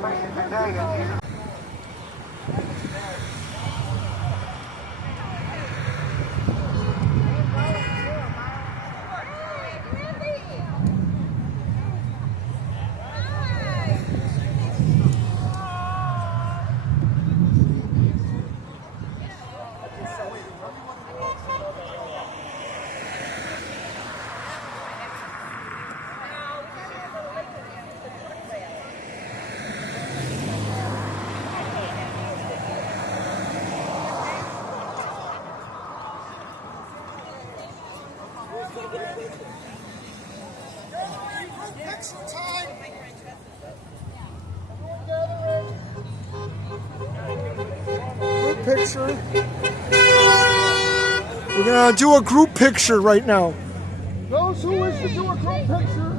salvation today in Jesus' picture. We're gonna do a group picture right now. Those who wish to do a group picture.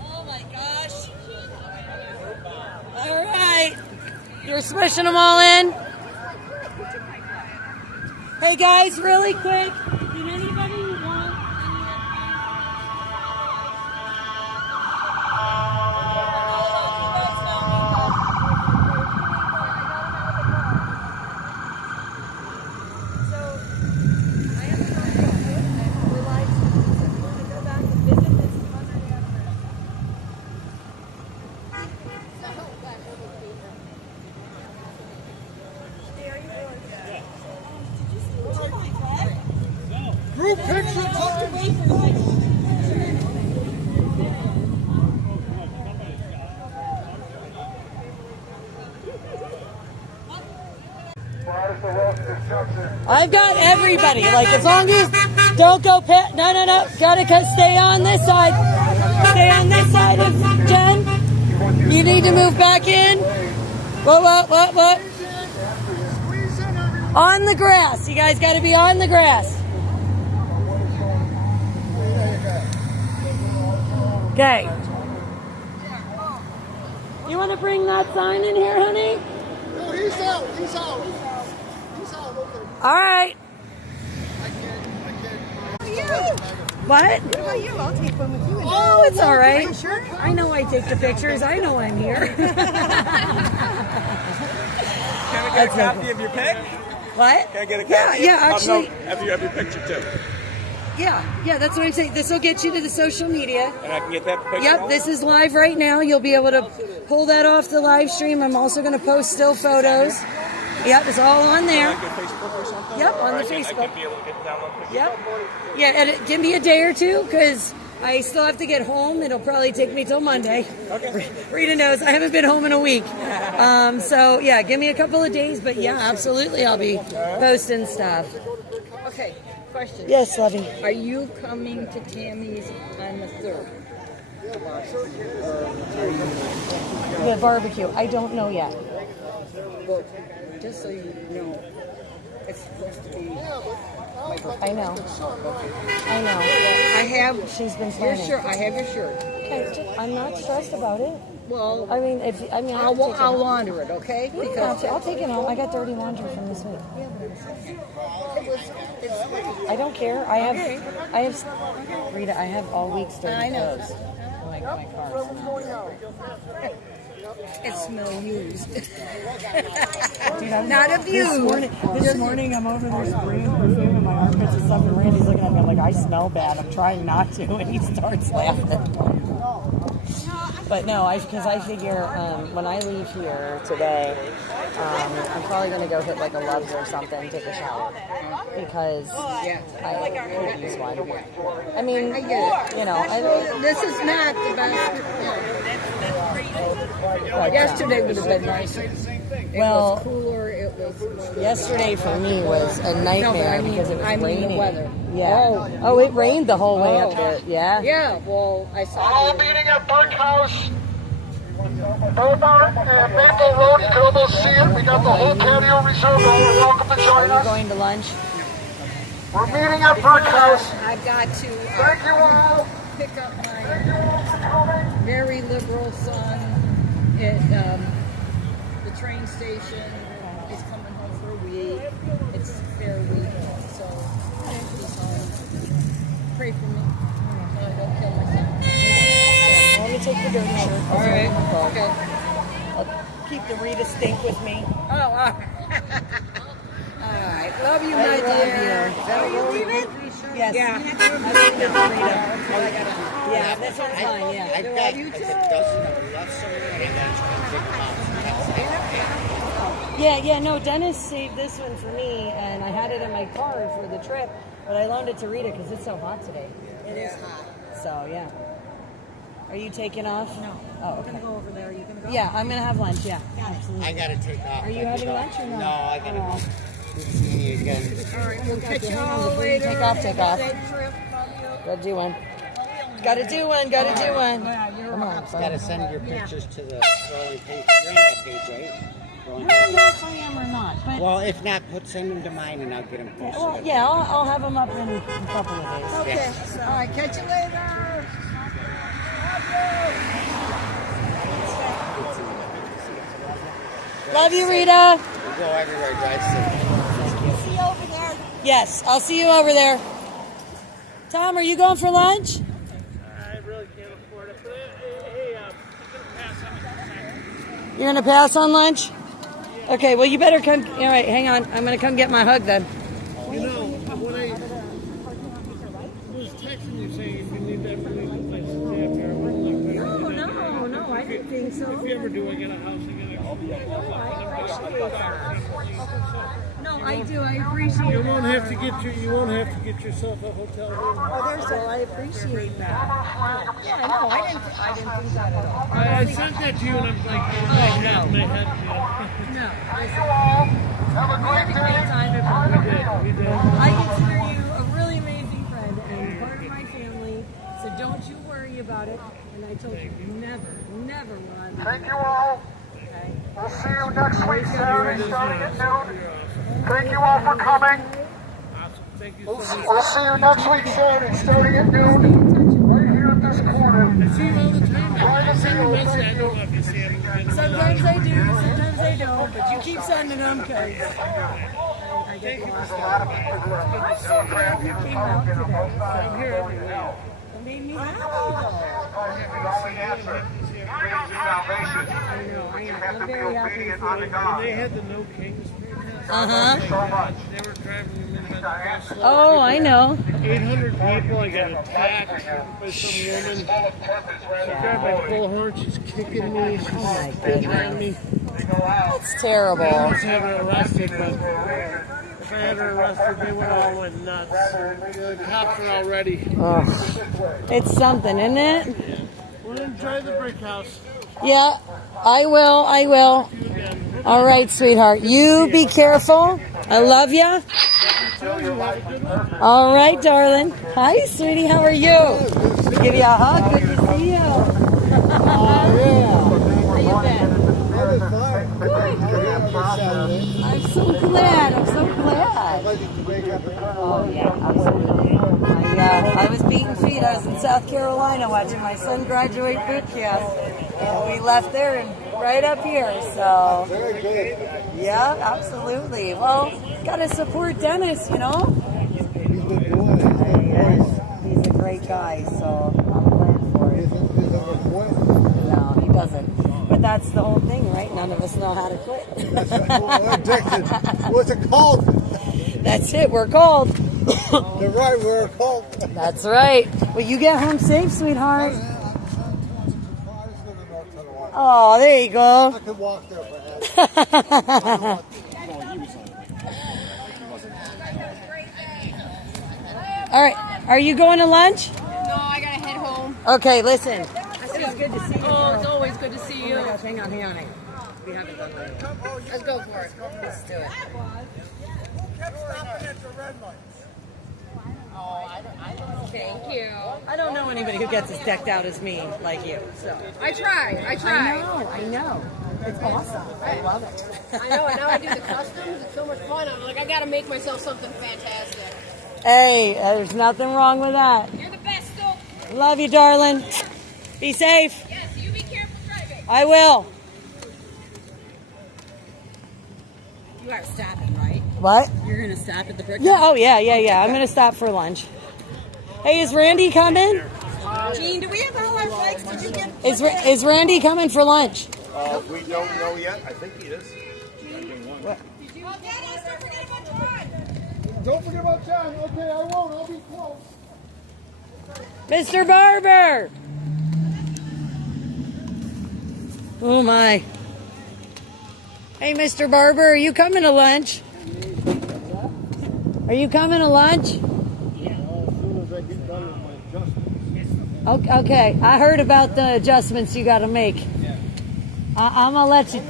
Oh my gosh. All right. You're smishing them all in. Hey guys, really quick. Did anybody want Group picture time. I've got everybody. Like, as long as don't go past. No. Gotta stay on this side. Stay on this side of Jen. You need to move back in. What? On the grass. You guys got to be on the grass. Okay. You want to bring that sign in here, honey? No, he's out. He's out. All right. What? What about you? I'll take one with you. Oh, it's all right. Are you sure? I know I take the pictures. I know I'm here. Can we get a copy of your pic? What? Can I get a copy? Yeah, actually. Have your picture too. Yeah, that's what I'm saying. This will get you to the social media. And I can get that picture? Yep, this is live right now. You'll be able to pull that off the live stream. I'm also going to post still photos. Yep, it's all on there. Like your Facebook or something? Yep, on the I Facebook. can be able to get download pictures. Yep. Yeah, give me a day or two because I still have to get home. It'll probably take me till Monday. Okay. Rita knows I haven't been home in a week. So, yeah, give me a couple of days. But, yeah, absolutely, I'll be posting stuff. Okay, question. Yes, Lovey. Are you coming to Tammy's on the 3rd? The barbecue. I don't know yet. Well, just so you know, it's supposed to be... I know. I have... She's been Your planning. shirt. I have your shirt. Okay, I'm not stressed about it. Well, I mean, I'll launder it, okay? Because I'll take it home. I got dirty laundry from this week. I don't care. I have. Rita, I have all week's dirty clothes. My car. it smells used. Dude, I'm Not abused. This morning I'm over there spraying perfume in my armpits and stuff, and Randy's looking at me. I'm like, I smell bad. I'm trying not to, and he starts laughing. But no, because I figure when I leave here today, I'm probably going to go hit like a Love's or something, take a shower. Because I could use one. I mean, I get it. You know. This is not the best. Yesterday would have been nicer. It was cooler. It was. Yesterday for me was a nightmare because it was raining. The weather. Yeah. Oh, it rained the whole way up there. Yeah. Yeah. Well, I saw. All meeting at Brickhouse. Boulevard and Maple Road. You can almost see it. We got the whole patio reserved. You're welcome to Are join you us. going to lunch? We're meeting at Brickhouse. I've got to Thank you all. pick up Thank my you all for coming. very liberal son at the train station. He's coming home for a week. It's fair week, so he's home. pray for me. So I don't kill myself. Let me take the dirty shirt. All right. Okay. I'll keep the Rita stink with me. Oh, all right. All right. Love you, I my love dear. you. So you leaving? Yes. Yeah. Yeah, this one's fine, yeah. I've got a dozen of them left somewhere, and I got to pick them up. Yeah, no, Dennis saved this one for me, and I had it in my car for the trip, but I loaned it to Rita because it's so hot today. It is hot. So, yeah. Are you taking off? No. Oh, I'm okay. going to go over there. You going to go? Yeah, I'm going to have lunch, yeah. Absolutely. I got to take off. Are you having lunch or not? No, I got to go. Good seeing you again. All right. We'll catch you Hang on, all before you later. take off, take off. Safe trip. Love you. Gotta do one. Gotta do one, gotta do one. Come on, Got to send your pictures to the Rolling page. You're on that page, right? Rolling I don't page. know if I am or not, but Well, if not, send them to mine, and I'll get them posted. well, yeah, I'll have them up in a couple of days. Okay. So, all right. Catch you later. Love you, Rita. We go everywhere, drive safe. See you over there. Yes, I'll see you over there. Tom, are you going for lunch? I really can't afford it. But hey, You're gonna pass on lunch? Okay, well you better come. All right, hang on. I'm gonna come get my hug then. You know, when I was texting you saying if you need that for me, place to stay up here, I wouldn't like that. No, I didn't think so. If you ever do, I get a house, I get a No, I do. I appreciate You won't have to get yourself a hotel room. I appreciate that. Yeah, no, I didn't think that at all. I sent that to you, and I'm like, my head. No, Thank you all. Have a great day. We did. I consider you a really amazing friend and part of my family. So don't you worry about it. And I told you never will I. Thank you all. Okay. We'll see you next week, Saturday, starting at noon. Thank you all for coming. Thank you so much. We'll see you next week, Saturday, starting at noon. Right here at this corner. I see you all the time. Try to I see send you a you. message. I don't know if you see him. Sometimes I do, sometimes I don't, but you keep sending them because I get lost. I'm so glad you came out today. I'm here every week. It made me happy though. I know. I'm very happy for you. They had the No Kings. Uh-huh. They were driving them in that slow. Oh, I know. 800 people. I got attacked by some woman. She grabbed my bullhorn. She's kicking me. She's on me. It's I terrible. almost had her arrested, but if I had her arrested, they would all went nuts. The cops are all ready. Oh, it's something, isn't it? Well, enjoy the brick house. Yeah, I will. All right, sweetheart. You be careful. I love you. All right, darling. Hi, sweetie. How are you? Give you a hug. Good to see you. How you been? I'm so glad. Oh, yeah, absolutely. I was beating feet. I was in South Carolina watching my son graduate boot camp. And we left there and right up here. So, yeah, absolutely. Well, got to support Dennis, you know? He's a great guy, so I'm glad for it. No, he doesn't. But that's the whole thing, right? None of us know how to quit. What's it called? That's it. We're called. You're right, we're called. That's right. Well, you get home safe, sweetheart. Oh, there you go. I could walk there perhaps. All right. Are you going to lunch? No, I gotta head home. Okay, listen. It was good to see you. Oh, it's always good to see you. Oh my gosh, hang on. We haven't done that. Let's go for it. Let's do it. Thank you. I don't know anybody who gets as decked out as me like you. So I try. I know. It's awesome. I love it. I know, and now I do the customs. It's so much fun. I'm like, I gotta make myself something fantastic. Hey, there's nothing wrong with that. You're the best, though. Love you, darling. Be safe. Yes, you be careful driving. I will. You are stopping, right? What? You're going to stop at the brick Yeah. Oh, yeah. I'm gonna stop for lunch. Hey, is Randy coming? Gene, do we have all our flags? Did you get? Is Randy coming for lunch? We don't know yet. I think he is. Don't forget about John. Okay, I won't. I'll be close. Mr. Barber! Oh my. Hey, Mr. Barber, are you coming to lunch? Are you coming to lunch? As soon as I get done with my adjustments. Okay, I heard about the adjustments you got to make. I'm gonna let you.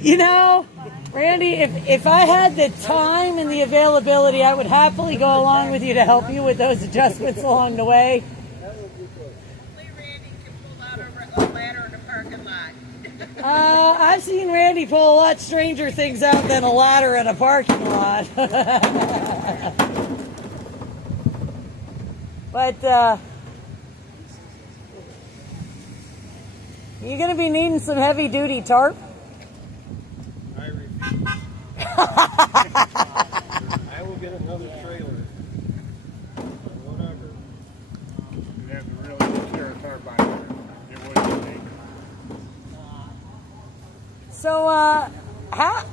You know, Randy, if I had the time and the availability, I would happily go along with you to help you with those adjustments along the way. I've seen Randy pull a lot stranger things out than a ladder in a parking lot. But you going to be needing some heavy duty tarp? I refuse. I will get another trailer. Whatever. You have to really secure a tarp on it. It wouldn't take. So, how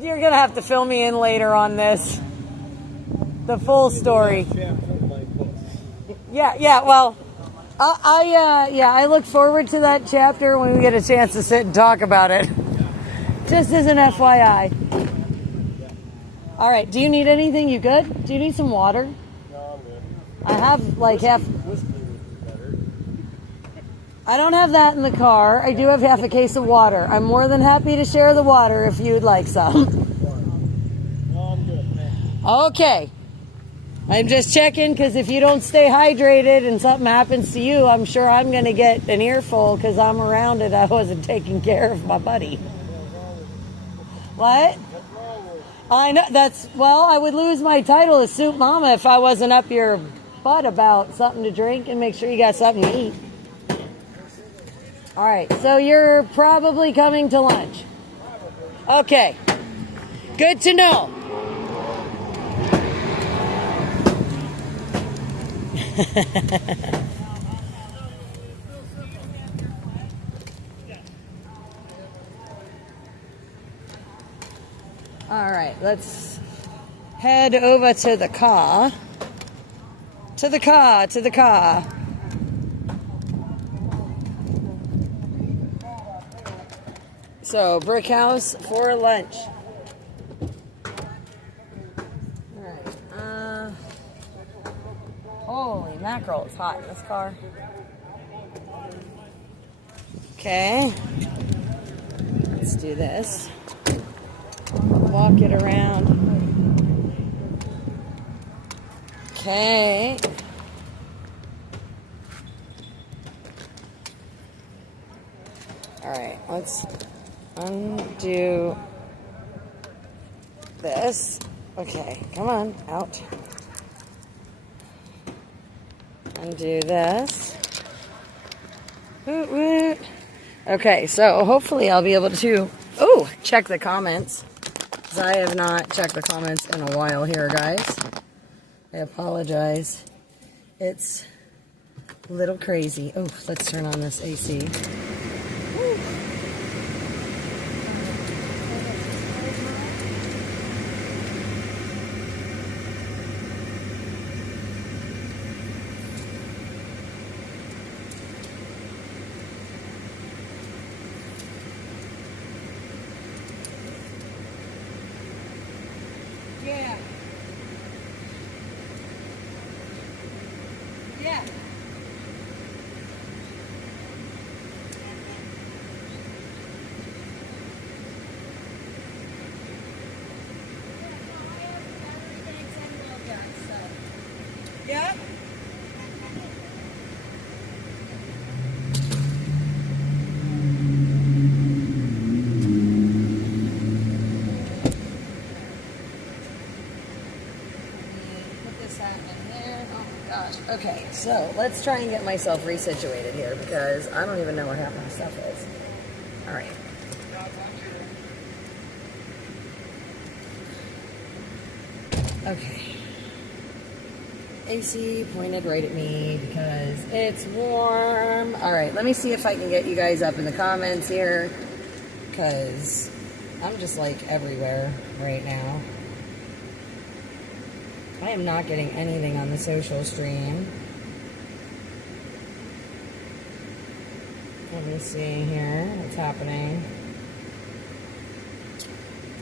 you're gonna have to fill me in later on this, the full story. Yeah. Well, I look forward to that chapter when we get a chance to sit and talk about it. Just as an FYI. All right. Do you need anything? You good? Do you need some water? No, I'm good. I have like half. Whiskey would be better. I don't have that in the car. I do have half a case of water. I'm more than happy to share the water if you'd like some. No, I'm good. Okay. I'm just checking because if you don't stay hydrated and something happens to you, I'm sure I'm going to get an earful because I'm around it. I wasn't taking care of my buddy. What? I know I would lose my title as Soup Mama if I wasn't up your butt about something to drink and make sure you got something to eat. All right, so you're probably coming to lunch. Okay, good to know. All right, let's head over to the car. To the car. So, brick house for lunch. Alright, holy mackerel, it's hot in this car. Okay. Let's do this. Walk it around. Okay. Alright, let's undo this. Okay, come on, out. Undo this. Woot woot. Okay, so hopefully I'll be able to, check the comments. Because I have not checked the comments in a while here, guys. I apologize. It's a little crazy. Oh, let's turn on this AC. Woo. Yeah. Yeah. Yeah. Okay, so let's try and get myself resituated here because I don't even know where half my stuff is. All right. Okay. AC pointed right at me because it's warm. All right, let me see if I can get you guys up in the comments here because I'm just like everywhere right now. I am not getting anything on the social stream. Let me see here what's happening.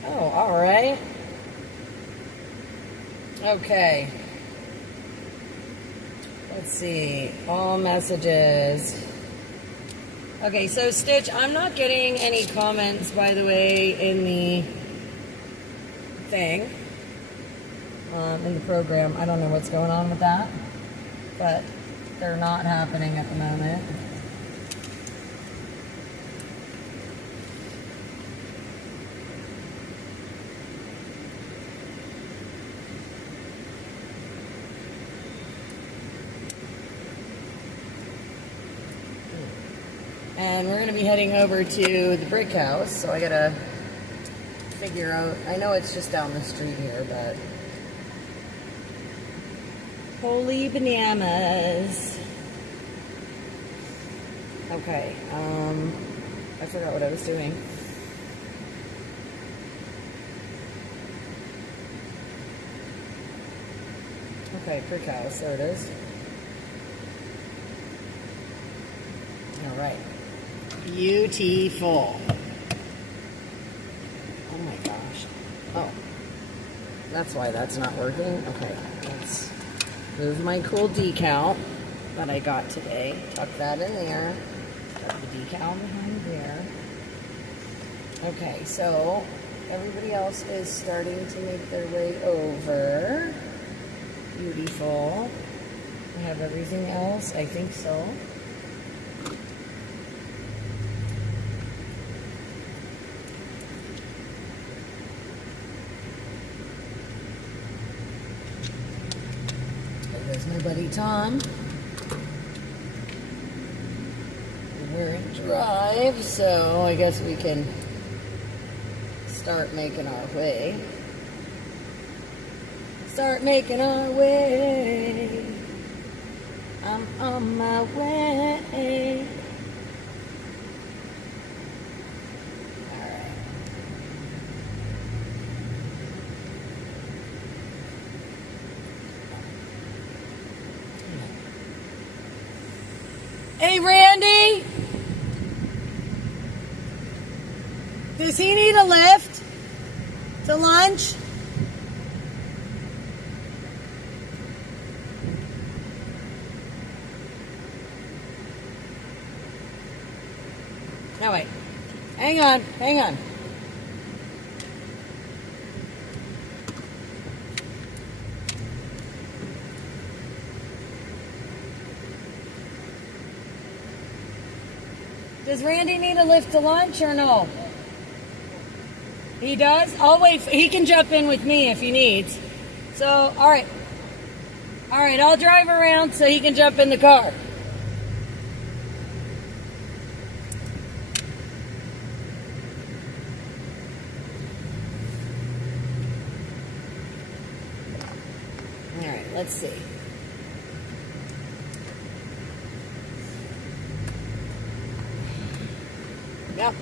Oh, all right. Okay. Let's see. All messages. Okay, so Stitch, I'm not getting any comments, by the way, in the thing, in the program. I don't know what's going on with that, but they're not happening at the moment. And we're going to be heading over to the brick house, so I got to figure out, I know it's just down the street here, but holy bananas. Okay, I forgot what I was doing. Okay, brick house, there it is. All right. Beautiful. Oh my gosh. Oh. That's why that's not working. Okay, let's move my cool decal that I got today. Tuck that in there. Tuck the decal behind there. Okay, so everybody else is starting to make their way over. Beautiful. I have everything else. I think so. There's my buddy Tom. We're in drive, so I guess we can start making our way. Start making our way. I'm on my way. Hey, Randy, does he need a lift to lunch? No, wait. Hang on, hang on. Does Randy need a lift to lunch or no? He does? I'll wait. He can jump in with me if he needs. So, all right. All right, I'll drive around so he can jump in the car. All right, let's see. Yep.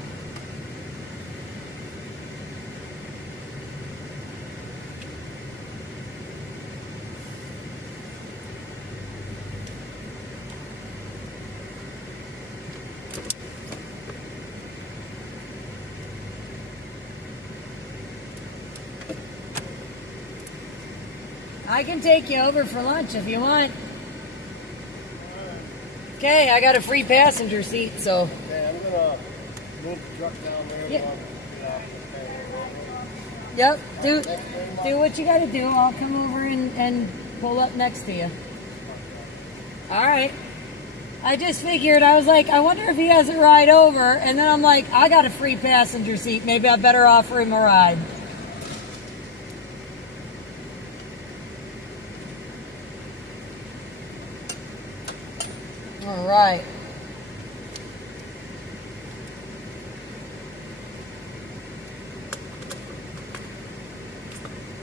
I can take you over for lunch if you want. Okay, I got a free passenger seat, so. Okay, I'm gonna move the truck down there. Yeah. Yep, do what you gotta do. I'll come over and pull up next to you. All right. I just figured, I was like, I wonder if he has a ride over, and then I'm like, I got a free passenger seat. Maybe I better offer him a ride. All right.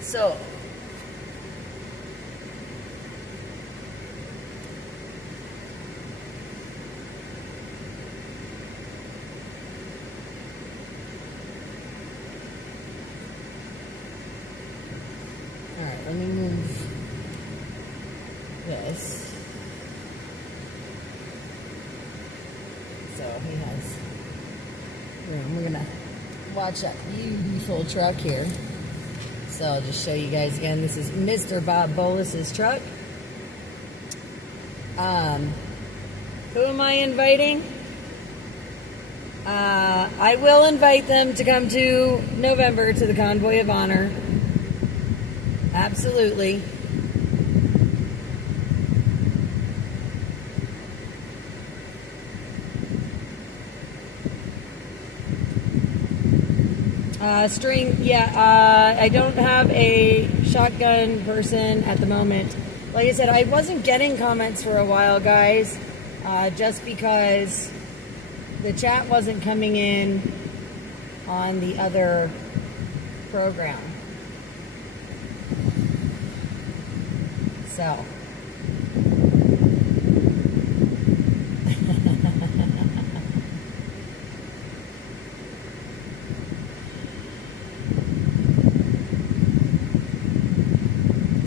So, he has room. We're gonna watch that beautiful truck here. So I'll just show you guys again. This is Mr. Bob Bolus's truck. Who am I inviting? I will invite them to come to November to the Convoy of Honor. Absolutely. String, yeah, I don't have a shotgun person at the moment. Like I said, I wasn't getting comments for a while, guys, just because the chat wasn't coming in on the other program. So.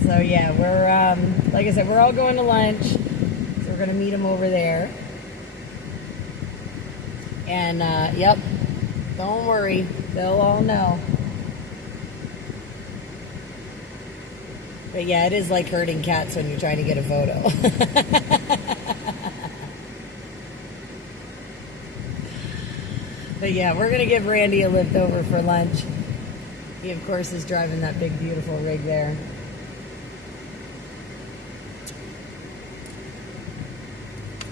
So yeah, we're, like I said, we're all going to lunch. So we're going to meet them over there. And, yep, don't worry. They'll all know. But yeah, it is like herding cats when you're trying to get a photo. But yeah, we're going to give Randy a lift over for lunch. He, of course, is driving that big, beautiful rig there.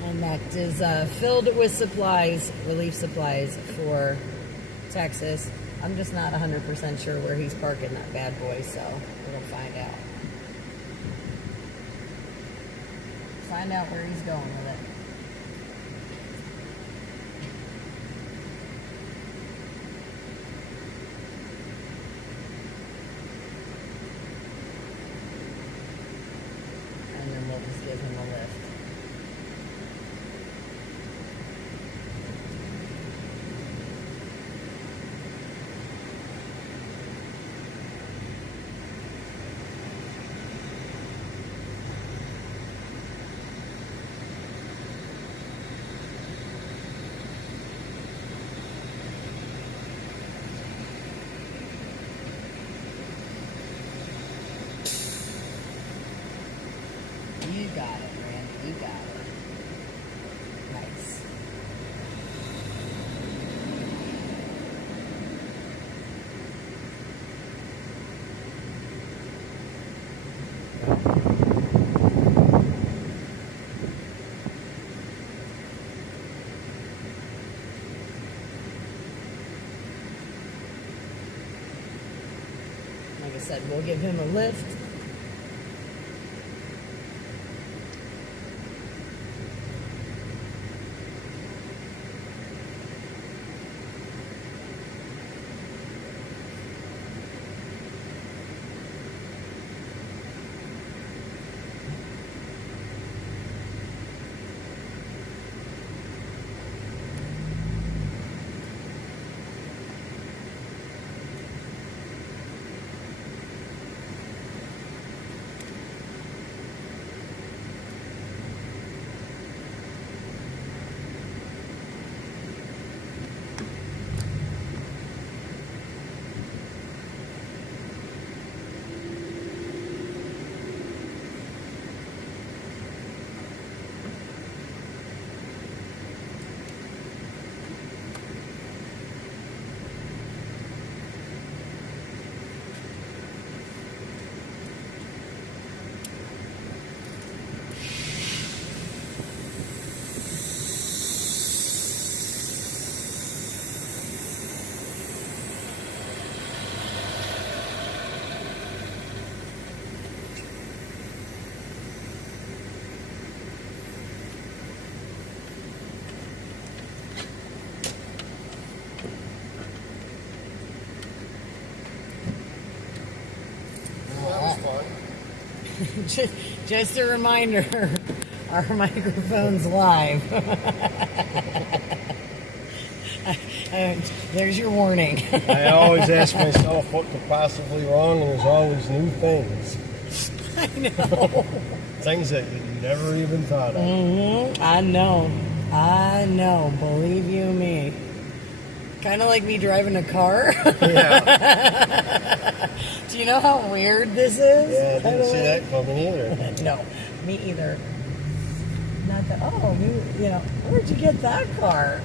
And that is filled with supplies, relief supplies for Texas. I'm just not 100% sure where he's parking that bad boy, so we're going to find out. Find out where he's going with it. And then we'll just give him a lift. You got it, Randy. You got it. Nice. Like I said, we'll give him a lift. Just a reminder, our microphone's live. There's your warning. I always ask myself what could possibly wrong, and there's always new things. I know. Things that you never even thought of. Mm-hmm. I know. I know, believe you me. Kind of like me driving a car. Yeah. Do you know how weird this is? Yeah, I didn't see that coming either. No, me either. Not that. Oh, you know, where'd you get that car?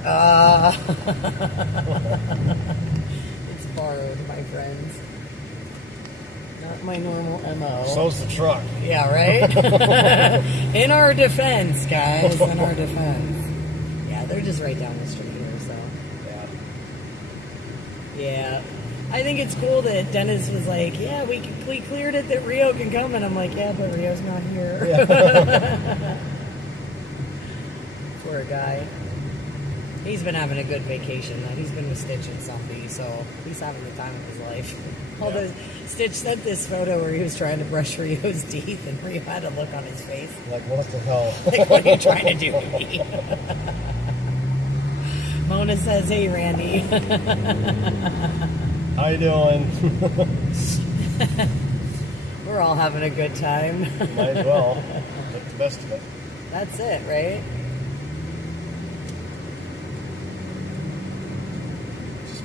It's borrowed, my friends. Not my normal MO. So's the truck. Yeah, right? In our defense, guys. In our defense. Yeah, they're just right down the street here, so. Yeah. I think it's cool that Dennis was like, yeah, we cleared it that Rio can come. And I'm like, yeah, but Rio's not here. Yeah. Poor guy. He's been having a good vacation, though. He's been with Stitch and somebody, so he's having the time of his life. Although Stitch sent this photo where he was trying to brush Rio's teeth, and Rio had a look on his face. Like, what the hell? Like, what are you trying to do to me? Mona says, hey, Randy. How you doing? We're all having a good time. Might as well. Make the best of it. That's it, right?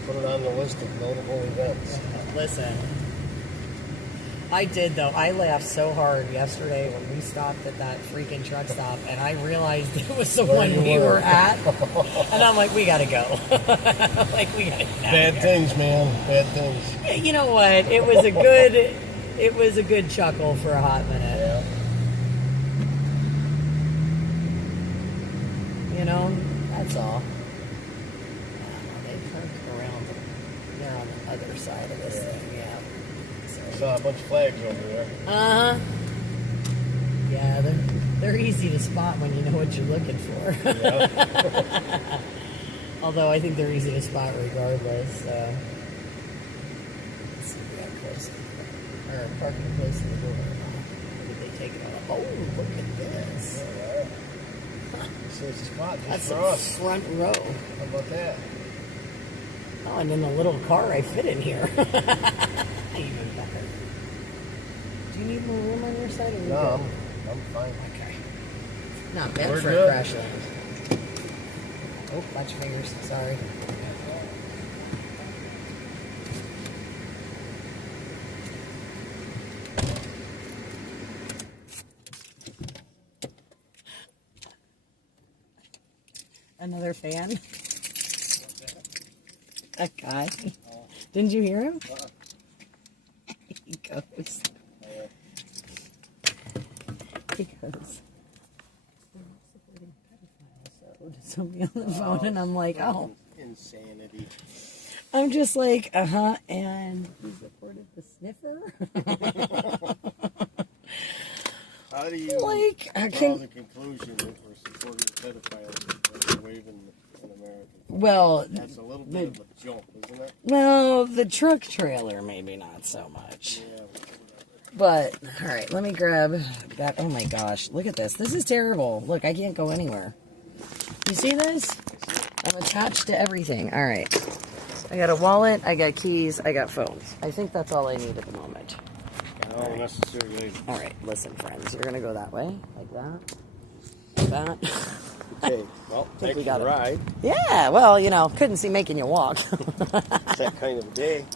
Put it on the list of notable events. Listen, I did though. I laughed so hard yesterday when we stopped at that freaking truck stop, and I realized it was the one we were at, and I'm like, we gotta go. Like we gotta get Bad things, man. Bad things. You know what? It was a good chuckle for a hot minute. Yeah. You know, that's all. Other side of this thing, yeah. So. Saw a bunch of flags over there. Uh-huh. Yeah, they're easy to spot when you know what you're looking for. Yeah. Although I think they're easy to spot regardless. So. Let's see if we got close. Or parking close to the door. Or did they take it out? Oh, look at this. Huh. So it's a spot just That's for a us. front row. How about that? Oh, and in the little car I fit in here. Even better. Do you need more room on your side? Or No, I'm fine. Okay. Not bad We're for good. a crash land. Oh, bunch of fingers. Sorry. Another fan? That guy. Didn't you hear him? He goes. He goes. Somebody on the phone, and I'm like, oh. Insanity. I'm just like, and he supported the sniffer? How do you like, I draw can. the conclusion that we're supporting pedophiles and waving in America? Well, That's a little bit of a joke, isn't it? well, the truck trailer, maybe not so much. Yeah. But, all right, let me grab that. Oh my gosh, look at this. This is terrible. Look, I can't go anywhere. You see this? I'm attached to everything. All right. I got a wallet, I got keys, I got phones. I think that's all I need at the moment. No necessarily. All right, listen, friends. You're going to go that way, like that. Like that. Okay, well, thanks for the ride. Yeah, well, you know, couldn't see making you walk. It's that kind of a day.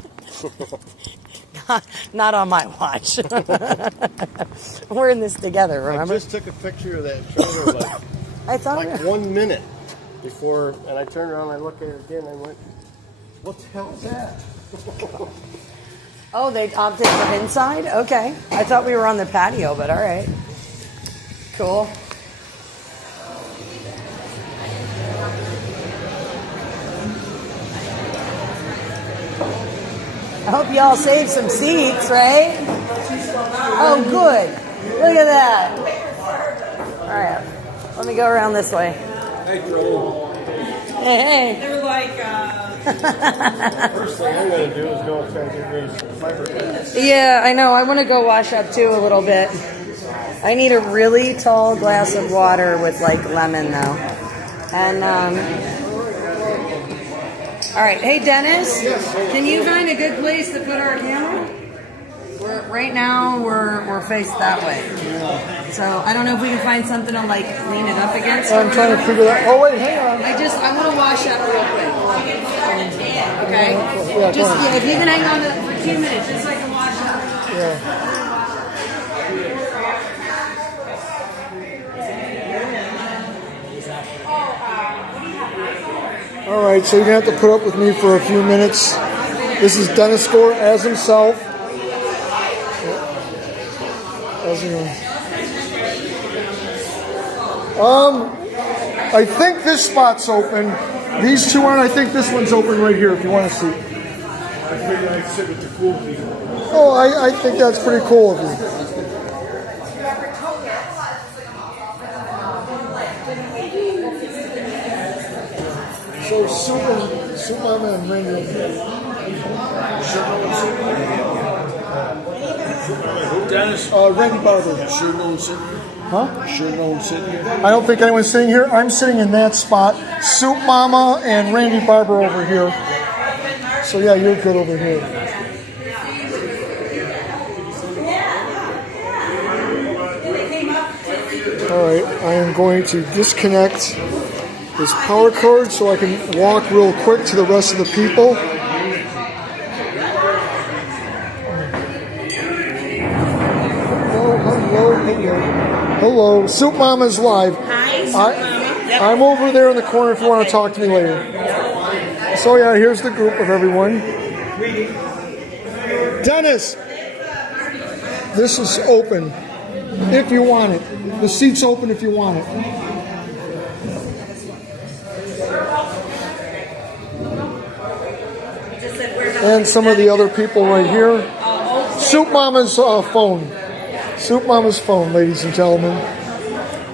Not on my watch. We're in this together, remember? I just took a picture of that shoulder I thought like 1 minute before, and I turned around and I looked at it again and I went, what the hell is that? Oh, they opted for inside? Okay. I thought we were on the patio, but all right. Cool. I hope y'all saved some seats, right? Oh, good. Look at that. All right. Let me go around this way. Hey, Joel. Hey. They're like, First thing I'm going to do is go and try to get rid of some fiber. Yeah, I know. I want to go wash up too a little bit. I need a really tall glass of water with like lemon though. And all right, hey Dennis, can you find a good place to put our camera? Right now we're faced that way. So I don't know if we can find something to like lean it up against. I'm trying to figure that. Oh wait, hang on. I want to wash that real quick. Okay. Yeah, Just if you can hang on to it for 2 minutes, just so I can wash up. Yeah. All right, so you're gonna have to put up with me for a few minutes. This is Dennis Gore as himself. How's it going? I think this spot's open. These two aren't. I think this one's open right here if you want to see. I figured I'd sit with the cool people. Oh, I think that's pretty cool of you. So Soup Mama and Randy. Dennis? Randy Barber. Sure no one's sitting here? Huh? Sure no one's sitting here? I don't think anyone's sitting here. I'm sitting in that spot. Soup Mama and Randy Barber over here. So yeah, you're good over here. Alright, I am going to disconnect this power cord so I can walk real quick to the rest of the people. Hello. Soup Mama's live. Hi, Soup Mama. I'm over there in the corner if you want to talk to me later. So yeah, here's the group of everyone. Dennis, this is open if you want it. The seat's open if you want it. And some of the other people right here. Soup Mama's phone. Soup Mama's phone, ladies and gentlemen.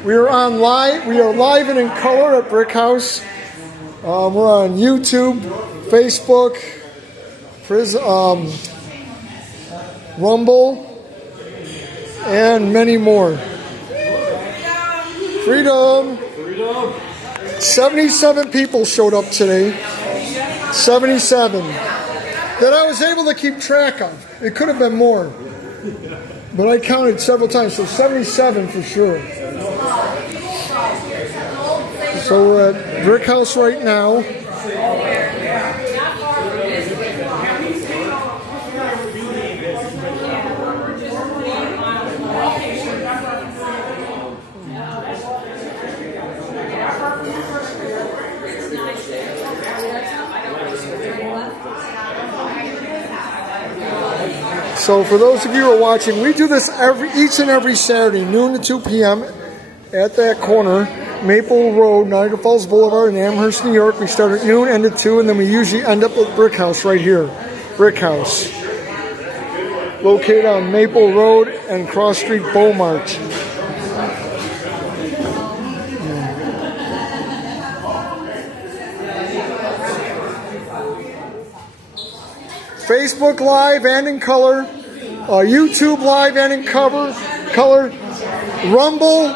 We are on live. We are live and in color at Brick House. We're on YouTube, Facebook, Rumble, and many more. Freedom. 77 people showed up today. 77. That I was able to keep track of. It could have been more. But I counted several times, so 77 for sure. So we're at Brick House right now. So for those of you who are watching, we do this each and every Saturday, noon to 2 p.m. at that corner, Maple Road, Niagara Falls Boulevard in Amherst, New York. We start at noon, end at 2, and then we usually end up at Brick House right here. Brick House. Located on Maple Road and Cross Street, Beaumont. Facebook Live and in color, YouTube Live and in color, Rumble,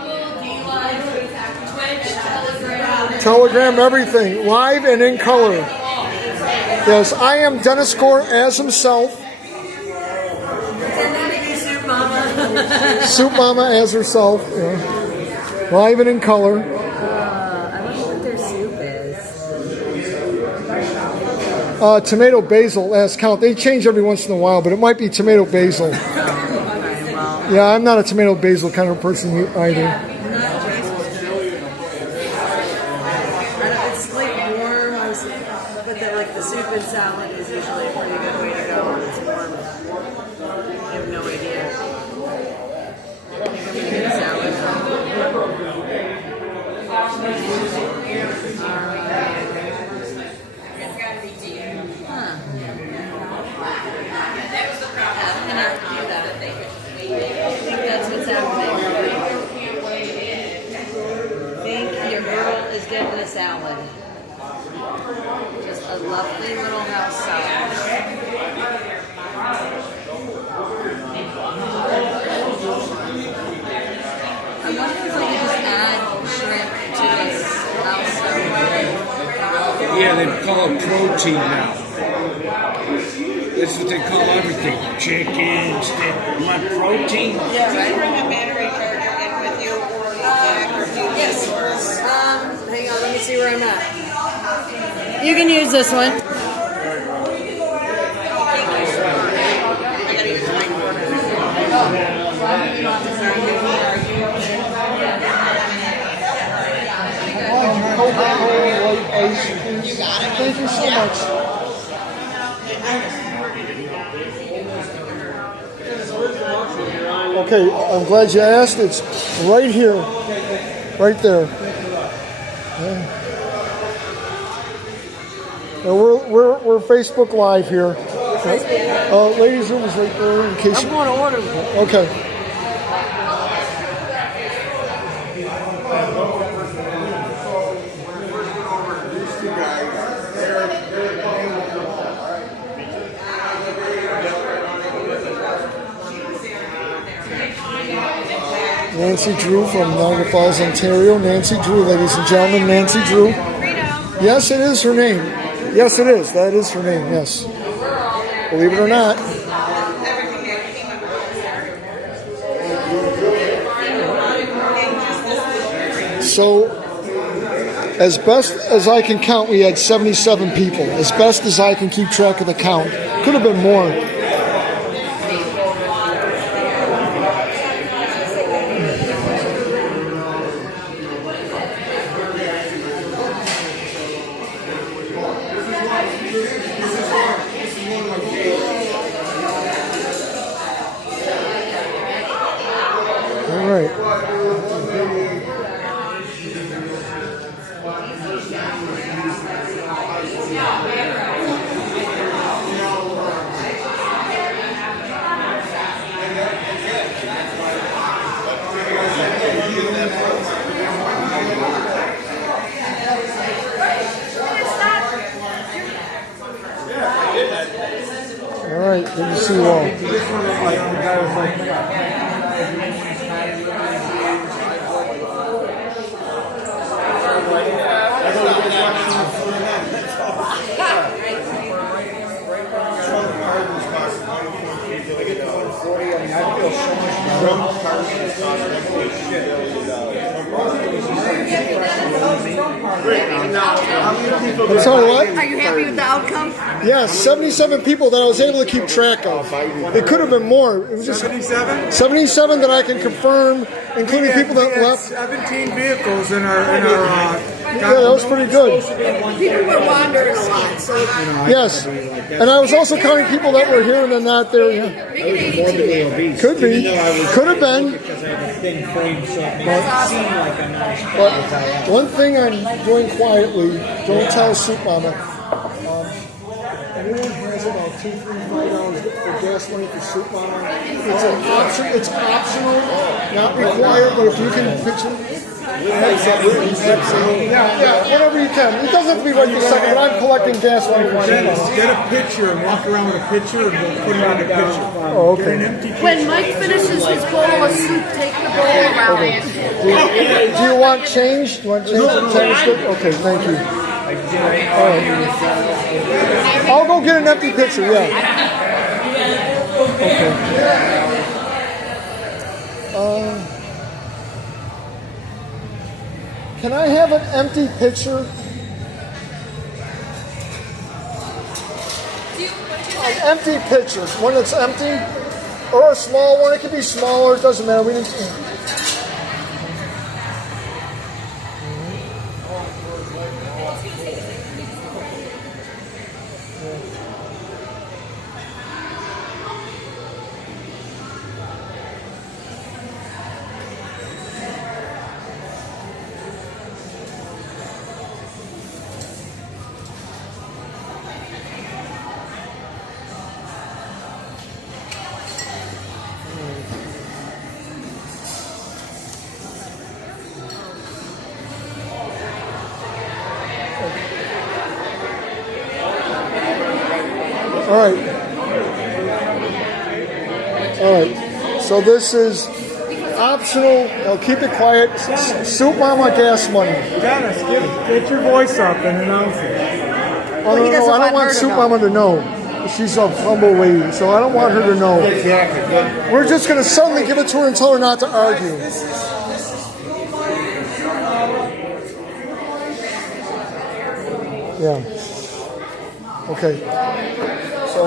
Telegram, everything, live and in color. Yes, I am Dennis Gore as himself. Soup Mama as herself. Yeah. Live and in color. I wonder what their soup is. Tomato basil, last count. They change every once in a while, but it might be tomato basil. Yeah, I'm not a tomato basil kind of person either. It's like warm, but the soup and salad is usually a pretty good way to go when it's warm. I have no idea. I think I'm going to get a salad. That's what's happening. I think your girl is getting a salad. Just a lovely little house salad. I wonder if I could just add shrimp to this house salad. Yeah, they call it protein now. That's what they call everything. Chicken, steak. You want protein? Yeah, right. Bring a battery charger in see where I'm at. You can use this one. Thank you so much. Okay, I'm glad you asked. It's right here, right there. Now we're Facebook Live here. Ladies' room is right there in case. I'm going to order. Okay. Nancy Drew from Niagara Falls, Ontario. Nancy Drew, ladies and gentlemen, Nancy Drew. Yes, it is her name. Yes, it is. That is her name, yes. Believe it or not. So, as best as I can count, we had 77 people. As best as I can keep track of the count. Could have been more. Good to see you all. I'm sorry, what? Are you happy with the outcome? Yeah, 77 people that I was able to keep track of. It could have been more. It was just 77? 77 that I can confirm, including people that left. 17 vehicles in our yeah, that was pretty good. People were wandering a lot, so yes. And I was also counting people that were here and then not there. Yeah. I was morbidly obese. Could be. Could have been. Because I have a thin frame, so it makes it seem like I'm not. But one thing I'm doing quietly, don't tell Soup Mama. Anyone has about $2, $3, $5 for gas money for Soup Mama? It's an option. It's optional, not required. But if you can picture. Absolutely. Yeah, whatever you can. It doesn't have to be right this second, but I'm collecting gas money for Soup Mama. Get a picture and walk around with a picture and we'll put it on the picture. Oh, okay. When Mike finishes his bowl of soup, take the bowl around it. Do you want change? Do you want change? Okay, thank you. All right. I'll go get an empty pitcher, yeah. Okay. Can I have an empty pitcher? An empty pitcher, one that's empty, or a small one. It can be smaller. It doesn't matter. We didn't. All right. So this is optional. I'll keep it quiet. Soup Mama gas money. Dennis, get your voice up and announce it. Oh, no, I don't want Soup Mama to know. She's a humble lady, so I don't want her to know. Exactly. We're just going to suddenly give it to her and tell her not to argue. Yeah. Okay. So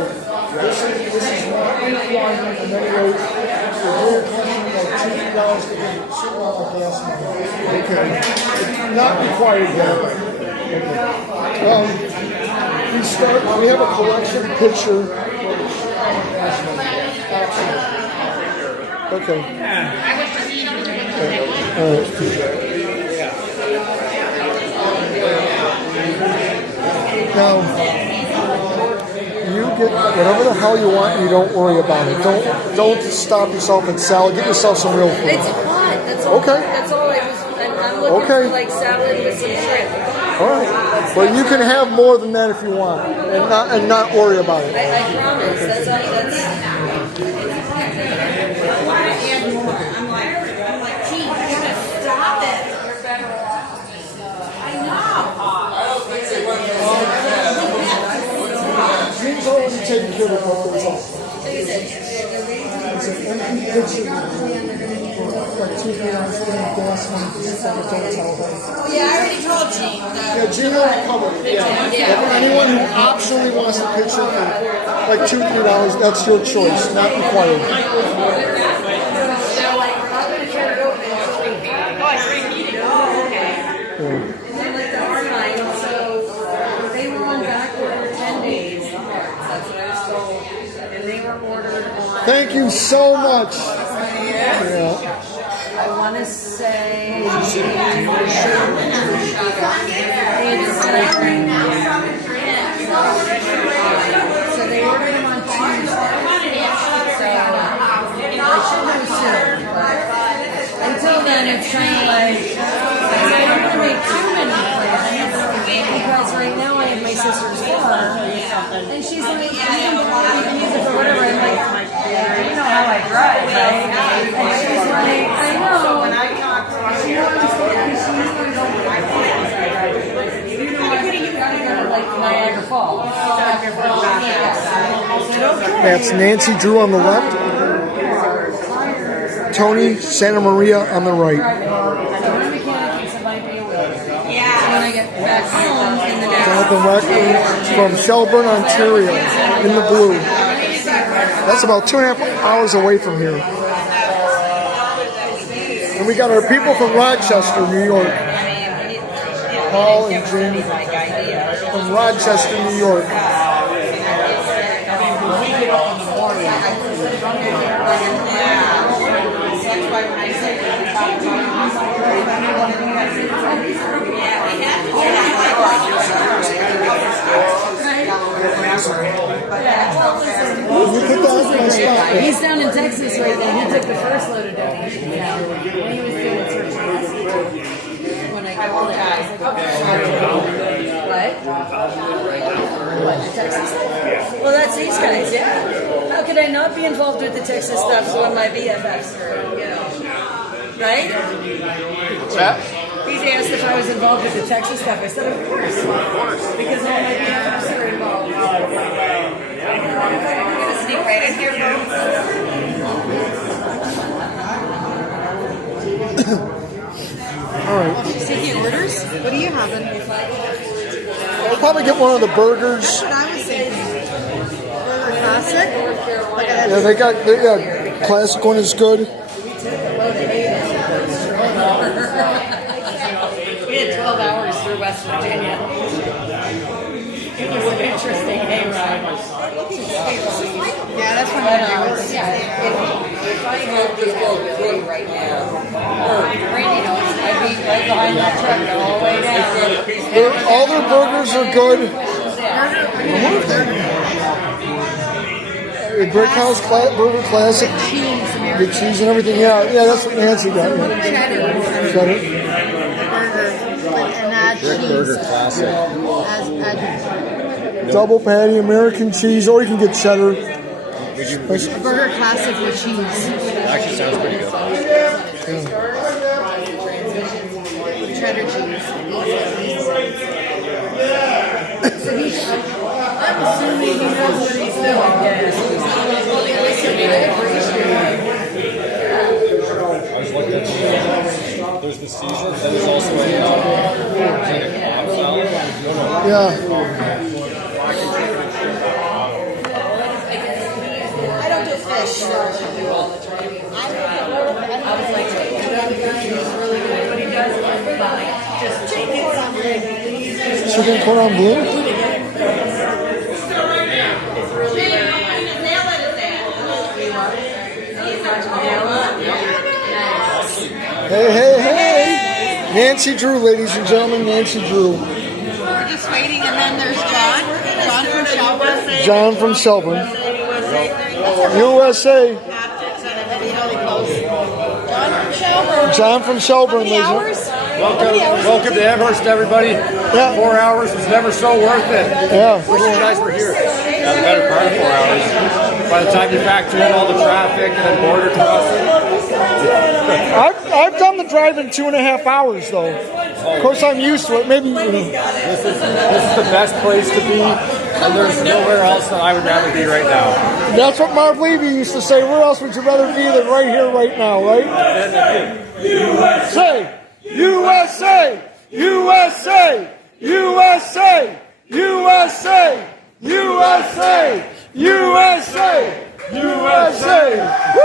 this is not requirement in any way. We're talking about $2 to get gas money. Okay. It's not required yet. Okay. We have a collection picture. Okay. All right. Now, you get whatever the hell you want. You don't worry about it. Don't stop yourself at salad. Get yourself some real food. It's fun. That's all. Okay. That's all I was. I'm looking for like salad with some shrimp. All right. But you can have more than that if you want, and not worry about it. I promise. That's. I'm like, gee, you gotta stop it. You're better off. I know. James already taken care of what goes on. It's an empty kitchen. Like $2 gas money. Yeah, I already told Gene. Yeah, Gene already covered it. Yeah. Anyone who optionally wants a picture for like $2-3, that's your choice, not required. Thank you so much. Yeah. I want to say. So they ordered them on Tuesday. So I should know soon. But until then, it's kind of like I don't want to make too many plans because right now I have my sister's car, and she's like, "You can use it for whatever." I'm like, "You know how I drive, right?" And she's like, "I know." When I talk to her, she knows she's gotta go to like Niagara Falls. That's Nancy Drew on the left. Tony Santa Maria on the right. Jonathan Wackman from Shelburne, Ontario, in the blue. That's about 2.5 hours away from here. And we got our people from Rochester, New York. Paul and Jim from Rochester, New York. He's down in Texas right now. He took the first load of donations down when he was doing search and rescue. When I called him, I was like, what? The Texas stuff? Well, that's these guys, yeah. How could I not be involved with the Texas stuff so when my BFFs are, you know, right? What's that? He's asked if I was involved with the Texas stuff. I said, of course. Because all my BFFs are involved. I'm going to sneak right in here, folks. All right. Taking orders? What are you having? I'll probably get one of the burgers. That's what I was thinking. Burger classic? Yeah, they got classic one is good. We had 12 hours through West Virginia. It was an interesting hay ride. Yeah, that's what I was. Yeah, if I had this little good right now, Randy knows, I'd be right behind that truck the whole way down. All their burgers are good. The Brick House Burger Classic. The cheese and everything. Yeah, that's what Nancy got. Cheddar. Brick Burger Classic. Double patty, American cheese, or you can get cheddar. Burger classic with cheese. Actually sounds pretty good. Cheddar cheese. So I'm assuming he knows what he's doing. I was looking at there's the Caesar, then there's also a kind of crab salad. Yeah. I don't do fish. I was like, he's really good at what he does. Just chicken on blue. Chicken cordon bleu? Hey, hey, hey! Nancy Drew, ladies and gentlemen, Nancy Drew. We're just waiting, and then there's John. John from Shelburne. John from Shelburne. USA. John from Shelburne, ladies and gentlemen. Welcome to Amherst, everybody. Yeah. 4 hours was never so worth it. Yeah. Wish you guys were here. Yeah, the better part of 4 hours. By the time you factor in all the traffic and then border crossing. I've done the drive in 2.5 hours, though. Of course, I'm used to it. Maybe. This is the best place to be, and there's nowhere else that I would rather be right now. That's what Marv Levy used to say. Where else would you rather be than right here, right now, right? USA! USA! USA! USA! USA! USA! USA! USA! Woo!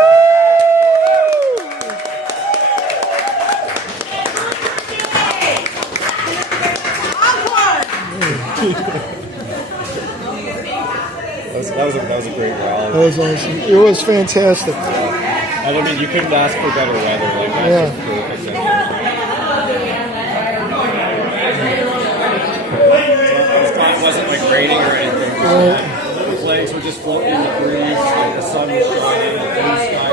That was a great rally. That was awesome. It was fantastic. I mean, you couldn't ask for better weather. Like, that's just perfect. It wasn't like raining or anything. The flags were just floating in the breeze. The sun was shining. The blue sky.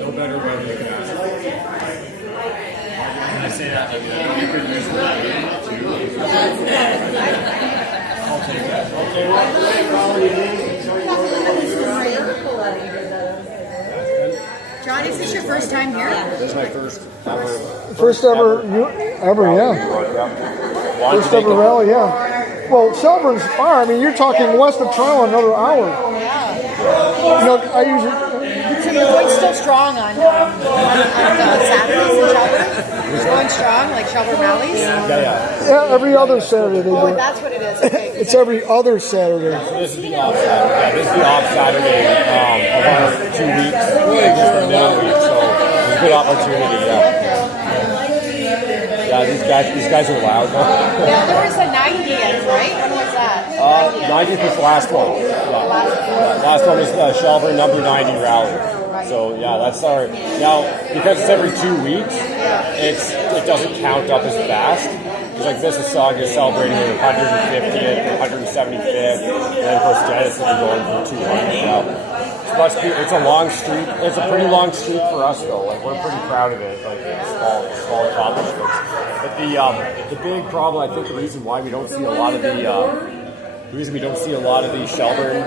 No better weather you can ask for. When I say that, I mean, you could use that too. I'll take that. John, is this your first time here? This is my first ever. First ever, yeah. First ever rally, yeah. Well, Shelburne's far. I mean, you're talking west of Toronto, another hour. Yeah. You know, I usually. So you're going still strong on Saturdays in Shelburne? You're going strong, like Shelburne rallies? Yeah, every other Saturday they do. Oh, that's what it is. Okay. It's every other Saturday. So this is the off Saturday. Yeah, this is the off Saturday of our 2 weeks. Just the middle week, so it's a good opportunity. Yeah, these guys are loud. Yeah, there was a 90th, right? When was that? 90th was the last one. Yeah. Last one was the Shelburne number 90 rally. So yeah, that's our now because it's every 2 weeks. It doesn't count up as fast. Because like Mississauga is celebrating their 150th, 175th, and then of course Genesis will be going for 200 now. It's a long streak. It's a pretty long streak for us though. Like we're pretty proud of it. Like small accomplishments. But the big problem, I think, the reason why we don't see a lot of the Shelburne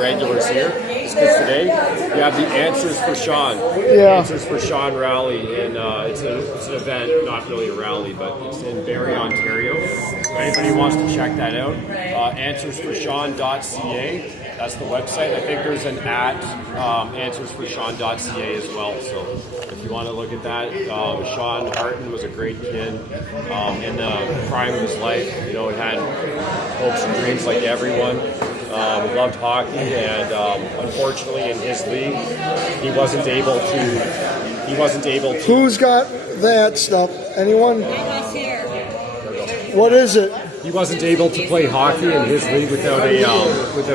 regulars here is because today we have the Answers for Sean. Yeah. Answers for Sean rally, and it's an event, not really a rally, but it's in Barrie, Ontario. So anybody who wants to check that out, answersforsean.ca. That's the website. I think there's an @answersforsean.ca as well. So if you want to look at that, Sean Harton was a great kid in the prime of his life. You know, he had hopes and dreams like everyone. He loved hockey, and unfortunately, in his league, he wasn't able to. Who's got that stuff? Anyone? What is it? He wasn't able to play hockey in his league without a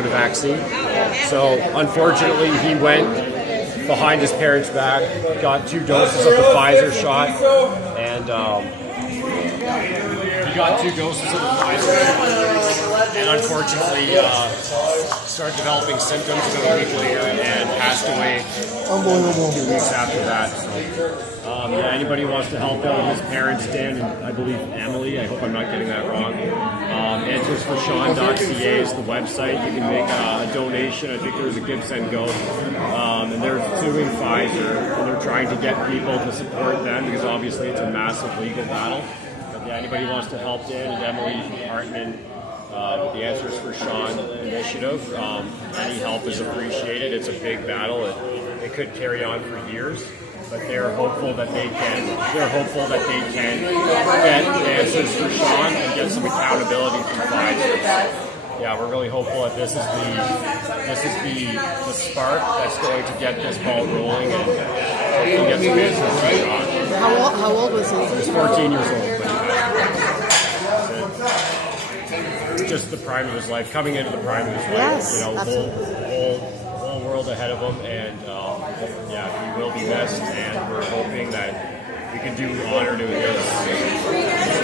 vaccine. So unfortunately, he went behind his parents' back, got 2 doses of the Pfizer shot, and unfortunately started developing symptoms about a week later and passed away. Unbelievable. 2 weeks after that. So, anybody who wants to help out his parents, Dan and I believe Emily, I hope I'm not getting that wrong. Answersforsean.ca is the website. You can make a donation. I think there's a Give, Send, Go. And they're suing Pfizer, and they're trying to get people to support them because obviously it's a massive legal battle. But anybody who wants to help Dan and Emily Hartman with the Answers for Sean initiative, any help is appreciated. It's a big battle. It could carry on for years. but they're hopeful that they can get answers for Sean and get some accountability from Pfizer. Yeah, we're really hopeful that this is the spark that's going to get this ball rolling and hopefully get some answers for Sean. How old was he? He was 14 years old. Just the prime of his life, coming into the prime of his life. Yes, you know, absolutely. whole world ahead of him, and yeah, he will be missed. And we're hoping that we can do honor to his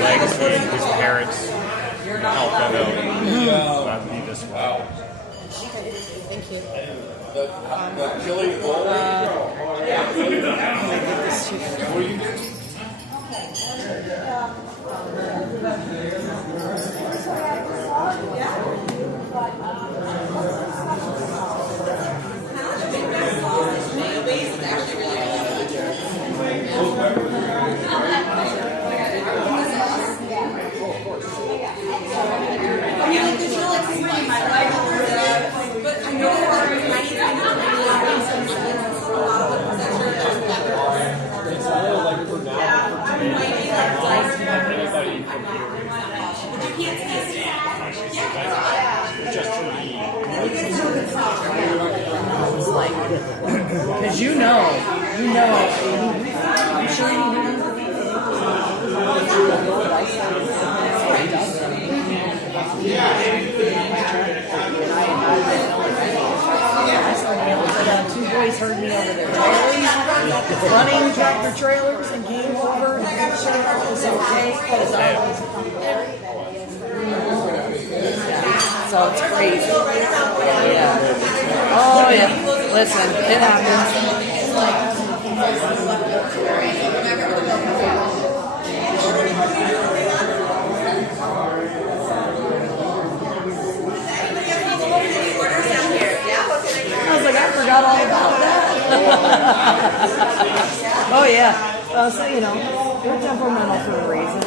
legacy, his parents, help them out. That would be this one. Thank you. Because you know, I'm sure you know. Two boys heard me over their trailers, running tractor trailers, and came over and made sure it was okay. So it's crazy. Yeah. Oh yeah. Listen, it happens. I was like, I forgot all about that. Oh yeah. So you know, they're temperamental for a reason.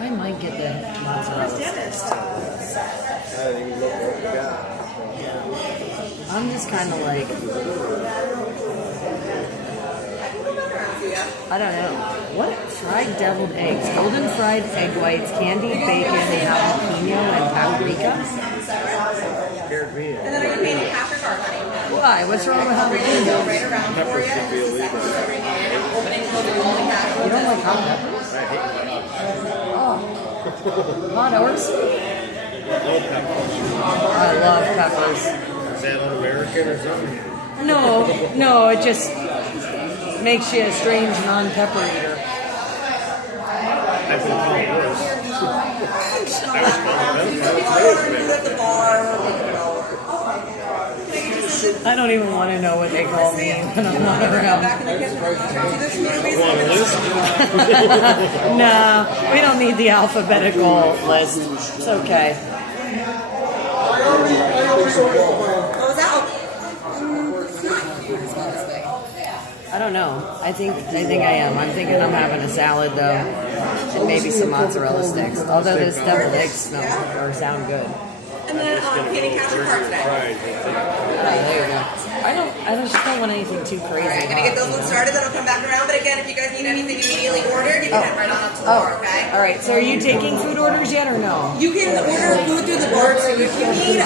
I might get the mozzarella sticks. I'm just kind of like, I don't know. What? Fried deviled eggs, golden fried egg whites, candied bacon, jalapeno, and paprika. And then are you paying cash or card, honey? Why? What's wrong with jalapeno? Right around for you. You don't like hot peppers? Oh. Hot or sweet? I love peppers. Is that un-American or something? No, it just makes you a strange non-pepper eater. I've been called worse. I don't even want to know what they call me when I'm not around. No, we don't need the alphabetical list. It's okay. I don't know. I think I am. I'm thinking I'm having a salad though, and maybe some mozzarella sticks. Although those deviled eggs sound good. And then paying cash or card today. There you go. I just don't want anything too crazy. Alright, I'm gonna get those ones started, then I'll come back around. But again, if you guys need anything immediately ordered, you can head right on up to the bar, okay? Alright, so are you taking food orders yet or no? You can order food through the bar too if you need.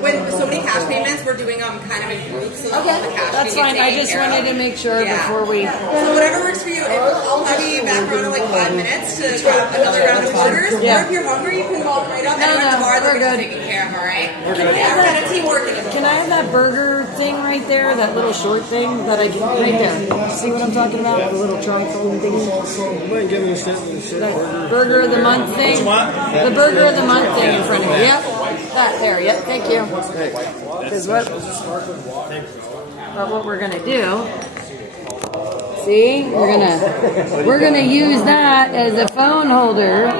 When so many cash payments, we're doing kind of in groups. So Okay, the cash that's fine. I just wanted to make sure before we... So whatever works for you. I'll have you back around in like 5 minutes to grab another round of orders. Or if you're hungry, you can walk right up and at the bar they're taking care of, alright? We're kind of teamwork. Can I have that burger thing right there? That little short thing that I can... Right there. See what I'm talking about? The little trifold thing? The burger of the month thing? The burger of the month thing in front of me. Yep. That there. Yep. Thank you. Because what we're going to do... See? We're gonna use that as a phone holder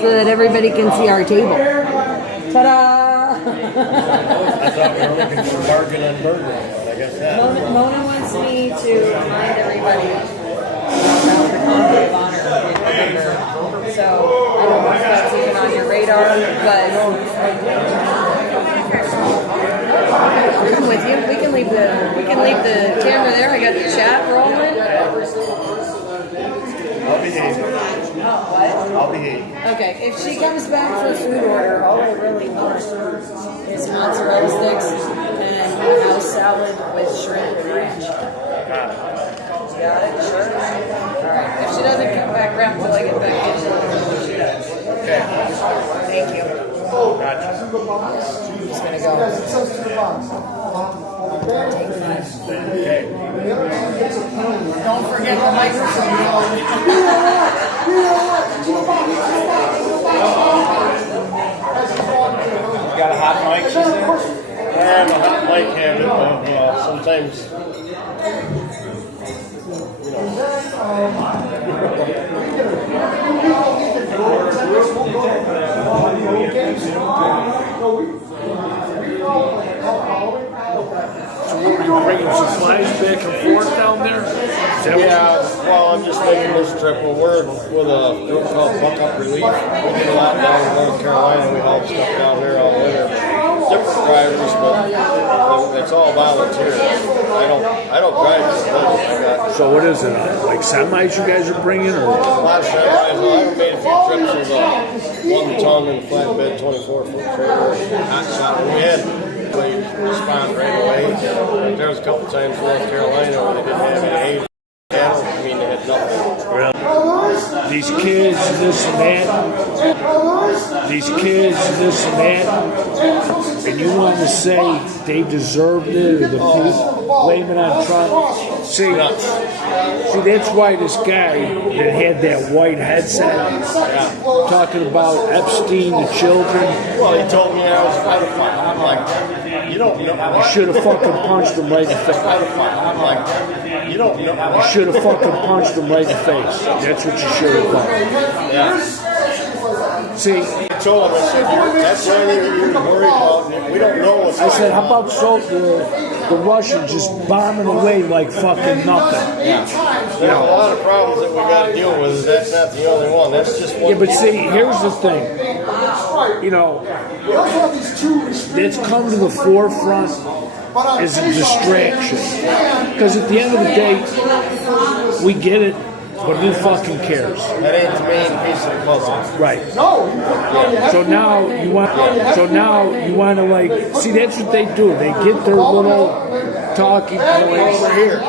so that everybody can see our table. Ta-da! I thought we were looking for bargain on burger. I guess that. Mona wants me to remind everybody about the Convoy of Honor in November. So I don't know if that's even on your radar, but I'll come with you. We can leave leave the camera there. I got the chat rolling. I'll behave. What? I'll behave. Okay, if she comes back for a food order, all I really want is mozzarella sticks and a house salad with shrimp and ranch. Got it? Sure. Alright, if she doesn't come back around until I get back in, she'll let me know what she does. Okay. Thank you. Gotcha. I'm just gonna go. Take 5. Okay. Don't forget the microphone. You got a hot mic, she said? I have a hot mic habit of sometimes, you know. So what, are you bringing supplies back and forth down there? Yeah, well, I'm just making this trip. Well, we're with a group called Buck Up Relief. We do a lot down in North Carolina. We haul stuff down there all winter. Different drivers, but it's all volunteer. I don't drive this business. So what is it? Like semis you guys are bringing, or? A lot of semis. Well, I've made a few trips with a 1-ton and flatbed 24-foot trailer. Hot shot. We had respond right away. There was a couple times in North Carolina where they didn't have any hay. Cattle. I mean, they had nothing. Really? These kids, this and that. These kids, this and that. And you want to say they deserved it, or the people blame it on Trump. See, that's why this guy that had that white headset talking about Epstein, the children. Well, he told me I was a pedophile. I'm like, you don't know. You should have fucking punched him right in the face. I'm like, you don't know. You should have fucking punched him right in the face. That's what you should have done. Yeah. See, I told him, I said, that's the only thing you're worried about. We don't know what's I said, how about the Russians just bombing away like fucking nothing? Yeah. There's a lot of problems that we got to deal with. That's not the only one. That's just one. Yeah, but see, here's the thing. You know, that's come to the forefront as a distraction. Because at the end of the day, we get it, but who fucking cares? That ain't the main piece of the puzzle. Right. So now you want to like see, that's what they do. They get their little talking points over here.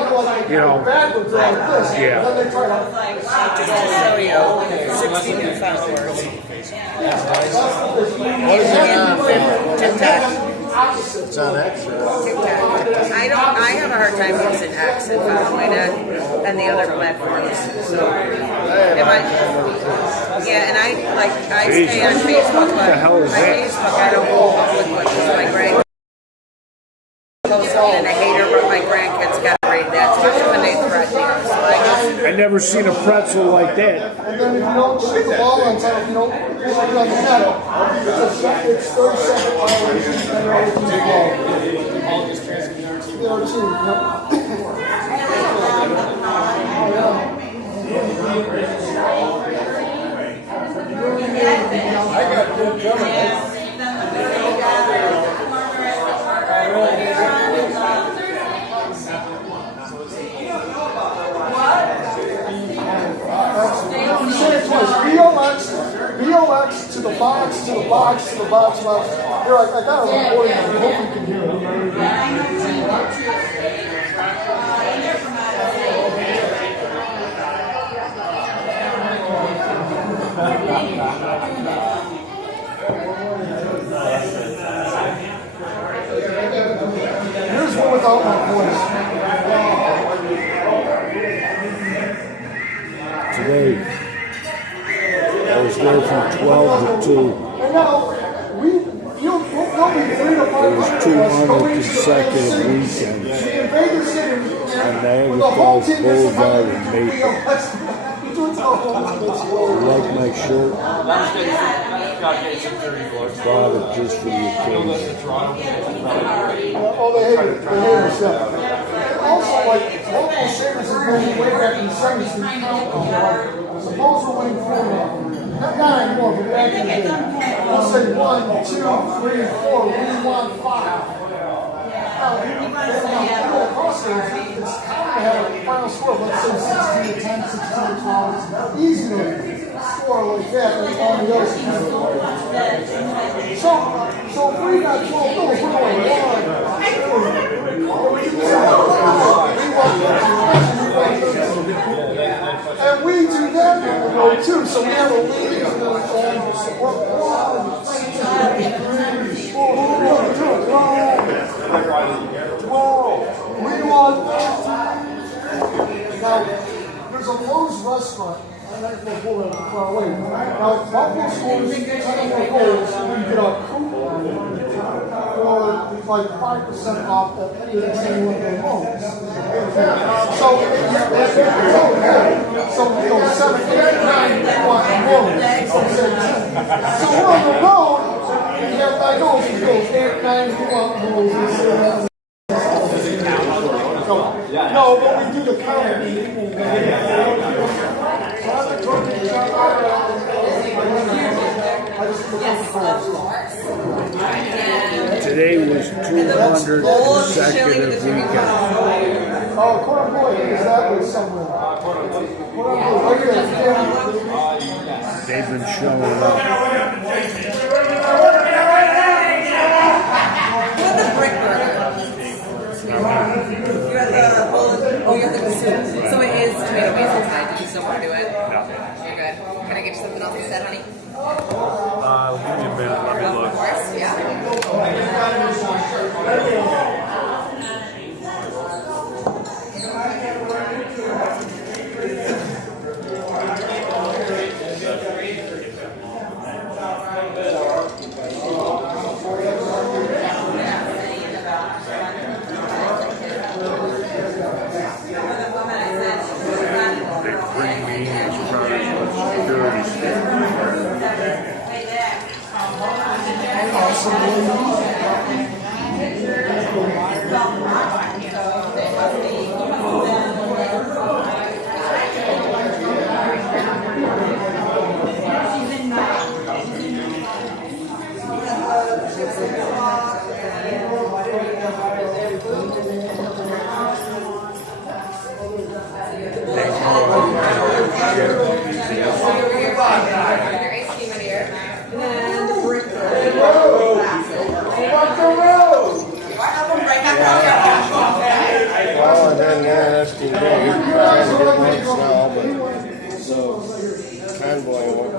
You know. Yeah. Just to show you, 60 new followers. What is it? TikTok. It's on X. TikTok. I have a hard time using X and following it and the other platforms. So, and I stay on Facebook, but my Facebook I don't go public with because my grandkids posting and I hate her, but my grandkids got to read that, especially when they threaten you. So I never seen a pretzel like that. And then if you don't shoot the ball on time, if you don't put it on the net, it's 30 seconds. I got good coverage. BOX to the box, to the box, to the box. Here, I got a recording. I hope you can hear it. Here's one without my voice. Today, I was there from 12 to 2. And now, we'll be 3 to 5 It was 200 consecutive weekends on Niagara Falls Boulevard in Maple. You like my shirt? Bought it just for the occasion. Oh, they hate it. They hate it. Also, like, local savings are going way back in the 70s. Suppose we're winning 4 now. Not anymore, but back in the day. We'll say 1, 2, 3, 4. We want 5. Final score, let's say 16 to 10, 16 to 12. It's easy to score like that on the other side. So if we got 12 goals, we're going 1. And we do that on the road too, so we have a lead. We want. Now, there's a Lowe's restaurant. I'm not going to pull that far away. Now, Buffalo scores 10 more goals, and you get a coupon for like 5% off of anything with their loans. So, you know, 7, 8, 9, you want loans. So we're on the road, and you have 9 goals, you go 8, 9, you want loans. No, but we do the counting. Today was 200 consecutive weekends. Oh, Convoy is that way somewhere. They've been showing up. What's a brick burger? So it is tomato based inside. Do you still want to do it? No. You're good. Can I get you something else instead, honey? Give me a minute. Let me look. Of course, yeah. Well, and then interesting day. Trying to get next now, but so Convoy went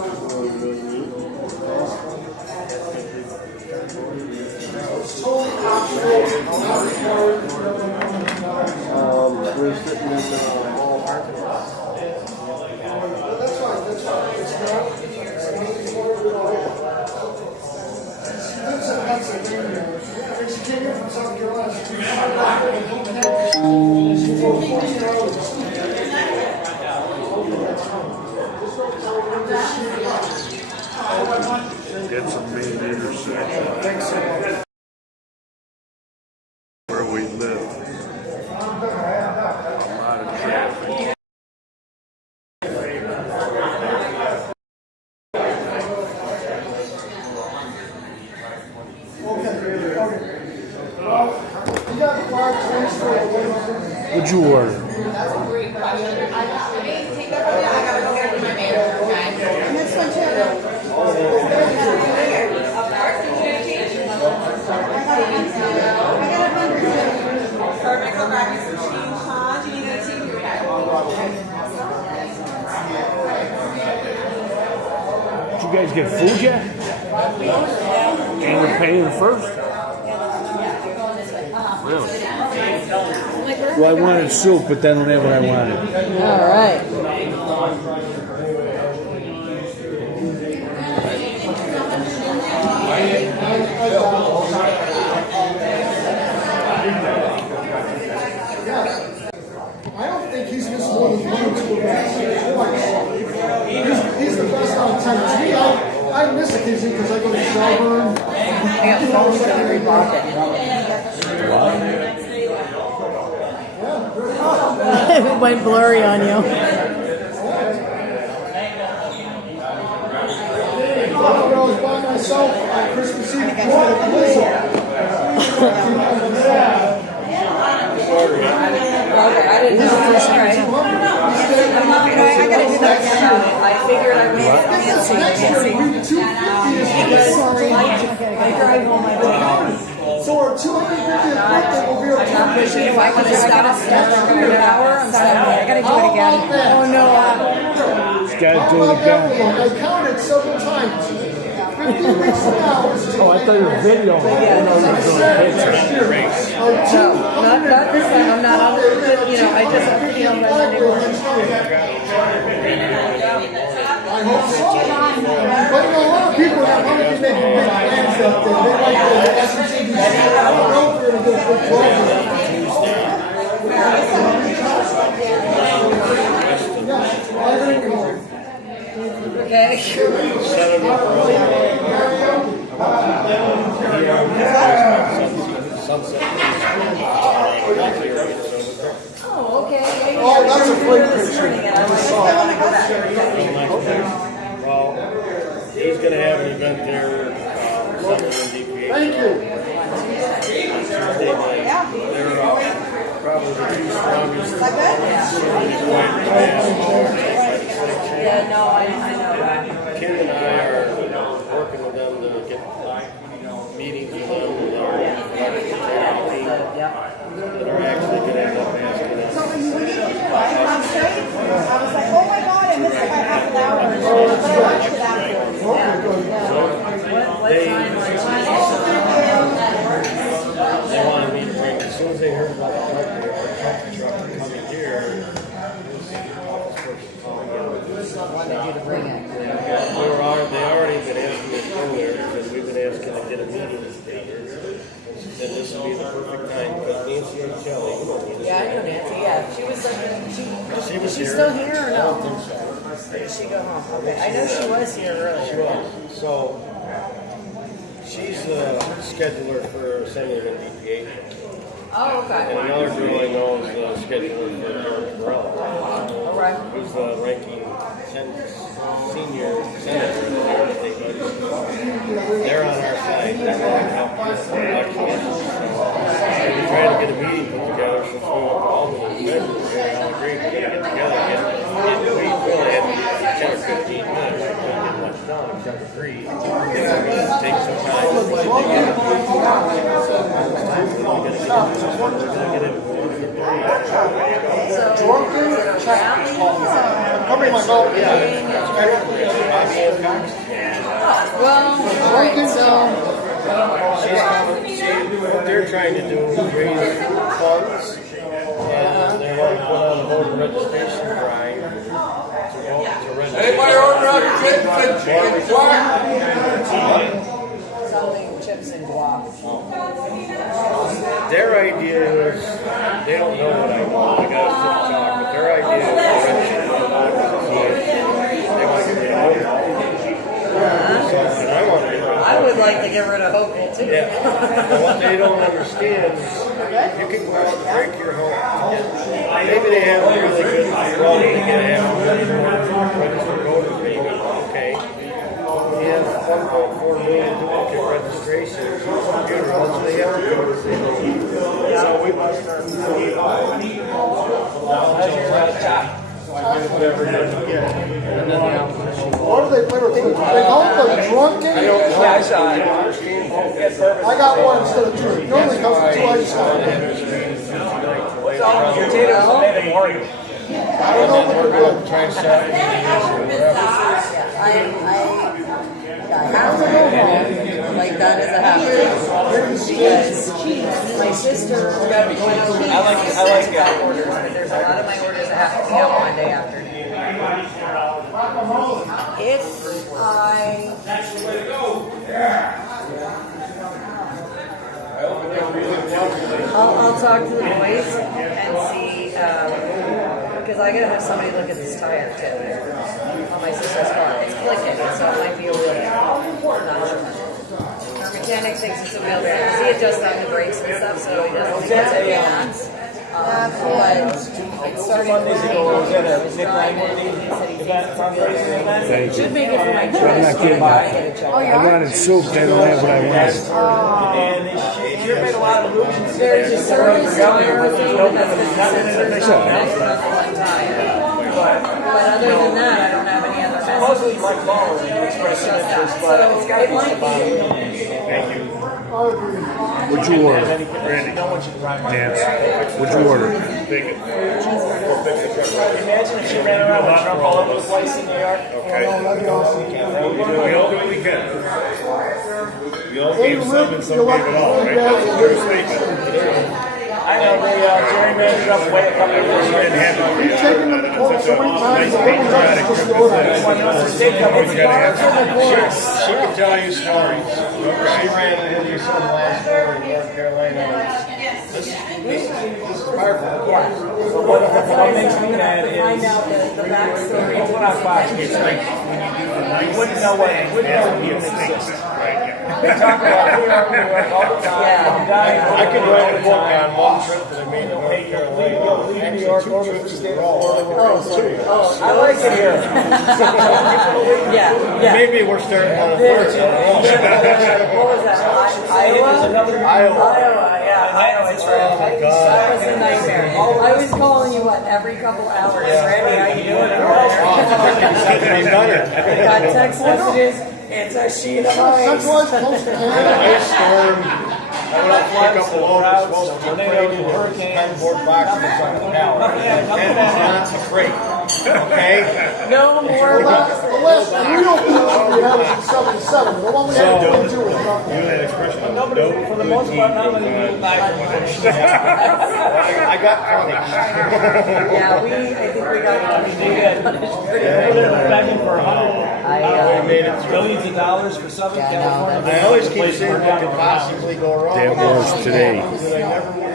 we're sitting in the mall parking lot. That's right. It's not. She lives in Pennsylvania. She came in from South Carolina. Get some main intersection where we live. A lot of traffic. What'd you order? Did you guys get food yet? And you're paying first? Really? Well, I wanted soup, but they don't have what I wanted. All right. I don't think he's missed more than 1 or 2 events. He's the best on tennis. I miss occasionally because I go to Shelburne. I got phones that I rebought it. It went blurry on you. I was by myself on Christmas Eve. order yet. Okay, I didn't know. All right. I gotta do that again. I figured I would Nancy. Because I drive home my day. So our 250th birthday will be our I'm not pushing. If I want to stop for an hour, I'm stopping. I gotta do it again. Oh no. He's got to do it again. I counted several times. 15 weeks from now. Oh, I thought you were videoing. No, not this time. I'm not on the, I just, my Monday morning. I hope so. But a lot of people are probably making big plans out there. They like the SEC. I don't know if we're going to get a good program. Okay. Oh, okay. Oh, that's a great picture. Well, he's going to have an event there somewhere in DPH. Thank you. Tuesday night. They're probably the two strongest Yeah, no, I know that. Ken and I are working with them to get meetings with them with our team that are actually going to end up asking us. So when you were on straight, I was like, oh my god, I missed it by half an hour. They wanted me to bring, as soon as they heard about the truck coming here, wanted you to bring it. they already been asking me to go there because we've been asking to get a meeting together. Then this would be the perfect time because Nancy and Kelly, you know Nancy. Yeah, I know Nancy. Yeah, she was like, was she's here. still here or I no? don't think so. Did she go home? Okay, I know she was here earlier. She was. So she's the scheduler for Assembly in DPH. Oh, okay. And another girl I know is the scheduler for Umbrella. All right. Who's the ranking senior senator in the state legislature. They're on our side. They're going to help us in elections. We're trying to get a meeting put together since we went to all the measures. We all agreed we're going to get together again. And we really had 10 or 15 minutes. We couldn't get much done except agree. It's going to take some time. We're going to get it. Drunken checkers. Covering my mouth. Well, Drunken What they're trying to do is raise funds, and they want to put on a voter registration drive to register. Anybody order up chips and guac? something chips and guac. Their idea is, they don't know what I know, I got to talk, but their idea is to register voters. They want to get rid of Hope. And I want to get rid of Hope. I would like to get rid of Hopeful too. Yeah. But what they don't understand is you can go out and break your home. Maybe they have a really good law, they can have a really good registered voter maybe. Okay. We have 1.4 million duplicate registrations on computer. Once they have computers, they don't need them. So we must start What do they play with? They call it the drunken. Yeah, I saw it. I got one instead of two. Normally it comes with two. I just got one. What's all your potatoes made in morning? I don't know what they're doing. try and start I have to go home. Like that is a habit. Because my sister got me going over. I like orders, but there's a lot of my orders that have to be out Monday afternoon. If I'll talk to the boys and see, because I gotta have somebody look at this tire too on my sister's car. It's clicking, so it might be a wheel. Not sure. Our mechanic thinks it's a wheel bearing because he adjusts on the brakes and stuff, so he doesn't think it's a gas. But it's starting to should make it for my I'm not kidding. I wanted soup. They don't have what I wanted. And they sure made a lot of illusions. There's a service tire thing that's been censored for one tire. But other than that, I don't have any other messages. So it might be. Thank you. What'd you order? Dance. What'd you order? Imagine if she ran around with Trump all over the place in New York. Okay. We all do what we can. We all gave some and some gave it all, right? That's a true statement. I know they gerrymandered up way a couple of years ago. We've taken them to court so many times, and we've done is just go there. She can tell you stories. She ran into some last year in North Carolina. This is powerful. So what makes me mad is Find out the backstory. it's not Fox News. You wouldn't know what even exists. They talk about New York all the time. I could write a book on one trip that I made in North Carolina. Leave New York over to the state of Florida. Oh, I like it here. yeah. Maybe we're starting on a third. What was that? Iowa, yeah. Iowa. Oh my God. That was a nightmare. I was calling you, every couple hours. Randy, how you doing? I got text messages. It's a sheet of ice. Ice storm. I went out to pick up a load. It was supposed to be crazy. Cardboard boxes on the pallet. And it's not a crate. Okay? No more boxes. The last real one we had was in 77. The one we had to do was nothing. That expression. Nobody, for the most part, not many people buy from I got punished. Yeah, I think we got punished pretty good. begging for billions of dollars for Southern California. I always keep saying what could possibly go wrong. That was today. That I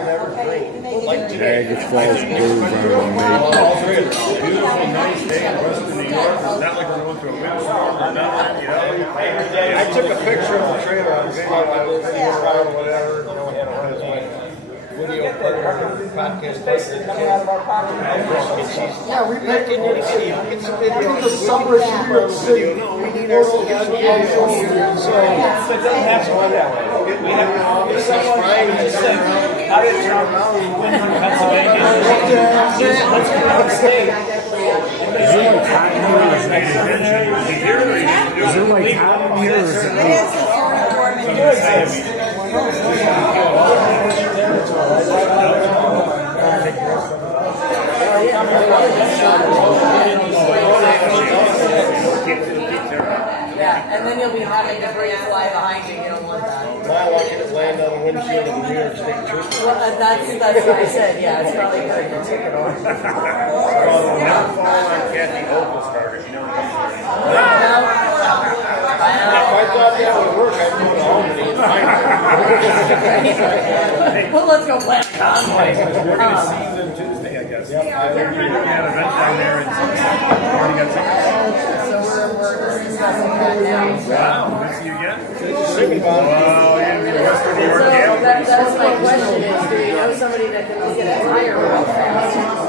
never drink. Niagara Falls Boulevard, mate. Beautiful, nice day in Western New York. It's not like we're going through a windstorm or nothing, you know. I took a picture of the trailer on video. I was video or whatever. You know, we had one of those video podcast. Yeah, we paid for it. Get some video. The summer of New York City. No, we need our own video. But it doesn't have to be that way. We have Brian just said, how did it turn around and win from Pennsylvania? Let's go out of state. Is there like hot in here? Is there like hot in here? Or is it Yeah, and then you'll be having debris fly behind you. You don't want that. Why can it land on the windshield of the New York State Trooper? Well, that's what I said. Yeah, it's probably good to take it off. Never fall on Kathy Opal's target, you know. If I thought that would work, I'd go to Albany and find it. Well, let's go play Convoy. We're going to see them Tuesday, I guess. We're doing an event down there in already got tickets. So we're discussing that now. Wow, we'll see you again. Sing about it. Wow, yeah, Western New York. So that's my question is, do you know somebody that can look at a tire real fast?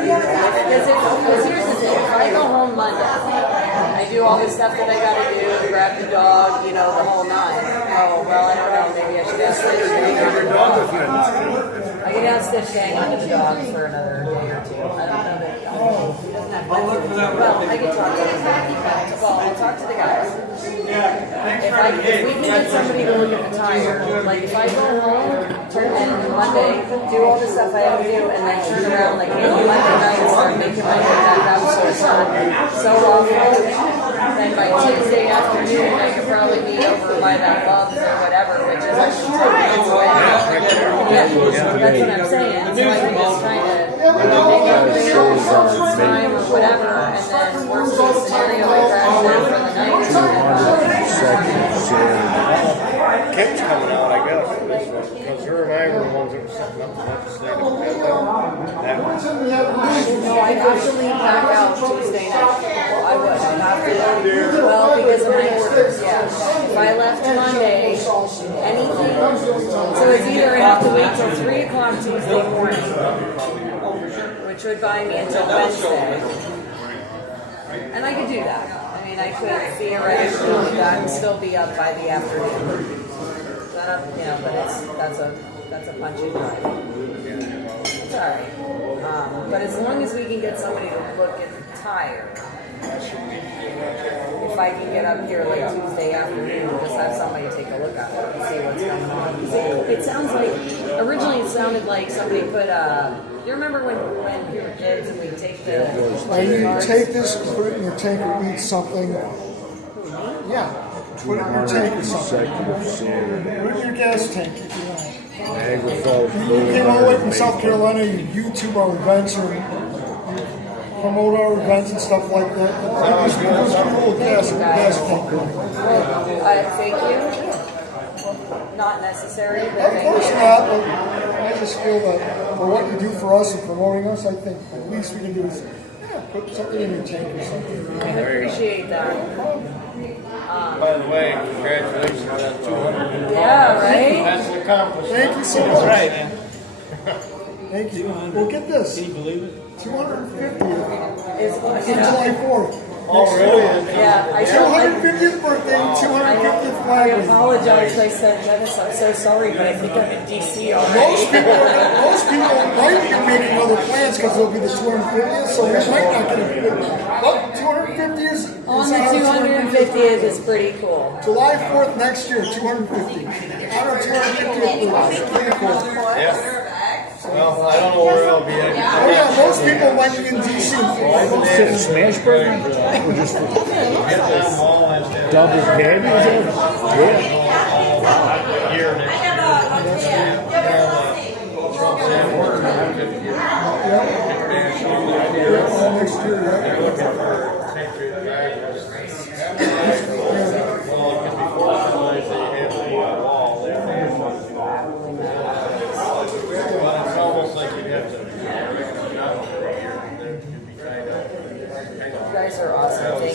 Because here's the thing, if I go home Monday, I do all the stuff that I gotta do, grab the dog, the whole nine. Oh, well, I don't know, maybe I should ask Stitch to hang on to the dog. I can ask Stitch to hang on to the dog for another day or two. I don't know that, he doesn't have well, I can talk to the guys. Well, I'll talk to the guys. If we can get somebody to look at the tire, like if I go home, turn in Monday, do all the stuff I have to do, and then turn around like Monday night and start making my way back out so it's not so awful, then by Tuesday afternoon I could probably be over by that Bubs or whatever, which is actually 10 minutes away. Yeah, that's what I'm saying. So I can just kind of make up time or whatever, and then worst case scenario, I grab them for the night. Kim's coming out, I guess, for this one, because her and I were the ones that were setting up the legislative agenda. No, I have to leave back out Tuesday night. I would. I have to. Well, because of my orders, yeah. If I left Monday, anything, so it's either I have to wait till 3 o'clock Tuesday morning, which would buy me until Wednesday. And I could do that. I mean, I could theoretically do that and still be up by the afternoon. But that's a That's a punch and drive. It's all right. But as long as we can get somebody to look at the tire, if I can get up here like Tuesday afternoon, just have somebody take a look at it and see what's going on. It sounds like, originally it sounded like somebody put you remember when we were kids and we'd take the... you take this, put it in your tank or eat something. Yeah, put it in your tank or something. Put it in your gas tank if you want. Niagara Falls. You came all the way from South Carolina, you YouTube our events or you promote our events and stuff like that. There's a little gas tank. Thank you. Not necessary, but of course not, but I just feel that for what you do for us and promoting us, I think the least we can do is put something in your tank or something. I appreciate that. By the way, congratulations on that 200. Yeah, right? That's an accomplishment. Thank you so much. That's right, man. Thank you. Well, get this. Can you believe it? 250 Is July 4th. Oh, really? Yeah, I 250th birthday, 250th I flag. apologize. I said, Dennis, I'm so sorry, but I think I'm in DC already. Most people might be making other plans because it'll be the 250th, so we might not get a but 250 is On the 250th is pretty cool. July 4th next year, 250. On our 250th birthday. Pretty cool. Yeah. Well, I don't know where I'll be at. Oh yeah, most people might be in DC. Smash burger? Or just double patty? Yeah. Year next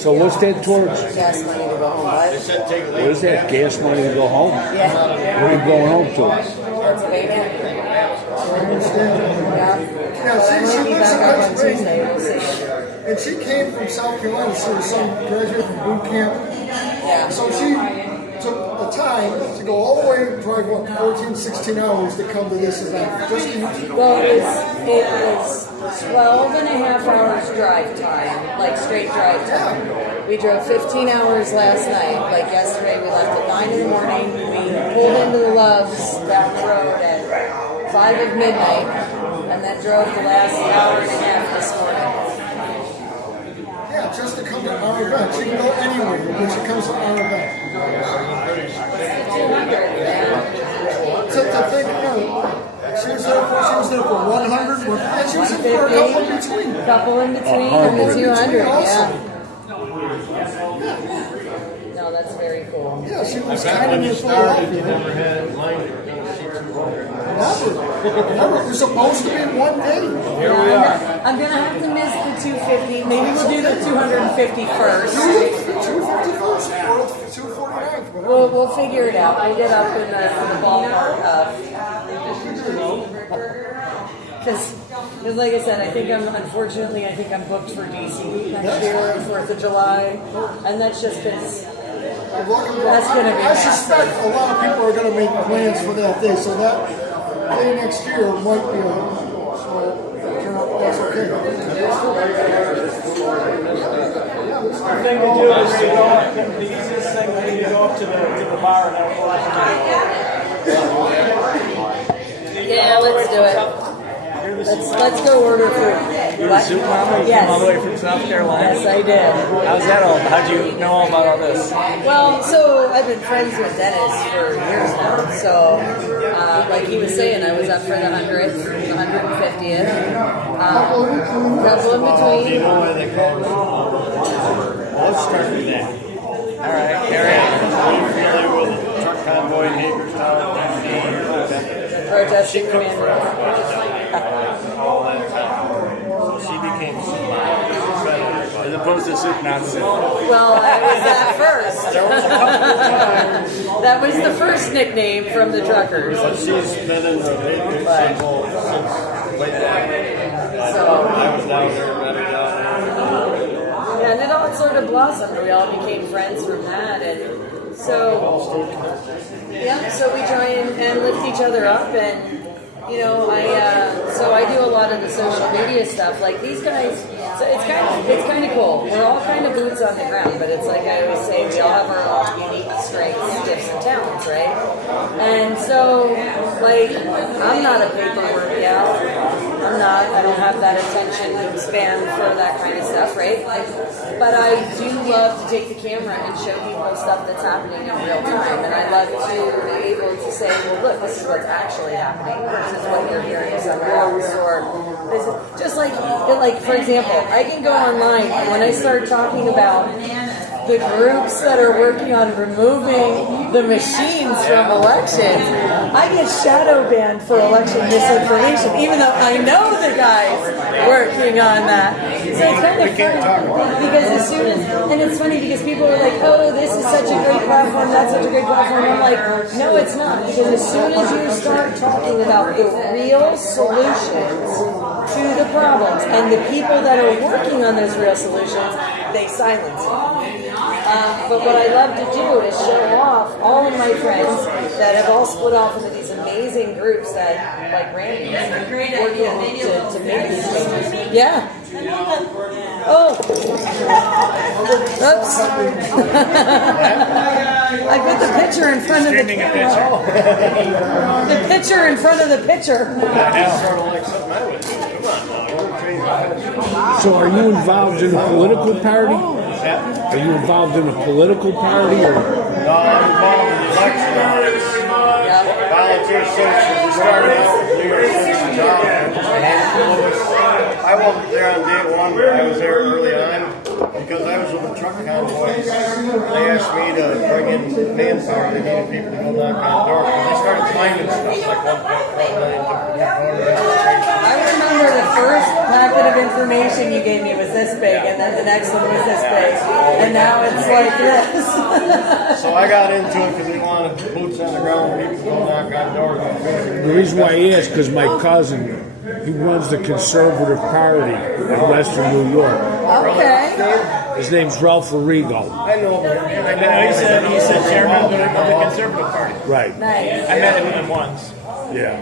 So what's that towards? Gas money to go home, what? What is that? Gas money to go home? Yeah. Where are you going home to? Pennsylvania. Yeah, I might be back up on Tuesday, we'll see. and she came from South Carolina, so her son graduated from boot camp. Yeah. So she took the time to go all the way and drive, 14, 16 hours to come to this event. Just to Well, it was 12 and a half hours drive time, like straight drive time. We drove 15 hours last night. Like yesterday, we left at 9 in the morning. We pulled into the Loves down the road at 5 of midnight, and then drove the last hour and a half this morning. Yeah, just to come to our event. She can go anywhere when she comes to our event. To think, she was there for 100, and she was in for a couple in between. Couple in between, and the 200, yeah. No, that's very cool. Yeah, she was kind of in Philadelphia. Never had mine. Never. It was supposed to be one day. Here we are. I'm gonna have to miss the 250. Maybe we'll do the 250 first. 250 first, or 249th, whatever. We'll figure it out. We'll get up in the ballpark of. Because, like I said, I think I'm booked for DC next year, 4th of July, and that's just because that's going to be I suspect a lot of people are going to make plans for that day, so that day next year might be that's okay. The thing to do is to go, the easiest thing would be to go up to the bar and have a glass Yeah, let's do it. Let's go order food. You're the soup mama? You came all the way from South Carolina? Yes, I did. How's that all? How'd you know all about all this? Well, so I've been friends with Dennis for years now. So, like he was saying, I was up for the 100th, the 150th. Couple in between. Do you know why they call it? Let's start with that. All right, carry on. Are you familiar with the truck convoy in Hagerstown? Protesting the mandate. She became as opposed to soup Nazi. Well, I was that first. That was the first nickname from the truckers. But she's been in the Hagerstown since way back. So I was down there, met her down there. yeah, and it all sort of blossomed. We all became friends from that, and So, yeah, so we try and lift each other up, and you know, so I do a lot of the social media stuff. Like these guys, so it's kind of cool. We're all kind of boots on the ground, but it's like I always say, we all have our own unique strengths, gifts, and talents, right? And so, like, I'm not a paperwork gal. I don't have that attention span for that kind of stuff, right? But I do love to take the camera and show people stuff that's happening in real time. And I love to be able to say, well, look, this is what's actually happening versus what you're hearing somewhere else. Or this is just like, for example, I can go online and when I start talking about the groups that are working on removing the machines from elections, I get shadow banned for election misinformation, even though I know the guys working on that. So it's kind of funny because as soon as, and it's funny because people are like, oh, this is such a great platform, that's such a great platform. I'm like, no, it's not, because as soon as you start talking about the real solutions to the problems and the people that are working on those real solutions, they silence you. But what I love to do is show off all of my friends that have all split off into these amazing groups that, like Randy's, working to make these changes. Yeah. Oh. Oops. I put the picture in front of the camera. The picture in front of the picture. So are you involved in a political party? Are you involved in a political party? Or? No, I'm involved in elections. Volunteer citizens. We started out with New York Citizen Job. I wasn't there on day one. I was there early on because I was with a truck convoy. They asked me to bring in manpower. They needed people to go knock on doors. They started finding stuff like 1.4 million different I remember the first packet of information you gave me was this big, and then the next one was this big, and now it's like this. So I got into it because they wanted boots on the ground, people to go knock on doors. The reason why I asked because my cousin, he runs the Conservative Party in Western New York. Okay. His name's Ralph Arrigo. I know him. He's the chairman of the Conservative Party. Right. Nice. I met him once. Yeah.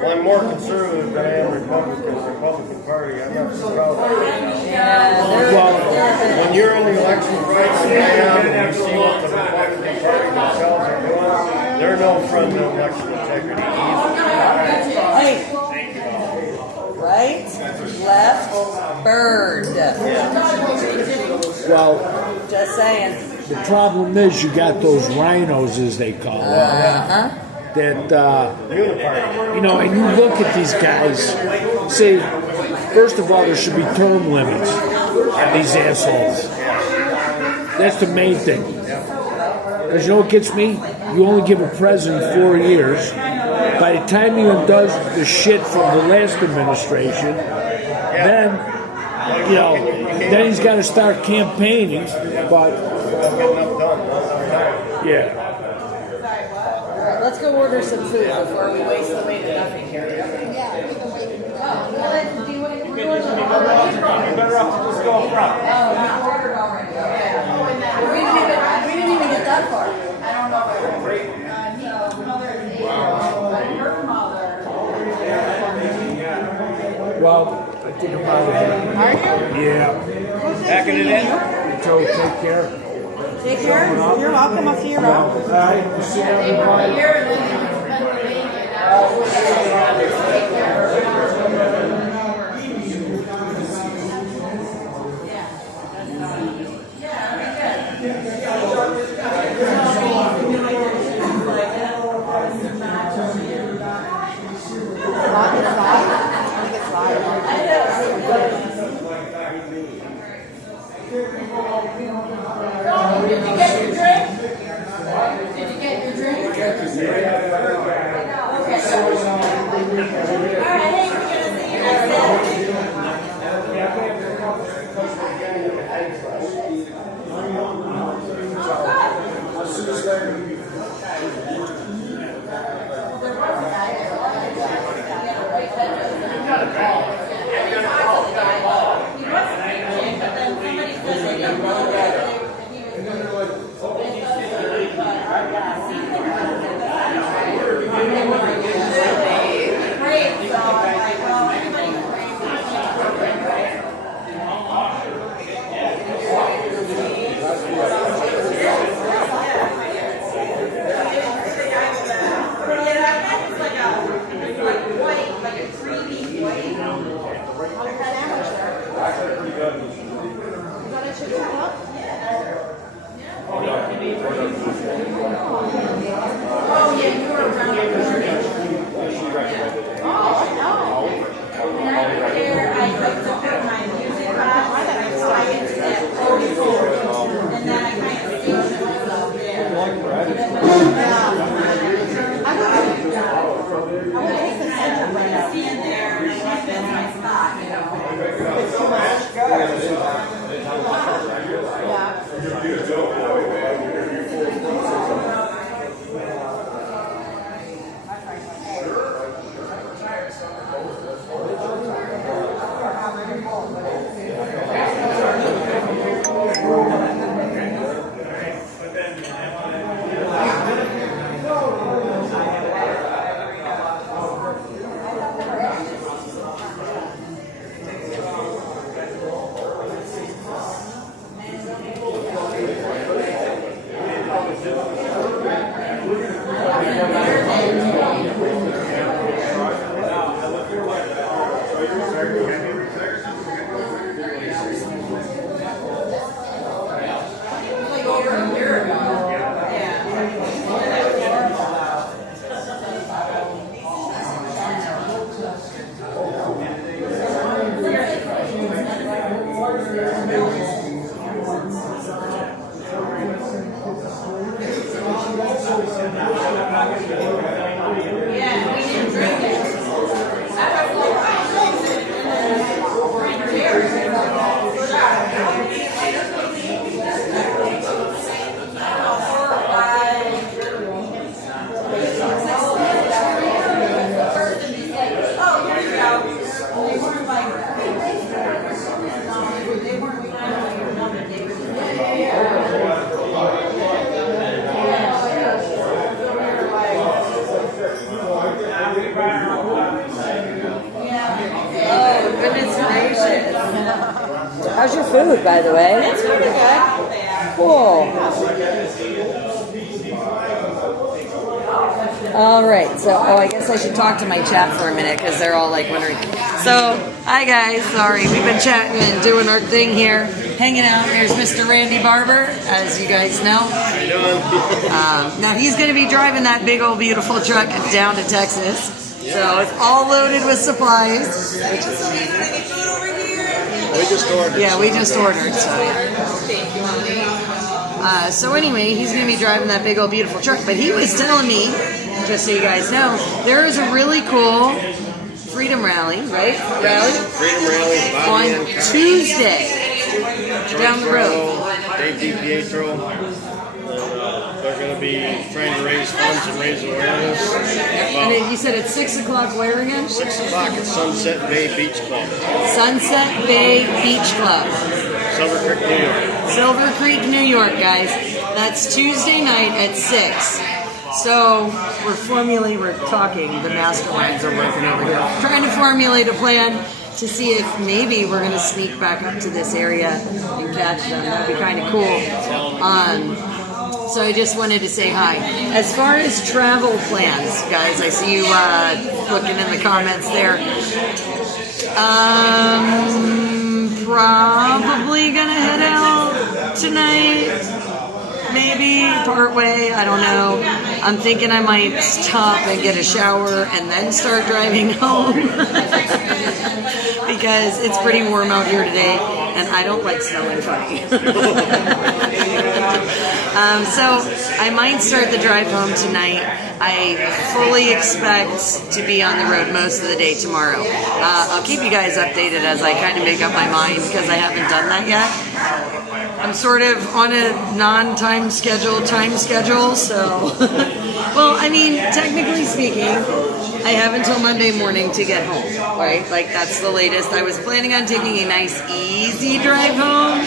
Well, I'm more conservative than I am Republican Party. I'm not so proud of it. Yeah, when you're in the election fight, and you see what the Republican Party themselves are doing, they're no friend of election integrity either. hey. Right, left, bird. Well, Just saying. the problem is you got those rhinos, as they call them. That, you know, and you look at these guys, say, first of all, there should be term limits on these assholes. That's the main thing. Because you know what gets me? You only give a president 4 years. By the time he undoes the shit from the last administration, then, you know, then he's got to start campaigning. But, yeah. Let's go order some food before we waste the way to nothing here. Do you want to order? You're better off to just go up front. Oh, we ordered already. Okay. We didn't even get that far. I don't know. Well, I think about it. Are you? Yeah. Backing it in. So take care. Take care. You're welcome. I'll see you around. All right. We'll see everybody. Did you get your drink? Did you get your drink? Okay. Oh, yeah, you were around the morning. Oh, I know. When I was there, I like to put my music on, so I get to that podium, and then I kind of station myself there. I would take the center, but I stand there, and that's my spot, you know. It's too much. How's your food, by the way? It's pretty good. Cool. All right, so, I guess I should talk to my chat for a minute because they're all like wondering. So, hi guys, sorry, we've been chatting and doing our thing here, hanging out. Here's Mr. Randy Barber, as you guys know. How you doing? Now he's going to be driving that big old beautiful truck down to Texas. So it's all loaded with supplies. Which is amazing. We just ordered. Yeah, we just ordered, so yeah. So anyway, he's going to be driving that big old beautiful truck. But he was telling me, just so you guys know, there is a really cool Freedom Rally, right? Freedom Rally On Tuesday, down the road. Dave DiPietro. They're going to be trying to raise funds and raise awareness. And then you said it's 6 o'clock where again? 6 o'clock at Sunset Bay Beach Club. Sunset Bay Beach Club. Silver Creek, New York. Silver Creek, New York, guys. That's Tuesday night at 6. So we're talking, the masterminds are working over here, trying to formulate a plan to see if maybe we're going to sneak back up to this area and catch them. That'd be kind of cool. So I just wanted to say hi. As far as travel plans, guys, I see you looking in the comments there. Probably gonna head out tonight. Maybe part way, I don't know. I'm thinking I might stop and get a shower and then start driving home. Because it's pretty warm out here today and I don't like smelling funny. So I might start the drive home tonight. I fully expect to be on the road most of the day tomorrow. I'll keep you guys updated as I kind of make up my mind because I haven't done that yet. I'm sort of on a non-time schedule, so... Well, I mean, technically speaking, I have until Monday morning to get home, right? Like, that's the latest. I was planning on taking a nice, easy drive home,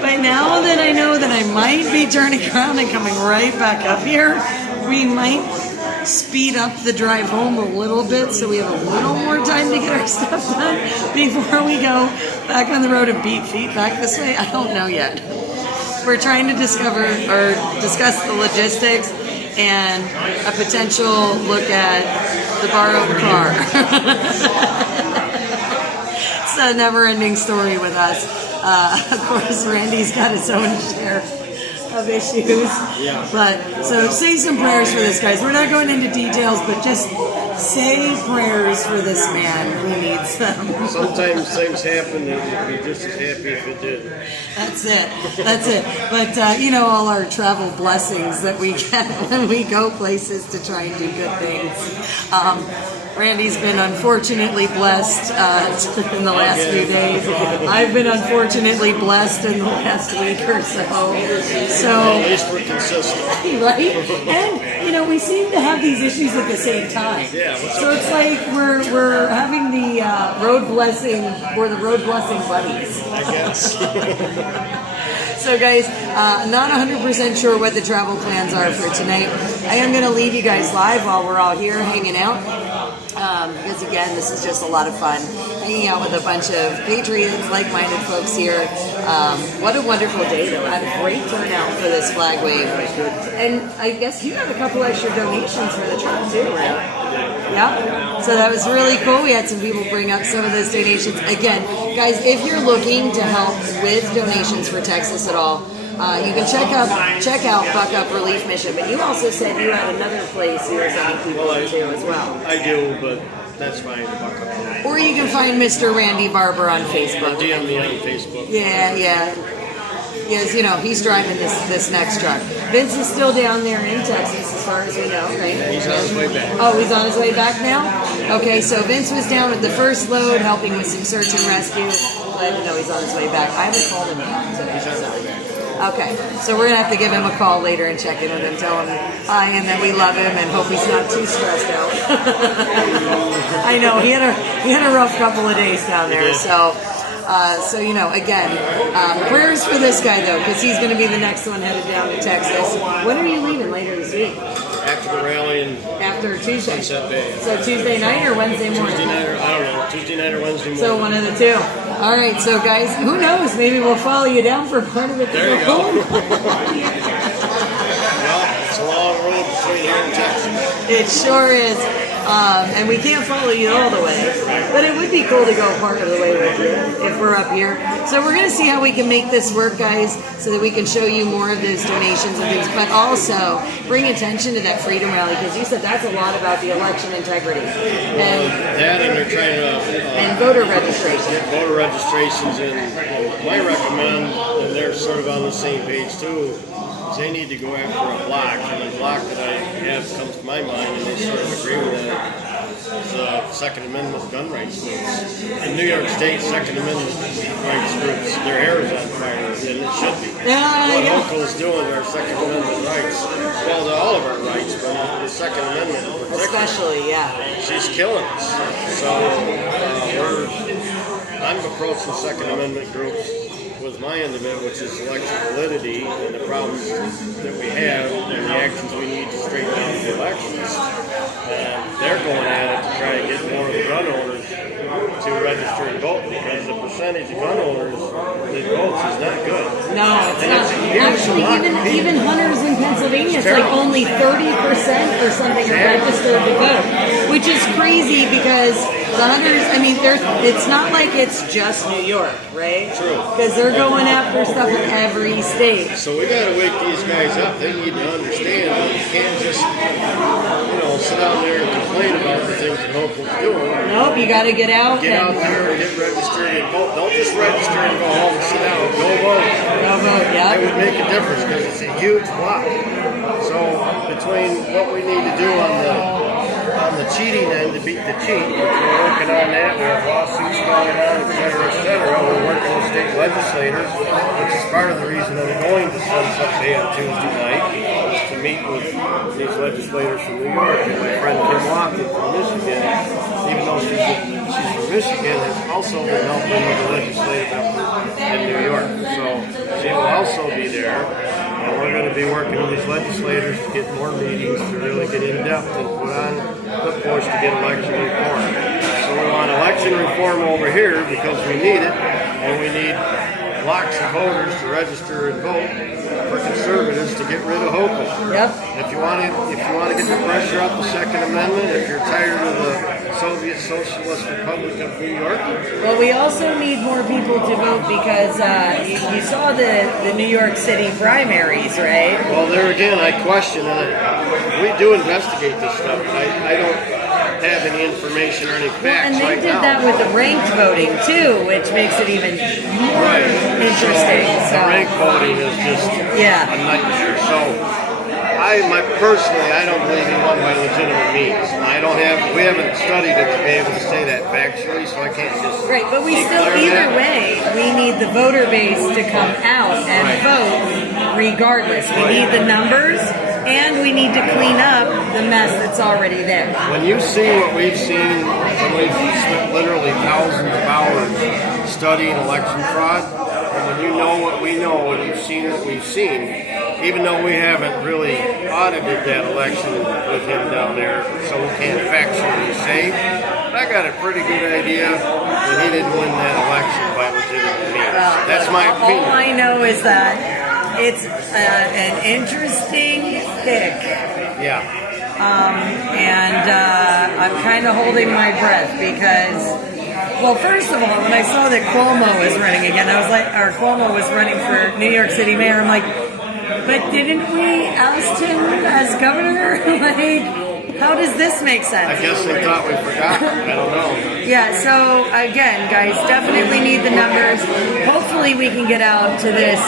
but now that I know that I might be turning around and coming right back up here, we might speed up the drive home a little bit so we have a little more time to get our stuff done before we go back on the road and beat feet back this way. I don't know yet. We're trying to discuss the logistics and a potential look at the borrowed car. It's a never-ending story with us. Of course, Randy's got his own share of issues. Yeah. But so say some prayers for this, guys. We're not going into details, but just say prayers for this man who needs them. Sometimes things happen and you'd be just as happy if it did. That's it. That's it. But all our travel blessings that we get when we go places to try and do good things. Randy's been unfortunately blessed in the last few days. I've been unfortunately blessed in the last week or so. So at least we're consistent. Right? And, we seem to have these issues at the same time. Yeah. So it's like we're having the road blessing, we're the road blessing buddies. I guess. So guys, not 100% sure what the travel plans are for tonight. I am going to leave you guys live while we're all here hanging out. Because again, this is just a lot of fun. Hanging out with a bunch of patriots, like-minded folks here. What a wonderful day though. Had a great turnout for this flag wave. And I guess you have a couple extra donations for the trip too, right? Yeah. So that was really cool. We had some people bring up some of those donations. Again, guys, if you're looking to help with donations for Texas at all, you can check out Buck Up Relief Mission. But you also said you had another place you were sending people to as well. I do, but that's fine. Buck Up. Or you can find Mr. Randy Barber on Facebook. DM me on Facebook. Yeah. Yes, he's driving this next truck. Vince is still down there in Texas, as far as we know, right? He's on his way back. Oh, he's on his way back now? Okay, so Vince was down with the first load, helping with some search and rescue. Glad to know he's on his way back. I haven't called him yet today. He's on his way back. Okay, so we're going to have to give him a call later and check in with him, tell him hi and that we love him and hope he's not too stressed out. I know, he had a rough couple of days down there, so again, prayers for this guy though, because he's going to be the next one headed down to Texas. When are you leaving later this week? After the rally and after Tuesday. Sunset Bay. So Tuesday night or Wednesday morning? Tuesday night or, I don't know, Tuesday night or Wednesday morning. So one of the two. All right, so guys, who knows? Maybe we'll follow you down for part of it. There you go. Well, it's a long road between here and Texas. It sure is. And we can't follow you all the way. But it would be cool to go part of the way with you if we're up here. So we're going to see how we can make this work, guys, so that we can show you more of those donations and things, but also bring attention to that Freedom Rally, because you said that's a lot about the election integrity. And they're trying to... and voter registration. Get voter registrations in. I recommend, and they're sort of on the same page too, they need to go after a block, and the block that I have comes to my mind, and they sort of agree with that, is the Second Amendment gun rights groups. In New York State, Second Amendment rights groups, their hair is on fire, and it should be. What Hochul is doing to our Second Amendment rights, well, to all of our rights, but the Second Amendment in particular, especially, she's killing us. So I'm approaching Second Amendment groups with my end of it, which is election validity and the problems that we have and the actions we need to straighten out the elections. And they're going at it to try to get more of the gun owners to register and vote, because the percentage of gun owners that votes is not good. No, it's not. Actually, even hunters in Pennsylvania, it's like only 30% or something are registered to vote, which is crazy because the hunters, it's not like it's just New York, right? True. Because they're going after stuff in every state. So we got to wake these guys up. They need to understand that you can't just, sit down there and complain about the things that Hochul's doing. Nope, you got to get out. Get out there and get registered and vote. Don't just register and go home and sit down. Go vote. Go vote, yeah. It would make a difference because it's a huge block. So between what we need to do on the cheating end to beat the cheat, which we're working on that, we have lawsuits going on, et cetera. We're working with state legislators, which is part of the reason I'm going to Sunset Bay on Tuesday night, is to meet with these legislators from New York. And my friend Kim Watson from Michigan, even though she's from Michigan, has also been helping with the legislative effort in New York. So she will also be there. And we're going to be working with these legislators to get more meetings to really get in depth and put on the push to get election reform. So we want election reform over here because we need it, and we need lots of voters to register and vote for conservatives to get rid of Hochul. Yep. If you want to get the pressure off the Second Amendment, if you're tired of the Soviet Socialist Republic of New York. Well, we also need more people to vote because you saw the New York City primaries, right? Well, there again, I question it. We do investigate this stuff, but I don't have any information or any facts and they right did now. that with the ranked voting too, which makes it even more interesting. So the ranked voting is just a nightmare. So personally, I don't believe he won by legitimate means. We haven't studied it to be able to say that factually, so I can't just. Right, but we still, either way, we need the voter base to come out and vote regardless. We need the numbers, and we need to clean up the mess that's already there. When you see what we've seen, when we've spent literally thousands of hours studying election fraud, and when you know what we know and you've seen what we've seen, even though we haven't really audited that election with him down there, so we can't factually say, but I got a pretty good idea that he didn't win that election by legitimate means. That's my opinion. All I know is that it's an interesting pick. Yeah. And I'm kind of holding my breath because, well, first of all, when I saw that Cuomo was running again, Cuomo was running for New York City mayor, I'm like, but didn't we oust him as governor? Like, how does this make sense? I guess they thought we forgot. I don't know. Yeah, so again, guys, definitely need the numbers. Hopefully we can get out to this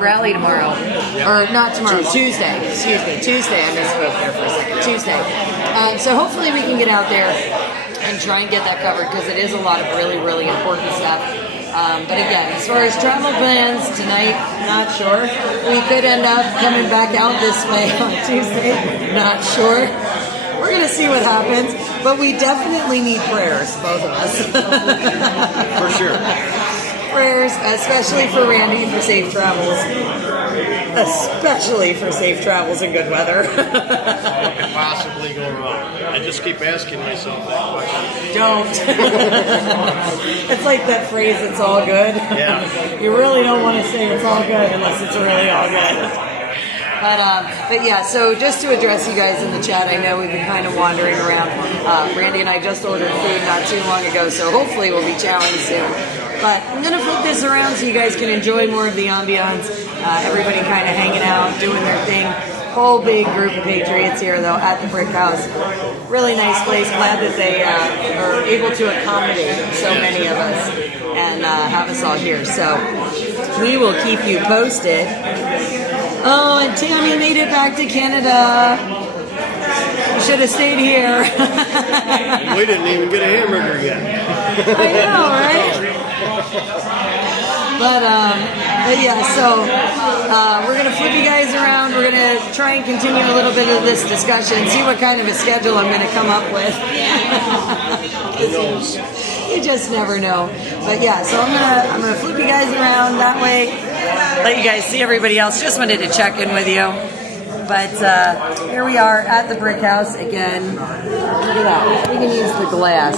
rally tomorrow. Or not tomorrow, Tuesday. Excuse me, Tuesday. I misspoke there for a second. Tuesday. So hopefully we can get out there and try and get that covered because it is a lot of really, really important stuff. But again, as far as travel plans tonight, not sure. We could end up coming back out this way on Tuesday, not sure. We're going to see what happens, but we definitely need prayers, both of us. For sure. Prayers, especially for Randy, for safe travels. Especially for safe travels in good weather. What could possibly go wrong? I just keep asking myself that question. Don't. It's like that phrase, it's all good. Yeah. You really don't want to say it's all good unless it's really all good. But yeah, so just to address you guys in the chat, I know we've been kind of wandering around. Randy and I just ordered food not too long ago, so hopefully we'll be challenged soon. But I'm going to flip this around so you guys can enjoy more of the ambiance. Everybody kind of hanging out, doing their thing. Whole big group of Patriots here, though, at the Brick House. Really nice place. Glad that they are able to accommodate so many of us and have us all here. So we will keep you posted. Oh, and Tammy made it back to Canada. You should have stayed here. We didn't even get a hamburger yet. I know, right? But yeah, so we're going to flip you guys around. We're going to try and continue a little bit of this discussion, see what kind of a schedule I'm going to come up with. Who knows? You just never know. But yeah, so I'm gonna flip you guys around that way, let you guys see everybody else. Just wanted to check in with you. But here we are at the Brick House again. Look at that. We can use the glass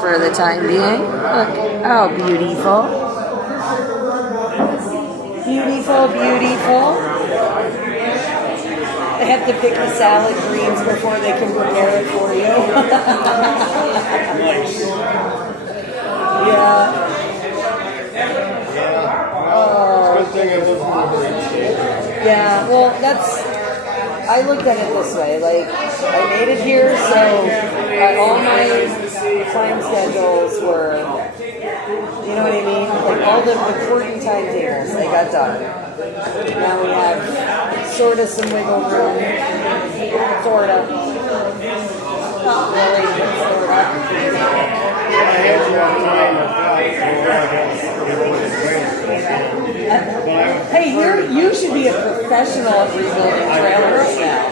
for the time being. Look, oh, beautiful. Beautiful, beautiful. They have to pick the salad greens before they can prepare it for you. Nice. Yeah. Oh. It's a good thing I wasn't. Yeah, well, I looked at it this way, like, I made it here, so all my time schedules were, you know what I mean? Like, all the important timetables, they got done. Now we have sort of some wiggle room, sort of. Not really, but sort of. Hey, you should be a professional at rebuilding trailers now.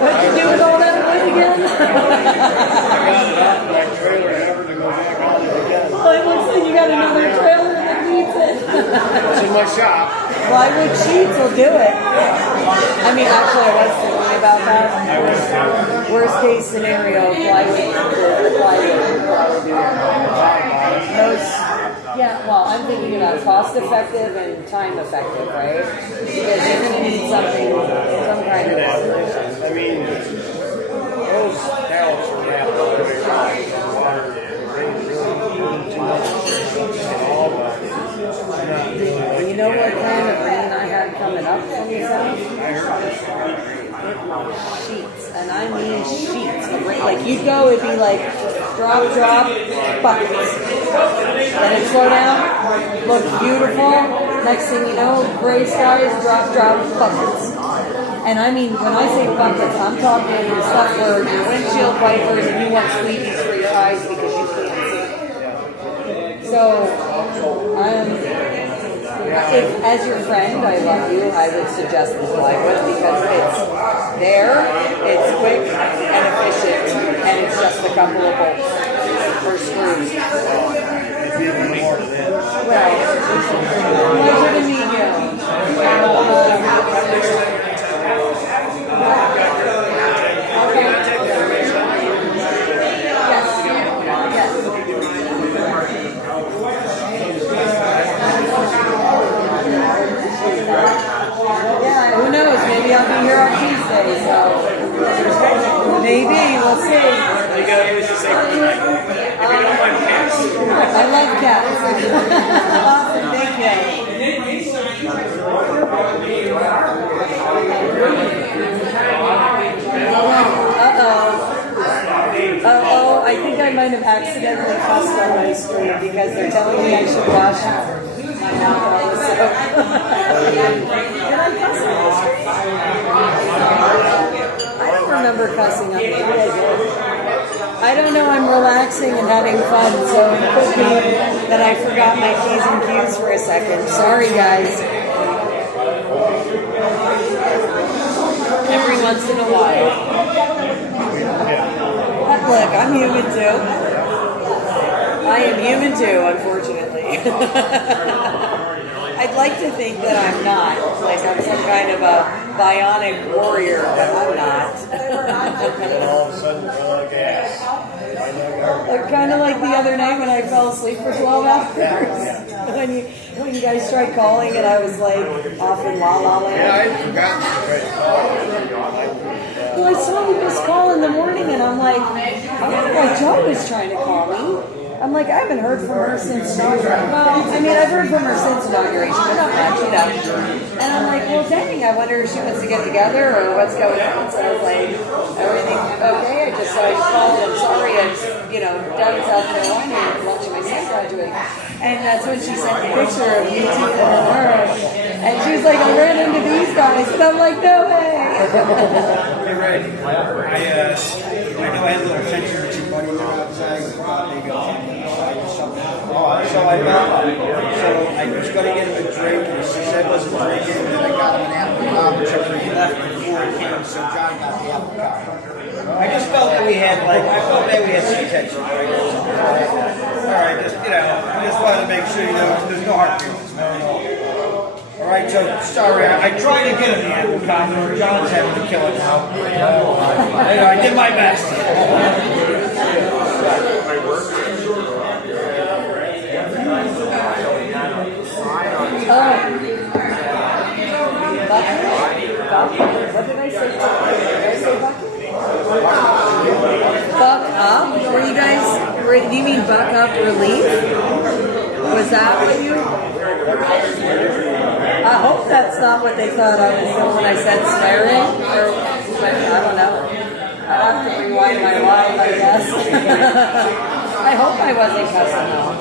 What'd you do with all that wood again? I got it off my trailer, never to go back on it again. Well, it looks like you got another trailer that needs it. It's in my shop. Plywood sheets will do it. I mean, actually, I was thinking about that. Worst case scenario, plywood would probably do it. Yeah, well, I'm thinking about cost effective and time effective, right? Because you're going to need some kind of solution. I mean, those cows are half the way around. Water, the rain's really too much. You know what kind of rain I had coming up from the south? It was sheets, and I mean sheets of rain. Like you'd go, it'd be like drop, buckets. Then it'd slow down, look beautiful. Next thing you know, gray skies, drop, buckets. And I mean, when I say buckets, I'm talking stuff where your windshield wipers and you want squeegees for your eyes because you can't see. So, if, as your friend, I love you, I would suggest the plywood because it's there, it's quick and efficient, and it's just a couple of bolts or screws. Well, pleasure to meet you. Yeah, who knows? Maybe I'll be here on Tuesday, so maybe we'll see. I love cats. Awesome, thank you. Uh-oh, I think I might have accidentally cussed on my stream because they're telling me I should wash my mouth all the soap. Did I cuss on my stream? I don't remember cussing on maybe I did. I don't know, I'm relaxing and having fun, so it could be that I forgot my P's and Q's for a second. Sorry, guys. Every once in a while. Look, I'm human too. I am human too, unfortunately. I'd like to think that I'm not. Like I'm some kind of a bionic warrior, but I'm not. All of a sudden, run gas. Kind of like the other night when I fell asleep for 12 hours. When you guys tried calling and I was like off in La La Land. Yeah, I forgot to call. Well, I saw this call in the morning and I'm like, I wonder why Joe was trying to call me. I'm like, I haven't heard from her since inauguration. Well, I mean, I've heard from her since inauguration, but not much, you know. And I'm like, well, dang, I wonder if she wants to get together or what's going on. So I was like, everything okay? I just saw you called. I'm sorry, it's, down in South Carolina and watching my son graduate. And that's when she sent a picture of you two and her. And she was like, I ran into these guys. And I'm like, no way. Hey, Ray, I know I had a little tension with your buddy there outside. So I was going to get him a drink, and she said wasn't drinking, and then I got him an apple cobbler. He left before he came, so John got the apple cobbler. I just felt that we had, some tension, right? All right, I just wanted to make sure, there's no hard feelings. No. All right, so, sorry, I tried to get him the apple cobbler. John's having to kill it now. I did my best. What did I say? Did I say buck up? Were you guys, do you mean buck up relief? Was that what you? I hope that's not what they thought I was doing when I said swearing. Or, I don't know. I'll have to rewind my life, I guess. I hope I wasn't cussing though.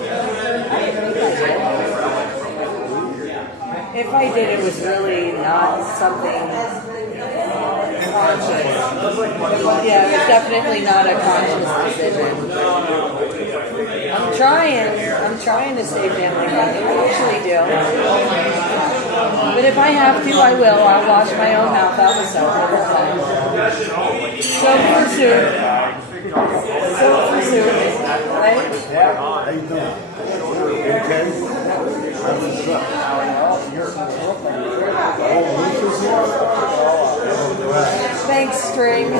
I didn't think I did. If I did, it was really not something conscious. Yeah, it was definitely not a conscious decision. I'm trying to stay family friendly. I actually do. But if I have to, I will. I'll wash my own mouth out with soap all the time. Soap for soup. Soap for soup. Right? Yeah. How you doing? Okay. Thanks, String. No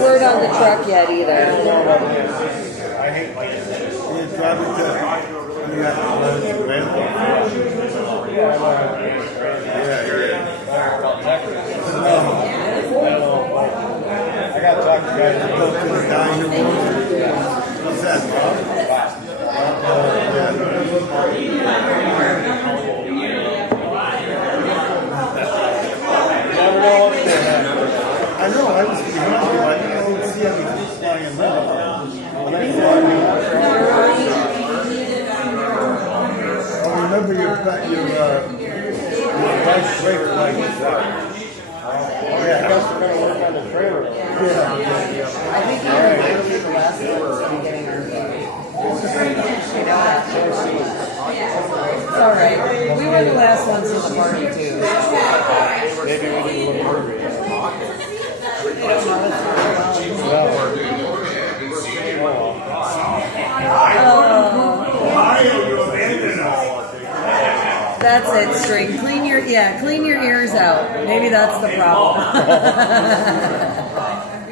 word on the truck yet either. I hate like I got to talk to guys that go to the diner. What's that? I know, I was behind you. I didn't see anything flying in there. I remember your wife's trailer like this. Yeah, I guess we're going to work on the trailer. I think you were the last one getting our It's alright. We were the last ones at the party too. Maybe we need a little hurry. That's it, string. Clean your ears out. Maybe that's the problem.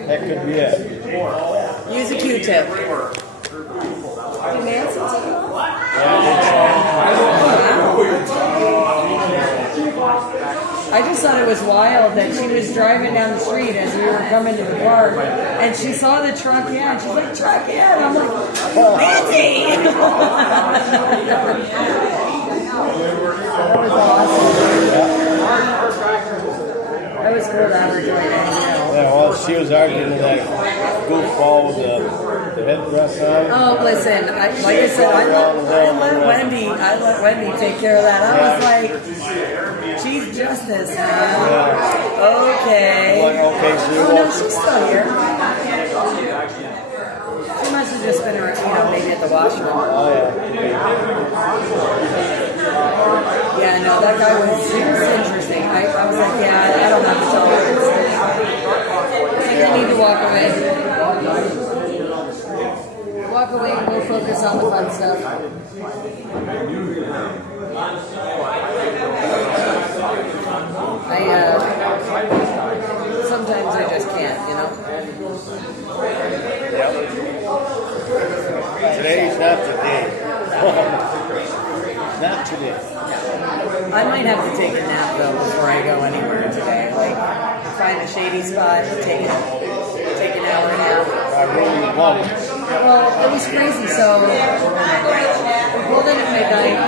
That could be it. Use a Q-tip. I just thought it was wild that she was driving down the street as we were coming to the park, and she saw the truck in, and she's like, truck in! I'm like, Nancy! That was awesome. That was cool to have her join in. Yeah, well, she was arguing with that goofball with the headdress on. Oh, listen, like I said, I let Wendy take care of that. I was like, Chief Justice, huh? Yeah. Okay. Like, okay, so oh, no, she's still here. She must have just been, maybe at the washroom. Oh, yeah. Yeah, no, that guy was interesting. I was like, yeah, I don't have to tell her this thing. I think I need to walk away. Walk away and we'll focus on the fun stuff. Sometimes I just can't, Yep. Today's not today. Not today. I might have to take a nap though before I go anywhere today. Like find a shady spot, take an hour nap. I really love it. Well, it was crazy. So we pulled in at midnight,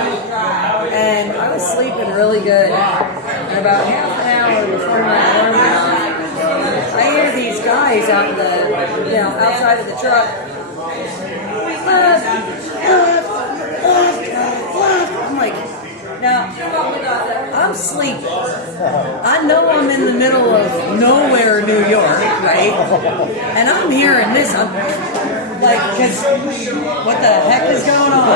and I was sleeping really good. And about half an hour before my alarm went off, I hear these guys out in the, outside of the truck. I'm like, now, I'm sleeping. I know I'm in the middle of nowhere, New York, right? And I'm hearing this. I'm like, because what the heck is going on,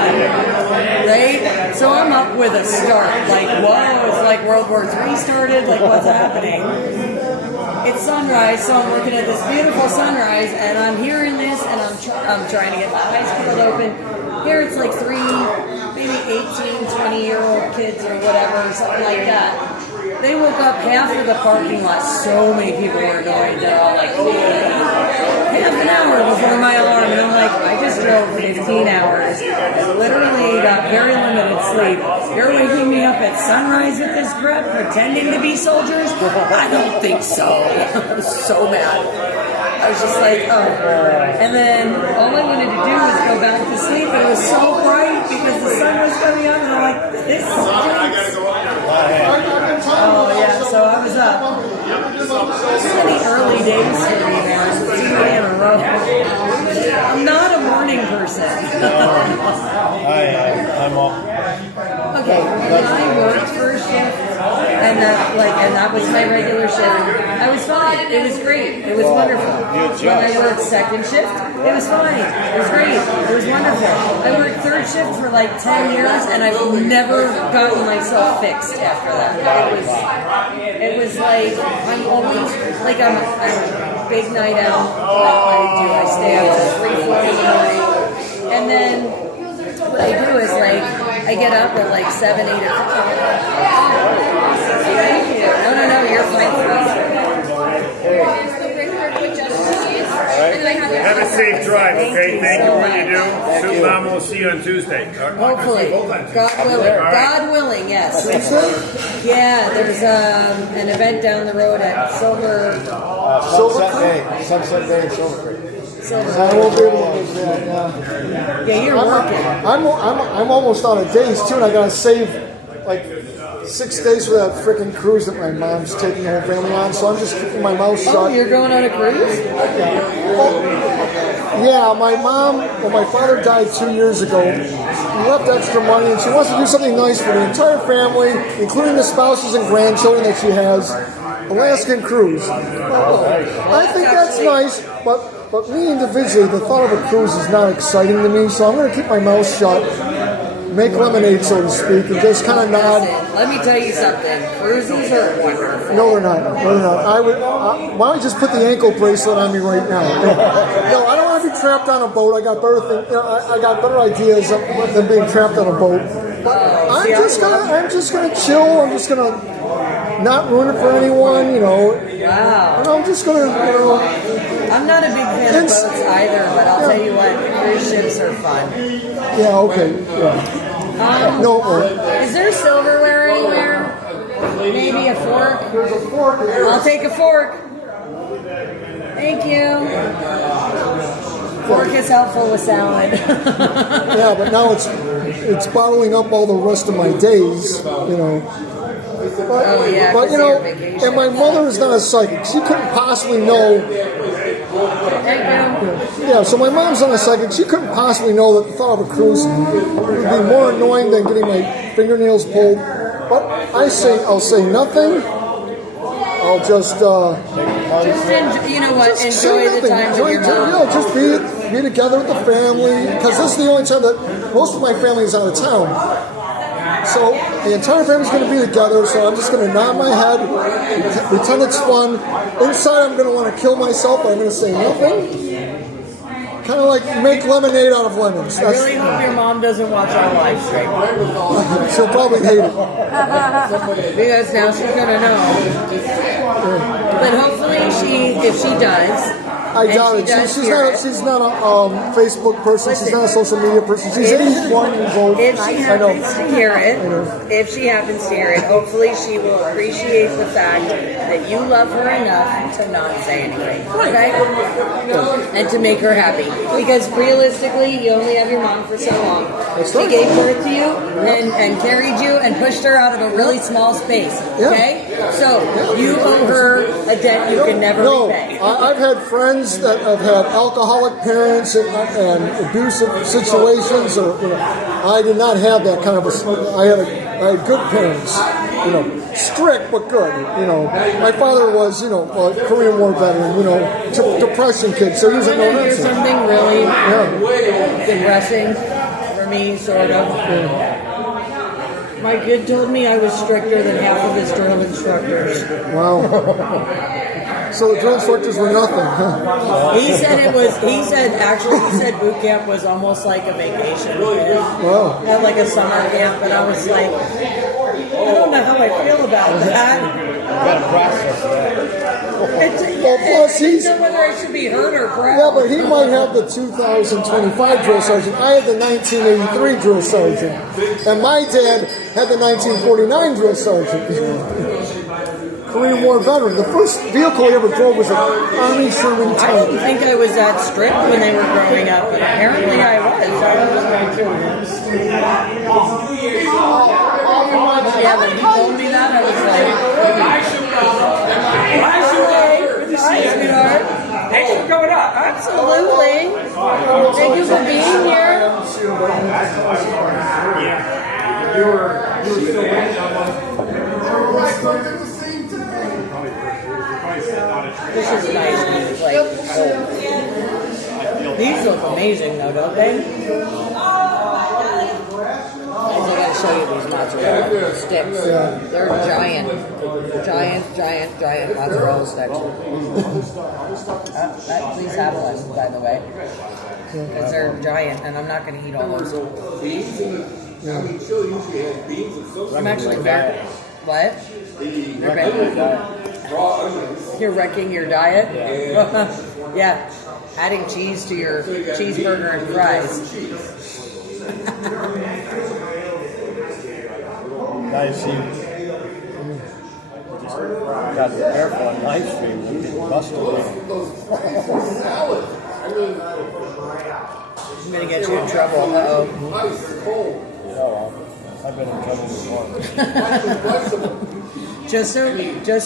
right? So I'm up with a start. Like, whoa, it's like World War III started. Like, what's happening? It's sunrise, so I'm looking at this beautiful sunrise, and I'm hearing this, and I'm trying to get my eyes peeled open. Here it's like 3, maybe 18, 20-year-old kids or whatever, something like that. They woke up half of the parking lot. So many people were annoyed. They're all like, half an hour before my alarm. And I'm like, I just drove 15 hours. Literally got very limited sleep. You're waking me up at sunrise with this crap, pretending to be soldiers? I don't think so. I was so mad. I was just like, oh. And then all I wanted to do was go back to sleep, but it was so bright because the sun was coming up, and I'm like, this stinks. Oh, yeah, so I was up. So many early days for me, man. 2 in a row. I'm not a morning person. I'm off. Okay, when I worked first shift, and that was my regular shift, I was fine. It was great. It was wonderful. When I worked second shift, it was fine. It was great. It was wonderful. I worked third shift for like 10 years, and I've never gotten myself fixed after that. It was like, I'm always, like I'm a big night out. I stay out till 3, 4 in the morning. And then what I do is like, I get up at like 7, 8 o'clock. Thank you. No, you're fine. Right. And I have Have a safe drive, okay? Thank you for what you do. Soon, Mom, we'll see you on Tuesday. Hopefully. God willing. God willing, yes. Yeah, there's an event down the road at Silver Sunset Day in Silver Creek. I won't be able to do that. Yeah, you're working. I'm almost out of days too, and I gotta save like 6 days for that freaking cruise that my mom's taking the whole family on. So I'm just keeping my mouth shut. Oh, you're going on a cruise? Yeah, my father died 2 years ago. He left extra money, and she wants to do something nice for the entire family, including the spouses and grandchildren that she has. Alaskan cruise. I think that's nice, but me individually, the thought of a cruise is not exciting to me, so I'm going to keep my mouth shut, make lemonade, so to speak, and just kind of nod. Let me tell you something. Cruises are wonderful. No, they're not. Why don't you just put the ankle bracelet on me right now? No, I don't want to be trapped on a boat. I got better things. I got better ideas than being trapped on a boat. But I'm just gonna chill. I'm just gonna not ruin it for anyone. Wow. And I'm just gonna. I'm not a big fan of boats either, but I'll tell you what, cruise ships are fun. Yeah. Okay. Yeah. No. Is there silverware anywhere? Maybe a fork? There's a fork. I'll take a fork. Thank you. Fork is helpful with salad. Yeah, but now it's bottling up all the rest of my days, But, but and my mother is not a psychic. She couldn't possibly know. Yeah, so my mom's not a psychic. She couldn't possibly know that the thought of a cruise would be more annoying than getting my fingernails pulled. But I'll say nothing. I'll just enjoy the time with your mom. Just be together with the family, because this is the only time that most of my family is out of town. So the entire family's going to be together, so I'm just going to nod my head, pretend it's fun. Inside I'm going to want to kill myself, but I'm going to say nothing. Kind of like make lemonade out of lemons. I really hope your mom doesn't watch our live stream. She'll probably hate it. Because now she's going to know. But hopefully if she does... I doubt it. She's not a Facebook person. She's not a social media person. She's 81 years old. If she happens to hear it, hopefully she will appreciate the fact that you love her enough to not say anything. Okay? And to make her happy. Because realistically, you only have your mom for so long. She gave birth to you and carried you and pushed her out of a really small space. Okay? So you owe her a debt you can never repay. I've had friends that have had alcoholic parents and abusive situations. I did not have that kind of I had good parents, strict but good. My father was, a Korean War veteran, depression kid. So he was here's something really depressing for me, sort of. My kid told me I was stricter than half of his drill instructors. Wow. So the drill instructors were nothing, huh? He said boot camp was almost like a vacation. Wow. Not like a summer camp, but I was like, I don't know how I feel about that. Got to process that. Plus I don't know whether I should be hurt or proud. Yeah, but he might have the 2025 drill sergeant. I had the 1983 drill sergeant. And my dad had the 1949 drill sergeant. Korean War veteran. The first vehicle he ever drove was an Army Sherman tank. I didn't think I was that strict when they were growing up, but apparently I was. Yeah, when he told me that, I was like, hi, sweetheart. Thanks for coming up. Absolutely. Thank you for being here. This is nice. These look amazing though, don't they? I gotta show you these mozzarella sticks. They're giant mozzarella sticks. Please have one, by the way. Because they're giant and I'm not gonna eat all those. I'm actually very... What? You're wrecking your diet? Yeah. Adding cheese to your cheeseburger and fries. Nice, you got to be careful on live stream. You get busted. I'm gonna get you in trouble. Uh-oh. Oh, I've been in trouble before. Just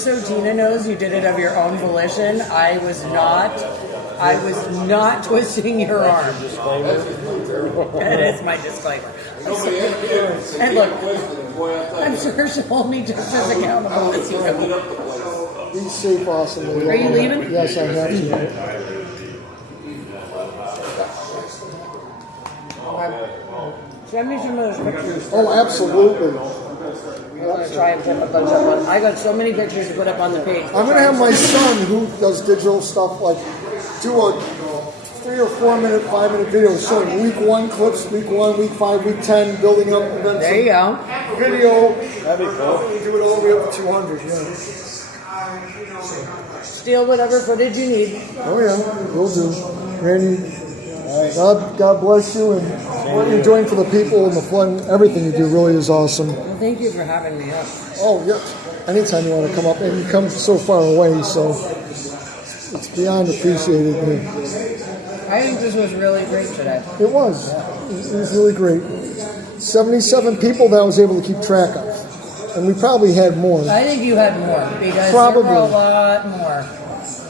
so Tina knows, you did it of your own volition. I was not twisting your arm. That is my disclaimer. And look, I'm sure she'll hold me just as accountable as you. Be safe, awesome. Are you leaving? Yes, I have to. Send me some of those pictures. Oh, absolutely. I'm going to try and put a bunch up. I got so many pictures to put up on the page. I'm going to have my son, who does digital stuff, like do a 3 or 4 minute, 5 minute video showing week 1 clips, week 1, week 5, week 10, building up, and then there you go. Video. That'd be cool. Do it all the way up to 200. Yeah. Steal whatever footage you need. Oh yeah, will do. Randy, God bless you, and what you're doing for the people and the fun, everything you do really is awesome. Well, thank you for having me up. Oh yeah, anytime you want to come up, and you come so far away, so it's beyond appreciated. I think this was really great today. It was. It was really great. 77 people that I was able to keep track of. And we probably had more. I think you had more, because Probably. there were a lot more.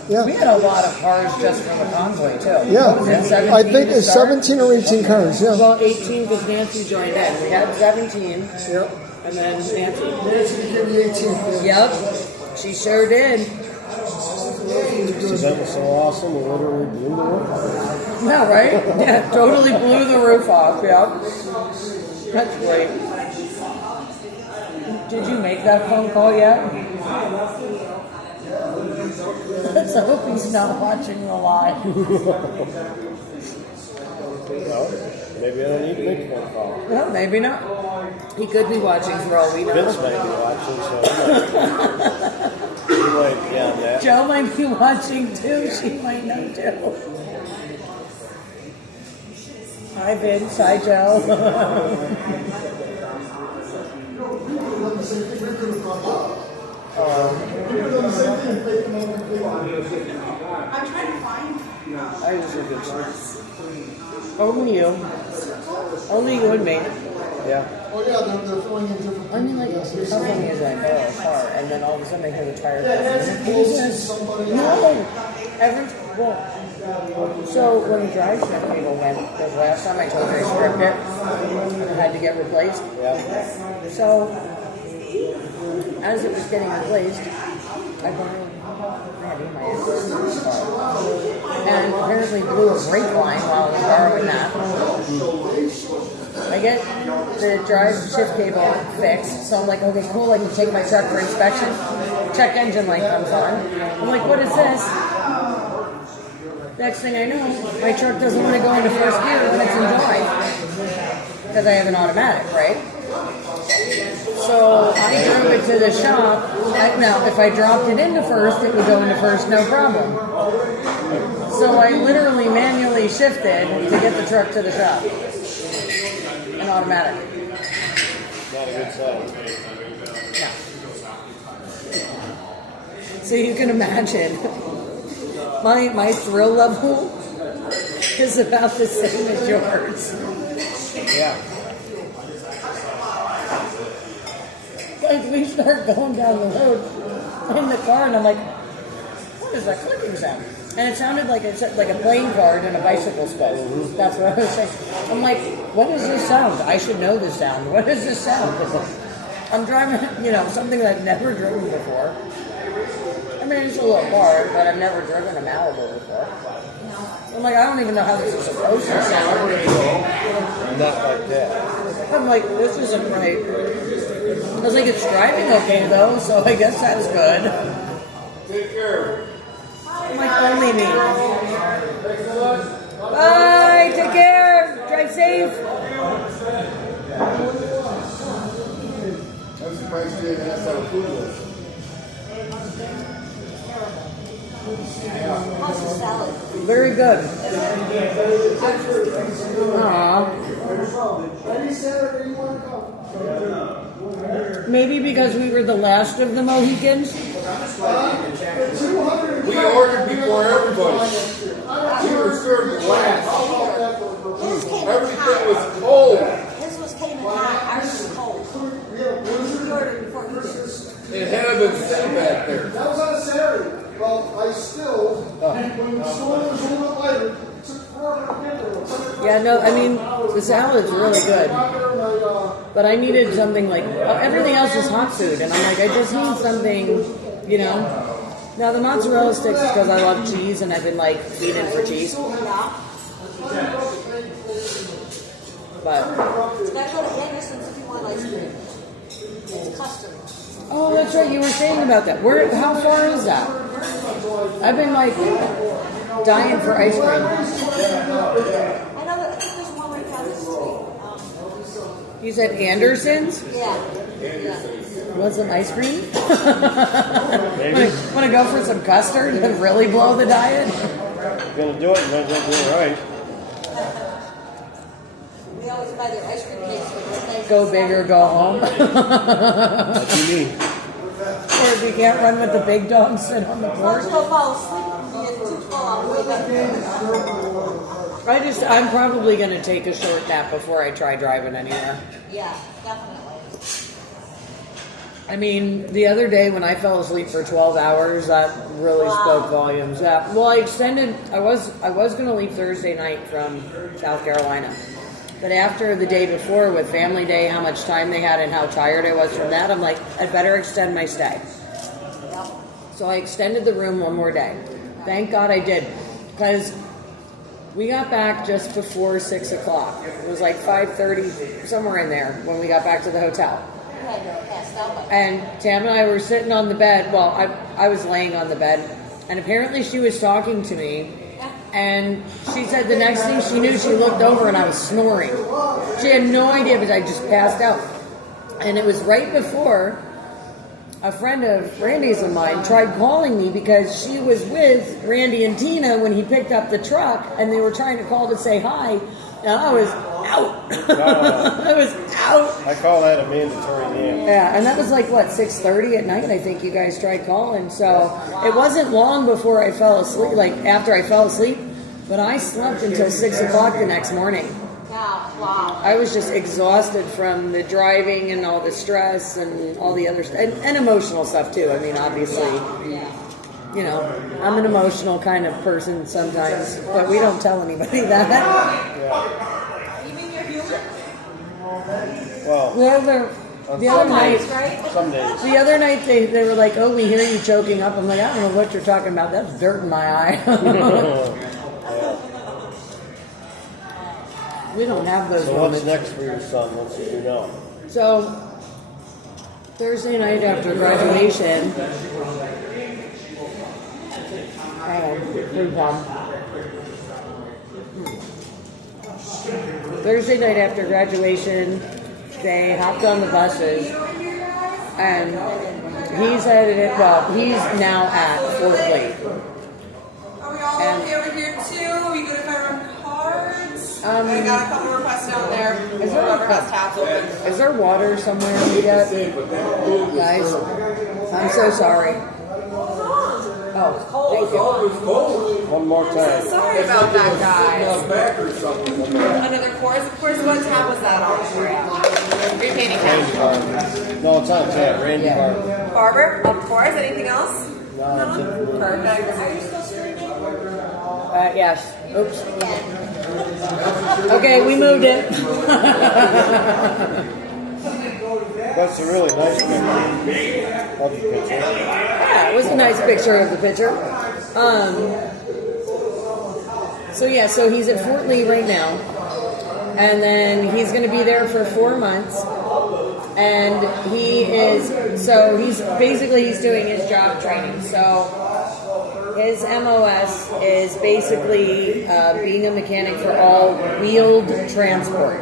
Yeah. We had a lot of cars just from the convoy, too. Yeah. What was it, 17 I think to it's start? 17 or 18 cars, yeah. Well, 18 because Nancy joined in. We had 17. Yep. And then Nancy. Nancy became the 18th. Yep. She sure did. That was so awesome. We literally blew the roof off. No, right? Yeah, totally blew the roof off. Yep. That's great. Did you make that phone call yet? Let's hope he's not watching the live. Well, maybe I don't need to make a phone call. Well, maybe not. He could be watching for all we know. Vince might be watching, so he might be on that. Joe might be watching too. She might know too. Hi, Vince. Hi, Joe. I'm trying to find. I was a good choice. Only you. Only you and me. Yeah. Oh yeah, they're filling in different. I mean, like, how funny is that? They're all car, and then all of a sudden they hear the tire go. No! Well, so when the drive shaft cable went, because last time I told you I stripped it, it had to get replaced. Yeah. So, as it was getting replaced, I borrowed Randy, my ex-husband's car, and apparently blew a brake line while I was borrowing that. I get the drive shift cable fixed, so I'm like, okay, cool, I can take my truck for inspection. Check engine light comes on. I'm like, what is this? Next thing I know, my truck doesn't want to go into first gear when it's in drive. Because I have an automatic, right? So I drove it to the shop. Now, if I dropped it into first, it would go into first, no problem. So I literally manually shifted to get the truck to the shop. An automatic. Not a good sign. No. So you can imagine, my thrill level is about the same as yours. Yeah. Like, we start going down the road in the car, and I'm like, what is that clicking sound? And it sounded like a playing card and a bicycle spoke. That's what I was saying. I'm like, what is this sound? I should know this sound. What is this sound? I'm driving, something that I've never driven before. I mean, it's a little car, but I've never driven a Malibu before. I'm like, I don't even know how this is supposed to sound. Not like that. I'm like, this isn't right. I was like, it's driving okay though, so I guess that's good. Take care. I'm like, only me. Bye, take care, drive safe. That's the price you didn't have to food How's the salad? Very good. Aww. Maybe because we were the last of the Mohicans. We ordered before everybody. We were served last. Everything was cold. His was came in hot, ours was cold. We ordered before you did. It had been sitting back there. That was on a Saturday. Well, I still, when the storm was a little bit later, it took forever to get there. Yeah, no, I mean, the salad's really good. But I needed something like, everything else is hot food. And I'm like, I just need something, you know. Now, the mozzarella sticks is because I love cheese and I've been like feeding for cheese. But. You gotta go to Anderson's if you want ice cream. It's custard. Oh, that's right. You were saying about that. Where? How far is that? I've been like dying for ice cream. I know that I think there's one right down the street. You said Anderson's? Yeah. Want some ice cream? Want to go for some custard and really blow the diet? If you're gonna do it, you might as well do it right. We always buy their ice cream cakes for birthdays. Go big or go home. What do you mean? Or if you can't run with the big dog, sit on the porch. Don't fall asleep. You get too full, I'll wake up. I'm probably going to take a short nap before I try driving anywhere. Yeah, definitely. I mean, the other day when I fell asleep for 12 hours, that really spoke volumes. Yeah. Well, I extended. I was going to leave Thursday night from South Carolina, but after the day before with Family Day, how much time they had and how tired I was from that, I'm like, I'd better extend my stay. So I extended the room one more day. Thank God I did, because we got back just before 6 o'clock. It was like 5:30, somewhere in there, when we got back to the hotel. And Tam and I were sitting on the bed. Well, I was laying on the bed, and apparently she was talking to me. And she said the next thing she knew, she looked over and I was snoring. She had no idea, but I just passed out. And it was right before a friend of Randy's and mine tried calling me because she was with Randy and Tina when he picked up the truck, and they were trying to call to say hi, and I was out. I was out. I call that a mandatory nap. Yeah, and that was like, what, 6:30 at night, I think you guys tried calling. So it wasn't long before I fell asleep, like after I fell asleep, but I slept until 6 o'clock the next morning. Wow. I was just exhausted from the driving and all the stress and all the other stuff, and emotional stuff too. I mean, obviously, you know, I'm an emotional kind of person sometimes, but we don't tell anybody that. You mean you're human? Well, the other night, some days. the other night they were like, "Oh, we hear you choking up." I'm like, I don't know what you're talking about. That's dirt in my eye. We don't have those moments. What's next for your son? What's he do now? So, Thursday night after graduation, Thursday night after graduation, they hopped on the buses, and he's now at Fort Lee. Are we all okay over here too? Are we good if I run cards? I got a couple requests down there. Is there water somewhere yet? Guys, I'm so sorry. Oh, thank you. One more time. Sorry about that, guys. Another course? Of course, what tab was that on? Repainting tab. No, it's on tab. Randy Barber. Barber, of course. Anything else? No. Perfect. Are you still streaming? Yes. Oops. Okay, we moved it. That's a really nice picture. Love the picture. Yeah, it was a nice picture of the picture. So he's at Fort Lee right now, and then he's going to be there for 4 months. And he's doing his job training. So his MOS is basically being a mechanic for all wheeled transport.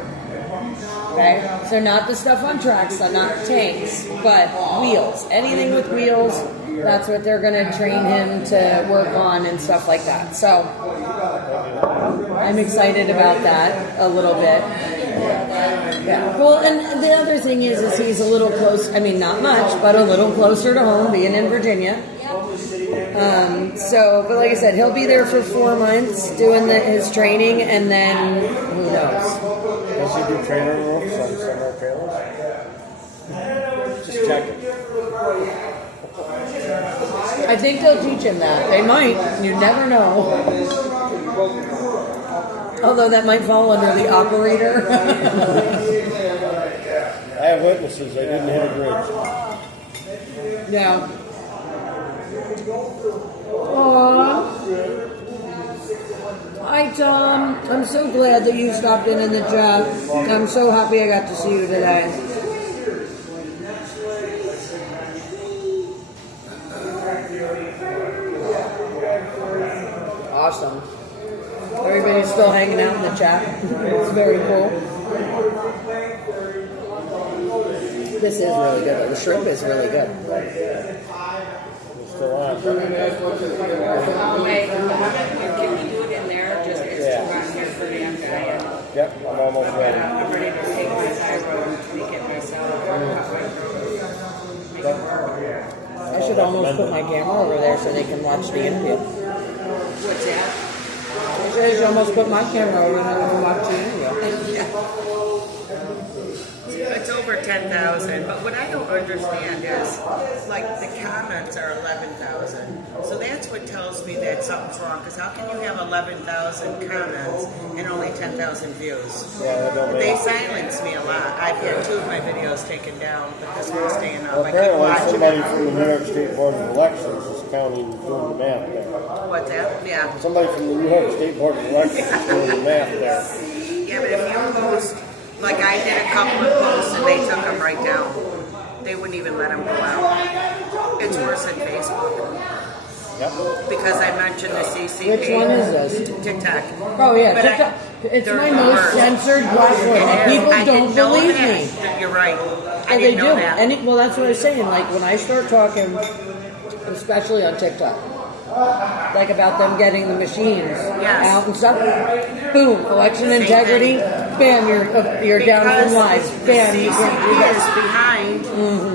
Okay, so not the stuff on tracks, so not tanks, but wheels. Anything with wheels, that's what they're going to train him to work on and stuff like that. So I'm excited about that a little bit. Yeah. Well, and the other thing is he's a little close. I mean, not much, but a little closer to home, being in Virginia. But like I said, he'll be there for 4 months doing his training, and then who knows? Does he do trainer roofs on summer trailers? Just checking. I think they'll teach him that. They might. You never know. Although that might fall under the operator. I have witnesses. They didn't hit a bridge. Yeah. Aww. Hi, Tom. I'm so glad that you stopped in the chat. I'm so happy I got to see you today. Awesome. Everybody's still hanging out in the chat. It's very cool. This is really good. The shrimp is really good. Still on. Can you do it in there? Just it's too hot here for me. Yep, I'm almost ready. I'm ready to take my thyroid and tweak it myself. I should almost put my camera over there so they can watch the interview. What's that? I should almost put my camera over there and watch the interview. It's over 10,000, but what I don't understand is, like, the comments are 11,000. So that's what tells me that something's wrong, because how can you have 11,000 comments and only 10,000 views? They silence me a lot. I've had 2 of my videos taken down, but this one's staying up. Well, apparently somebody from the New York State Board of Elections is counting, doing the math there. What's that? Yeah. Somebody from the New York State Board of Elections is doing the math there. Yeah, but if you post, like I did a couple of posts and they took them right down. They wouldn't even let them go out. It's worse than Facebook. Yep. Because I mentioned the CCP. Which one is this? TikTok. Oh yeah, But TikTok. It's my most censored platform. People don't believe me. You're right. And they do. And well, that's what I was saying. Like when I start talking, especially on TikTok, like about them getting the machines out and stuff. Boom, election integrity. Bam, you're down from lives. Bam, you can't do is behind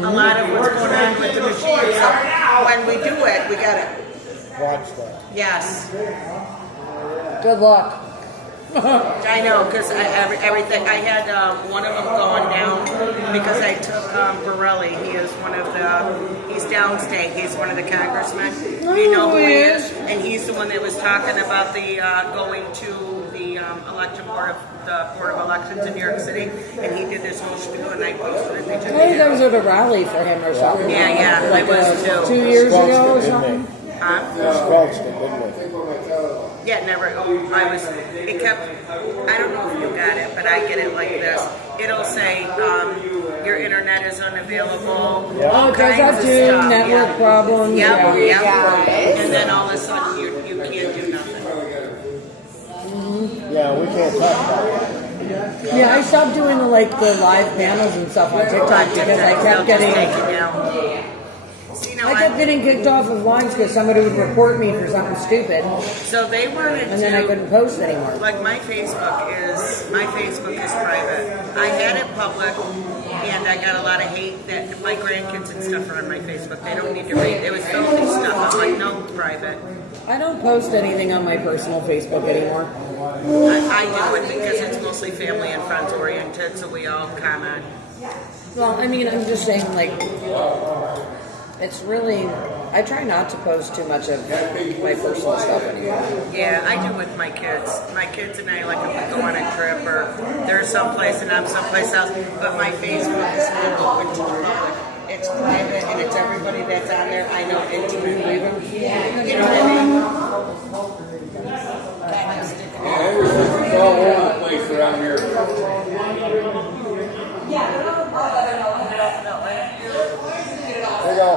a lot of what's going on with the machines. So when we do it, we gotta watch that. Yes. Good luck. I know, because everything. I had one of them going down because I took Borelli. He is one of he's downstate. He's one of the congressmen. You know who he is? And he's the one that was talking about the going to the election board of the Board of Elections in New York City, and he did this whole spiel, and I posted it. They took I think I was at a rally for him or something. Yeah, I like was too. 2 years ago or something. Yeah, never. I was. It kept. I don't know if you got it, but I get it like this. It'll say your internet is unavailable. Yeah. Oh, it does that too. Network problems. Yep. Yeah. And then all of a sudden you can't do nothing. Yeah, we can't talk about it. Yeah, I stopped doing the live panels and stuff on TikTok because I kept getting. I kept getting kicked off of lines because somebody would report me for something stupid. So they wanted and then I couldn't post anymore. Like my Facebook is private. I had it public, and I got a lot of hate that my grandkids and stuff are on my Facebook. They don't need to read. It was filthy stuff. I'm like, no, private. I don't post anything on my personal Facebook anymore. I do it because it's mostly family and friends oriented, so we all comment. Well, I mean, I'm just saying, like, it's really, I try not to post too much of my personal stuff anymore. Yeah, I do with my kids. My kids and I like to go on a trip, or they're someplace and I'm someplace else, but my Facebook is not open to the public. It's private, and it's everybody that's on there. I know intimately. You know what I mean? It's all over the place around here. There you go.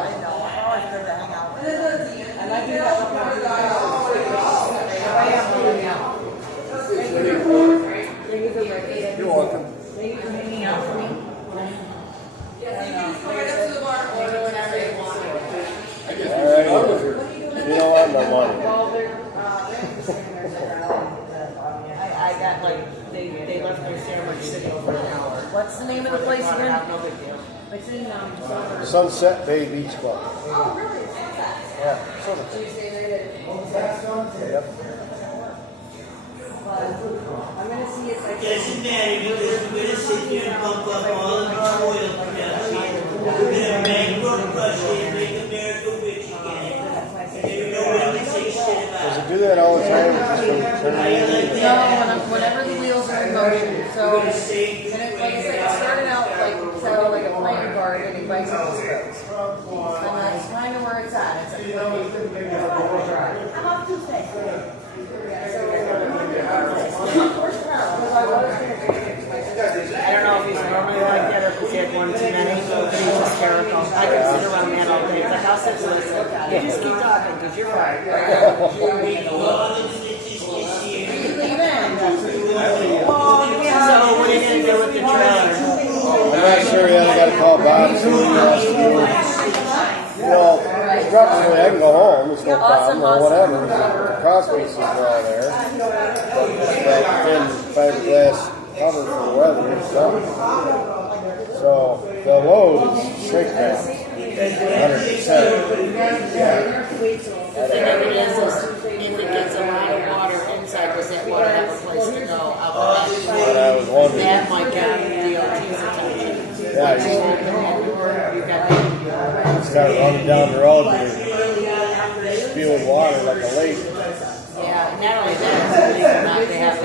You're welcome. Thank you for hanging out for me. You don't want no money. I got like, they left their sandwich sitting for an hour. What's the name of the place again? No big deal. It's in Sunset Bay Beach Club. Oh, really? Yeah, sort of. Yep. I'm gonna see if I can. Doesn't matter because we're gonna sit here and pump up all of our oil production. We're gonna bankrupt Russia and make America rich again. And nobody can say shit about Does it do that all the time? No, whenever the wheels are in motion. So, and it, like I said, it started out like a playing card and he bites on his toes. And that's kind of where it's at. It's like, I'm off Tuesday. I don't know if he's normally like that or if he's had one too many, but he's hysterical. I can sit around that all day. It's like, I'll sit and listen. You just keep talking because you're fine. So what are you going to do with the trailer? I'm not sure yet. I got to call Bob. See what he wants to do. You know, probably I can go home. It's no problem or whatever. The cross pieces are all there. That thin fiberglass cover for the weather is done. So the load is shrink wrap. 100%. The thing of it is if it gets a lot of water inside, does that water have a place to go? That might get DOT's attention. Yeah, you start running down the road and you're spewing water like a lake. Yeah, not only that, they have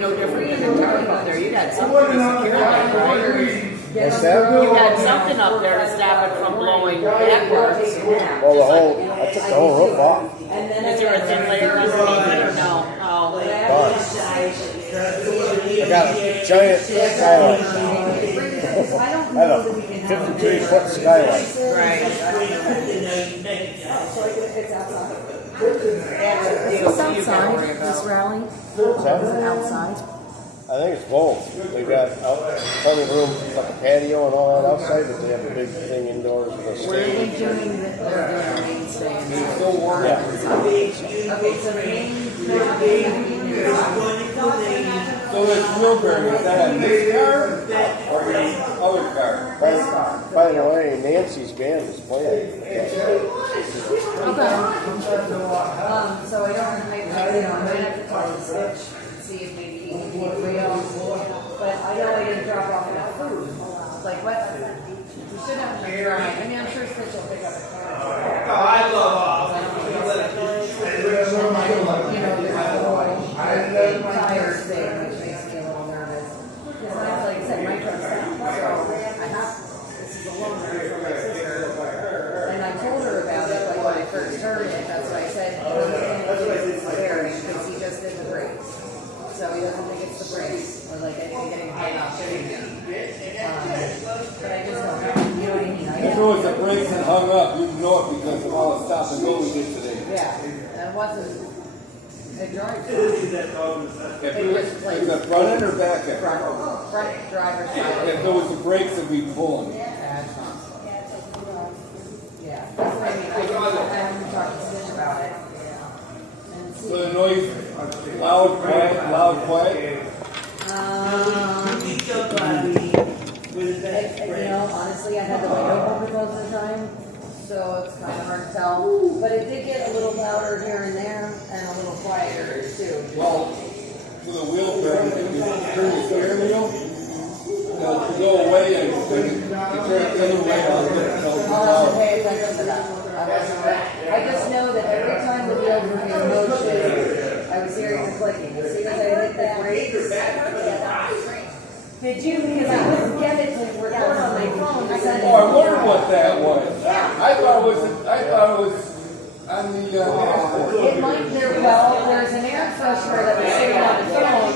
no different than the target up there. You got something to secure that, right? What's that? You got something up there to stop it from blowing backwards. Well, I took the whole roof off. Is there a thin layer underneath it or no? I got a giant skylight. I have a 53-foot skylight. Right. Is this outside, this rally? Is it outside? I think it's both. They've got plenty of room, like a patio and all that outside, but they have a big thing indoors with a stage. Where are they doing the main stand? Yeah. Okay, so the main So this Wilburn, is that a new car or your other car? By the way, Nancy's band is playing. Okay. So I don't make I might have to talk to Stitch, see if maybe he can keep real. But I know I didn't drop off enough food. Like what? We should have enough dry. I mean, I'm sure Stitch will pick up a car. I love tires thing, which makes me a little nervous. Because like I said, my truck's down. So I have, this is a loan for my sister. And I told her about it, like when I first heard it, that's what I said. It's bearing, because he just did the brakes. So he doesn't think it's the brakes. Or like getting high off. But I just don't know. You know what I mean? If it was the brakes and hung up, you'd know it because of all the stop and go we did today. Yeah, that wasn't. It drives. If it was the front end or back end? Front driver's side. If there was the brakes, it'd be pulling. Yeah, that's what I mean. I haven't talked to Stitch about it. So the noise, loud, quiet. Honestly, I had the window open most of the time, so it's kind of hard to tell. But it did get a little louder here and there, and a little quieter too. Well, for the wheel bearing, if you turn the steering wheel, it'll go away and you turn it the other way. I'll have to pay attention to that. I just know that every time the wheels were in motion, I was hearing the clicking. As soon as I hit the brakes, did you? Because I couldn't get it to record on my phone. I wondered what that was. I thought it was on the dashboard. It might be, well, there's an air freshener that was sitting on the phone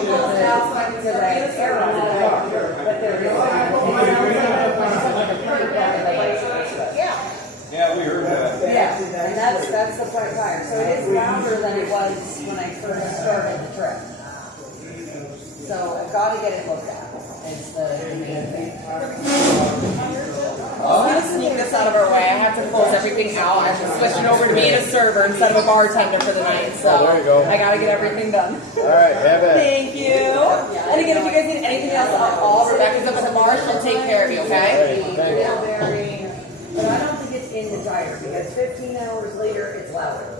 because I had air on it. But there is Yeah, we heard that. Yeah, and that's the front tire. So it is louder than it was when I first started the trip. So I've got to get it looked at. It's the main thing. I'm going to sneak this this out of our way. I have to close everything out. I have to switch it over to being a server instead of a bartender for the night. So there you go. I got to get everything done. All right, have it. Thank you. And again, if you guys need anything else at all, Rebecca's up at the bar. She'll take care of you, okay? But I don't think it's in the tire because 15 hours later it's louder.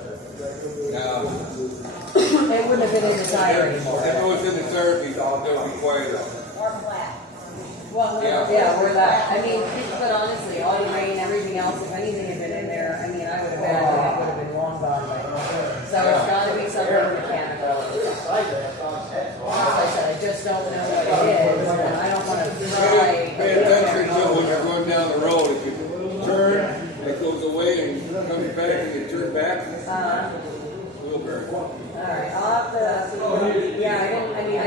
Now, It wouldn't have been in the tire anymore. if it was in the therapy, they'll be quieter. Or flat. Well, yeah, we're that. I mean, but honestly, all the rain, everything else, if anything had been in there, I mean, I would imagine it would have been long gone by now. So it's got to be something mechanical. Like I said, I just don't know what it is, and I don't want to try. Pay attention to when you're going down the road. If you turn, it goes away and comes back and you turn back. Wheelbarrow. Alright, I'll have to, yeah, I don't think I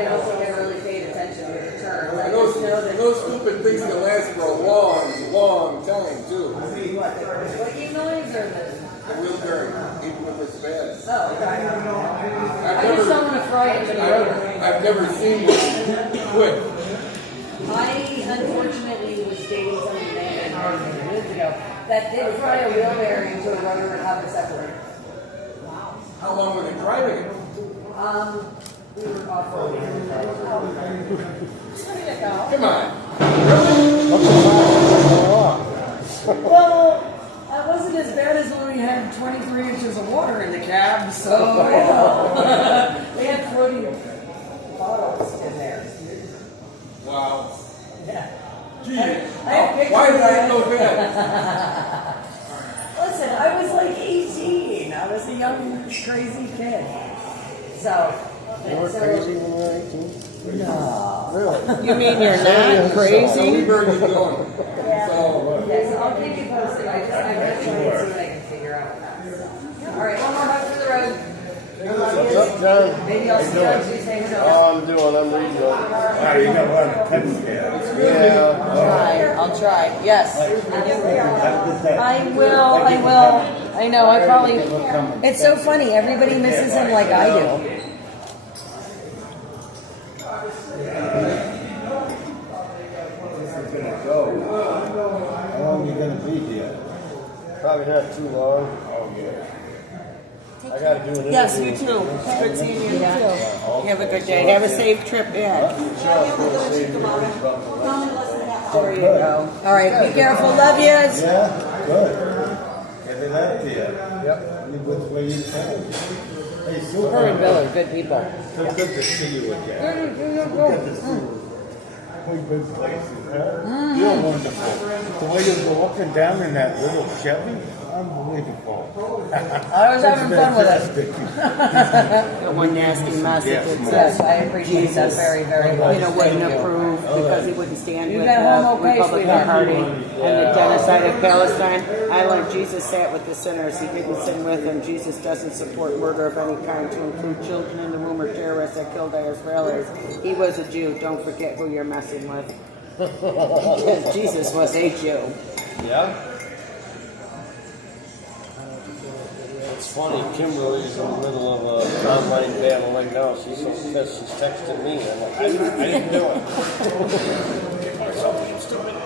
really paid attention to the turn. I Those, just know that. those stupid things can last for a long, long time too. What squeaky noise or the? The wheelbarrow, even if it's bad. Oh, okay. I just don't want to fry it in the road. I've never seen it quit. I unfortunately was dating some man years ago that did fry a wheel bearing to a rubber and have it separated. How long were they driving it? We were off-roading. Come on. Well, that wasn't as bad as when we had 23 inches of water in the cab, so we had floating bottles in there. Wow. Yeah. Gee. I have pictures Why did of I it. know that? Listen, I was like 18. I was a young, crazy kid. So. You were crazy when you were 18? No. Really? You mean you're not crazy? Where are you going? Yeah. So I'll keep you posted. I'm gonna try and see what I can figure out with that. All right, one more hug for the road. What's up, John? Maybe I'll see you on Tuesday. Who knows? I'm reading it. Oh, you got one pencil. Yeah. I'll try. Yes. I will. I know. I probably. It's so funny. Everybody misses him like I do. How long are you going to be here? Probably not too long. Oh, yeah. I got to do an interview. Yes, you too. Good seeing you. You have a good day. Have a safe trip back. There you go. All right. Be careful. Love yous. Yeah, good. Get it out there. Yep. Which way you can. Hey, Sue. Her and Bill are good people. So good to see you again. Good to see you. Good places, huh? You're wonderful. The way you go up and down in that little Chevy, unbelievable. I was having fun with it. One nasty mess. Yes, I appreciate that very, very much. You know, wouldn't approve because he wouldn't stand You with got the home okay, Republican sweetheart? Party and the genocide of Palestine. I learned Jesus sat with the sinners. He didn't sin with them. Jesus doesn't support murder of any kind, to include children in the womb or terrorists that killed our Israelis. He was a Jew. Don't forget who you're messing with. Because Jesus was a Jew. Yeah? It's funny, Kimberly's in the middle of a online battle right now. She's so pissed, she's texting me. I'm like, I didn't do it. Something stupid. I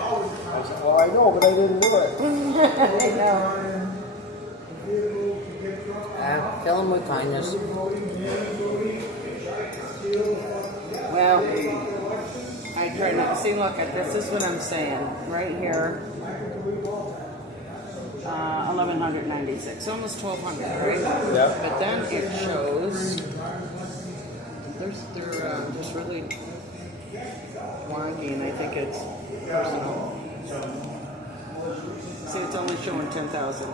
said, well, I know, but I didn't do it. Kill him with kindness. Well, I try not to see. Look, this is what I'm saying right here. 1196, almost 1200, right? Yeah. But then it shows it's really wonky, and I think it's personal. See, it's only showing 10,000.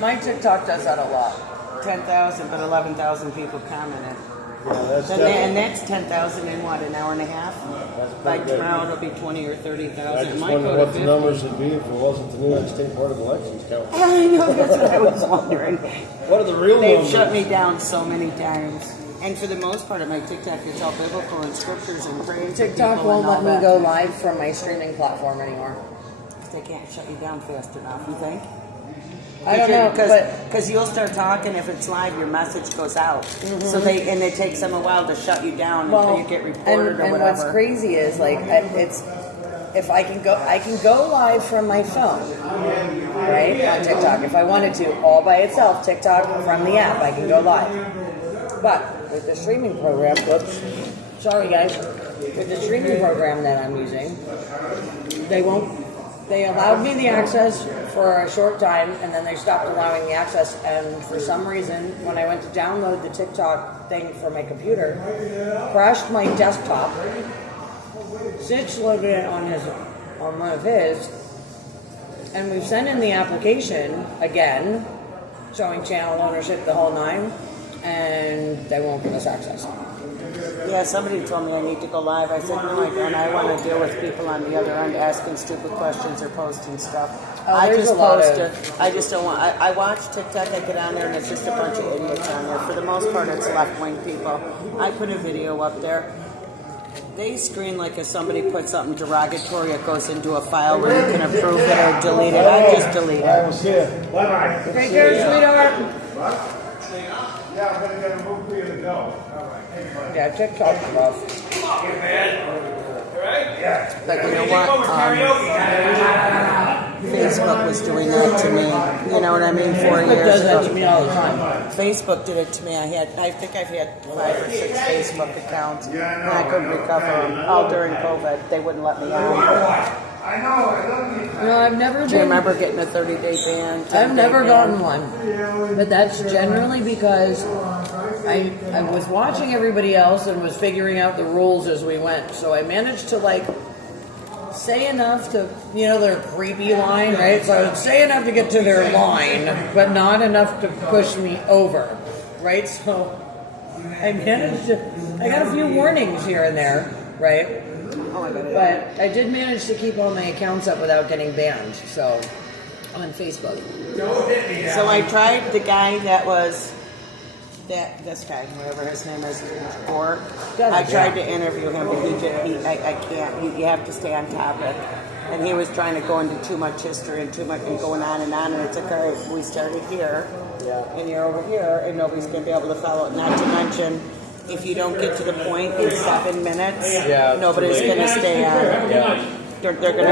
My TikTok does that a lot. 10,000, but 11,000 people commented. Yeah, And that's 10,000 in what, an hour and a half? By tomorrow it'll be 20 or 30,000. I It just might wonder go to what the 50. numbers would be if it wasn't the New York State Board of Elections count. I know, that's what I was wondering. What are the real They've numbers? shut me down so many times. And for the most part of my TikTok, it's all biblical and scriptures and praying for TikTok people won't and all let me that. go live from my streaming platform anymore. They can't shut you down fast enough, you think? I don't know, because you'll start talking. If it's live, your message goes out. So it takes them a while to shut you down until you get reported or and whatever. what's crazy is like it's if I can go live from my phone, right, on TikTok. If I wanted to, all by itself, TikTok from the app, I can go live. But with the streaming program, sorry guys, with the streaming program that I'm using, they allowed me the access for a short time, and then they stopped allowing the access, and for some reason, when I went to download the TikTok thing for my computer, crashed my desktop. Sitch loaded it on one of his, and we've sent in the application again, showing channel ownership, the whole nine, and they won't give us access. Yeah, somebody told me I need to go live. I said, no, I don't. I want to deal with people on the other end asking stupid questions or posting stuff. Oh, I there's just a lot post of- it. I just don't want... I watch TikTok, I get on there, and it's just a bunch of idiots on there. For the most part, it's left-wing people. I put a video up there. They screen like if somebody puts something derogatory, it goes into a file where you can approve it or delete it. I just delete it. Bye-bye. Take care, sweetheart. Yeah, I'm going to get a move for you to go. Yeah, TikTok's rough. But you know what? Facebook was doing that to me. You know what I mean? 4 years Facebook does that ago. to me all the time. Facebook did it to me. I think I've had 5 or 6 Facebook accounts, and I couldn't recover them. All during COVID, they wouldn't let me on. No, I've never Do you been. remember getting a 30-day ban? I've never 10-day gotten ban? one, but that's generally because I was watching everybody else and was figuring out the rules as we went. So I managed to say enough to, their creepy line, right? So I would say enough to get to their line, but not enough to push me over, right? So I managed to. I got a few warnings here and there, right? But I did manage to keep all my accounts up without getting banned. So on Facebook. So I tried the guy that was this guy, whatever his name is, or I tried to interview him, but I can't. You have to stay on topic. And he was trying to go into too much history and too much and going on, and it's like, all right, we started here, and you're over here, and nobody's going to be able to follow it. Not to mention, if you don't get to the point in 7 minutes, nobody's going to stay on. They're going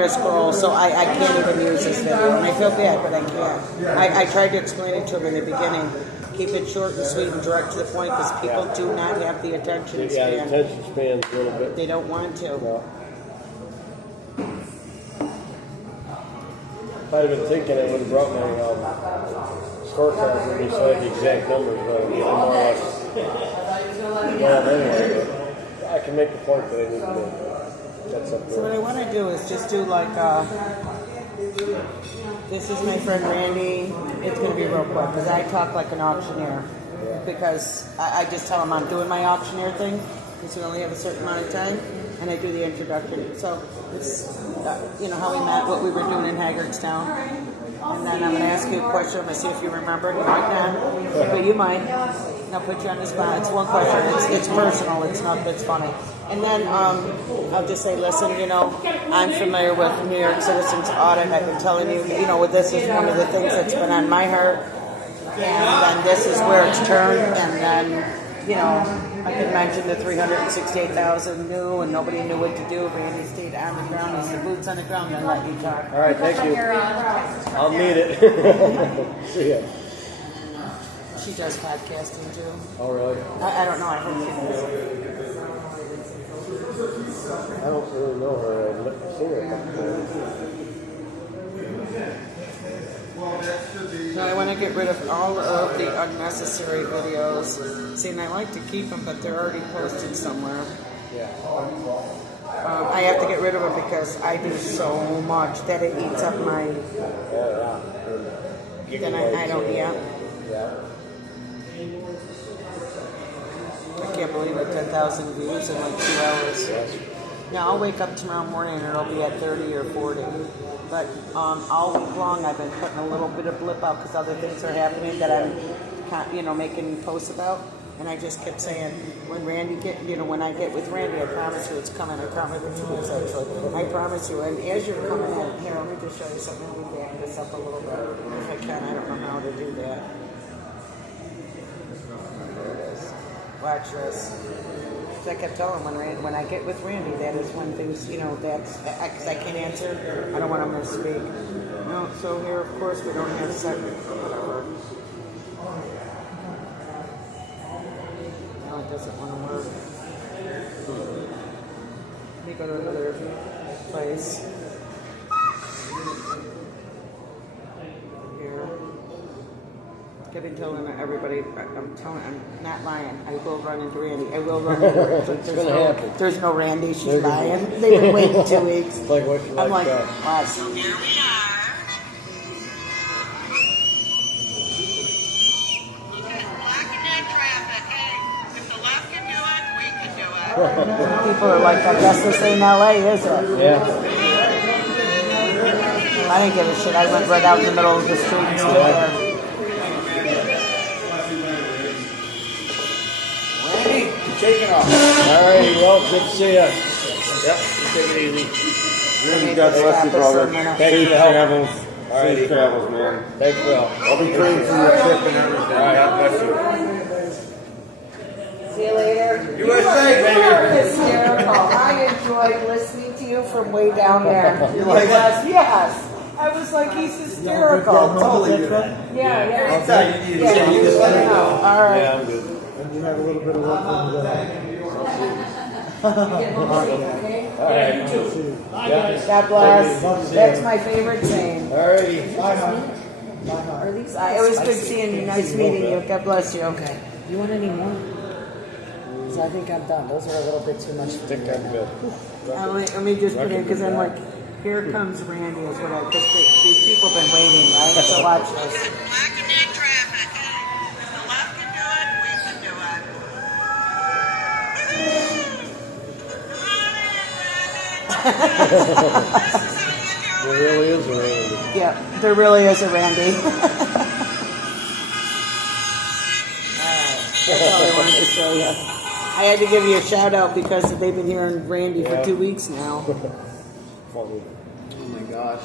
to scroll. So I can't even use this video, and I feel bad, but I can't. I tried to explain it to him in the beginning. Keep it short and sweet and direct to the point, because people do not have the attention span. Yeah, the attention span's a little bit. They don't want to. No. If I'd have been thinking, I would have brought my scorecard with me so I had the exact numbers, but I'm more or less. Well, anyway, I can make the point that I need to make. That's up there. So what I want to do is just do this is my friend Randy. It's going to be real quick because I talk like an auctioneer. Because I just tell him I'm doing my auctioneer thing because we only have a certain amount of time, and I do the introduction. So it's how we met, what we were doing in Haggardstown, and then I'm going to ask you a question. I'm going to see if you remember it. You might not, but you might. And I'll put you on the spot. It's one question. It's personal. It's not. It's funny. And then I'll just say, listen, I'm familiar with New York Citizens Audit. I've been telling you, this is one of the things that's been on my heart. And then this is where it's turned. And then, I can mention the 368,000 new, and nobody knew what to do. Randy stayed on the ground. He's the boots on the ground, and let you talk. All right, thank you. I'll need it. See ya. She does podcasting too. Oh, really? I don't know. I hope she does. I don't really know her. I've never seen her before. So I want to get rid of all of the unnecessary videos. See, and I like to keep them, but they're already posted somewhere. Yeah. I have to get rid of them because I do so much that it eats up my... Then I don't, Yeah. I can't believe it, 10,000 views in like 2 hours. Now, I'll wake up tomorrow morning and it'll be at 30 or 40. But all week long, I've been putting a little bit of blip out because other things are happening that I'm, making posts about. And I just kept saying, when when I get with Randy, I promise you it's coming. I promise you 2 weeks actually. I promise you. And as you're coming in, here, let me just show you something. Let me back this up a little bit. If I can, I don't know how to do that. Watch this. I kept telling him when I get with Randy, that is when things, that's, because I can't answer, I don't want him to speak. No, so here, of course, we don't have whatever. No, it doesn't want to work. Let me go to another place. Here. Getting telling everybody, I'm not lying. I will run into Randy. I will run into Randy. It's going to happen. There's no Randy. She's lying. They've been waiting 2 weeks. It's like what you I'm like, that. what? So here we are. Look at blocking that traffic. Hey, if the left can do it, we can do it. People are like, I guess this ain't LA, is it? Yeah. I didn't give a shit. I went right out in the middle of the street and stood there. Randy, you're taking off. All right, well, good to see you. Yep, take it easy. Really, God bless you, brother. Safe travels. All right, safe travels, man. Thanks, Will. I'll be praying for your trip and everything. All right, God bless you. See you later. USA, baby. You are hysterical. I enjoyed listening to you from way down there. You like that? Yes. I was like, he's hysterical. Totally do that. Yeah. Anytime you need to you just let me know. All right. Yeah, I'm good. And you have a little bit of work on All right. God bless. That's my favorite saying. All righty. Are these? It was good seeing you. Nice meeting you. God bless you. Okay. You want any more? Because I think I'm done. Those are a little bit too much. I think I'm good. Let me just put in, because I'm like, here comes Randy, is what because these people have been waiting, right? So watch this. Blocking that traffic. Hey, if the left can do it, we can do it. There really is a Randy. Yeah, there really is a Randy. That's all I wanted to show you. I had to give you a shout out because they've been hearing Randy for 2 weeks now. Funny. Oh my gosh.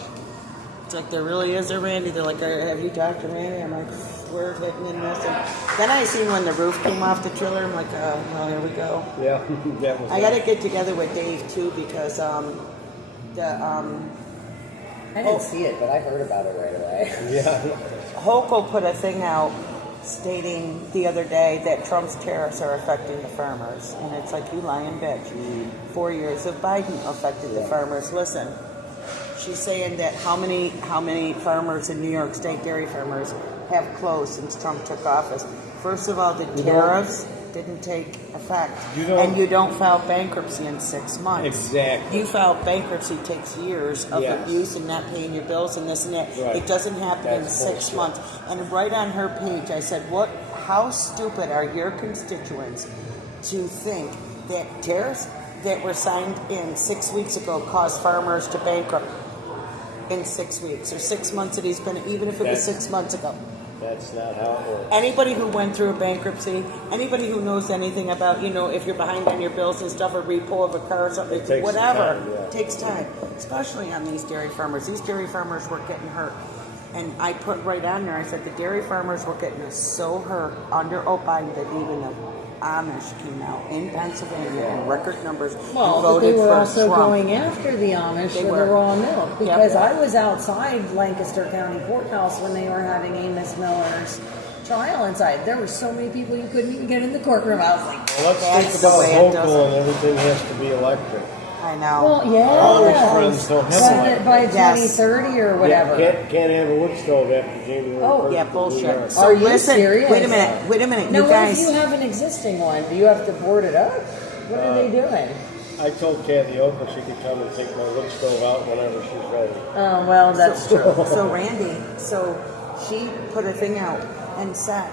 It's like there really is a Randy. They're like, have you talked to Randy? I'm like, we're hitting in this. And then I seen when the roof came off the trailer. I'm like, well, here we go. Yeah. I got to get together with Dave too because I didn't see it, but I heard about it right away. Yeah. Hochul put a thing out stating the other day that Trump's tariffs are affecting the farmers. And it's like, you lying bitch. 4 years of Biden affected the farmers. Listen, she's saying that how many farmers in New York State, dairy farmers, have closed since Trump took office. First of all, the tariffs didn't take effect. And you don't file bankruptcy in 6 months. Exactly. You file bankruptcy takes years of abuse and not paying your bills and this and that. Right. It doesn't happen in 6 months. And right on her page, I said, how stupid are your constituents to think that tariffs that were signed in 6 weeks ago caused farmers to bankrupt in 6 weeks or 6 months that he's been, even if it was 6 months ago. That's not how it works. Anybody who went through a bankruptcy, anybody who knows anything about, if you're behind on your bills and stuff, a repo of a car or something, It takes whatever, time, yeah. it takes time, especially on these dairy farmers. These dairy farmers were getting hurt. And I put right on there, I said the dairy farmers were getting so hurt under Biden that even the Amish came out in Pennsylvania in record numbers and Well, but voted they were for also Trump. going after the Amish They for were. the raw milk because I was outside Lancaster County Courthouse when they were having Amos Miller's trial inside. There were so many people you couldn't even get in the courtroom. I was like, Well, let's think about Hochul and everything has to be electric. I know. well, yeah. All Amish friends don't have electric. By 2030 or whatever. Can't have a wood stove after January 1st. Yeah, bullshit. Are you serious? Wait a minute. Now, You what guys. if you have an existing one? Do you have to board it up? What are they doing? I told Kathy Oka she could come and take my wood stove out whenever she's ready. Oh, well, that's true. So Randy, she put a thing out and said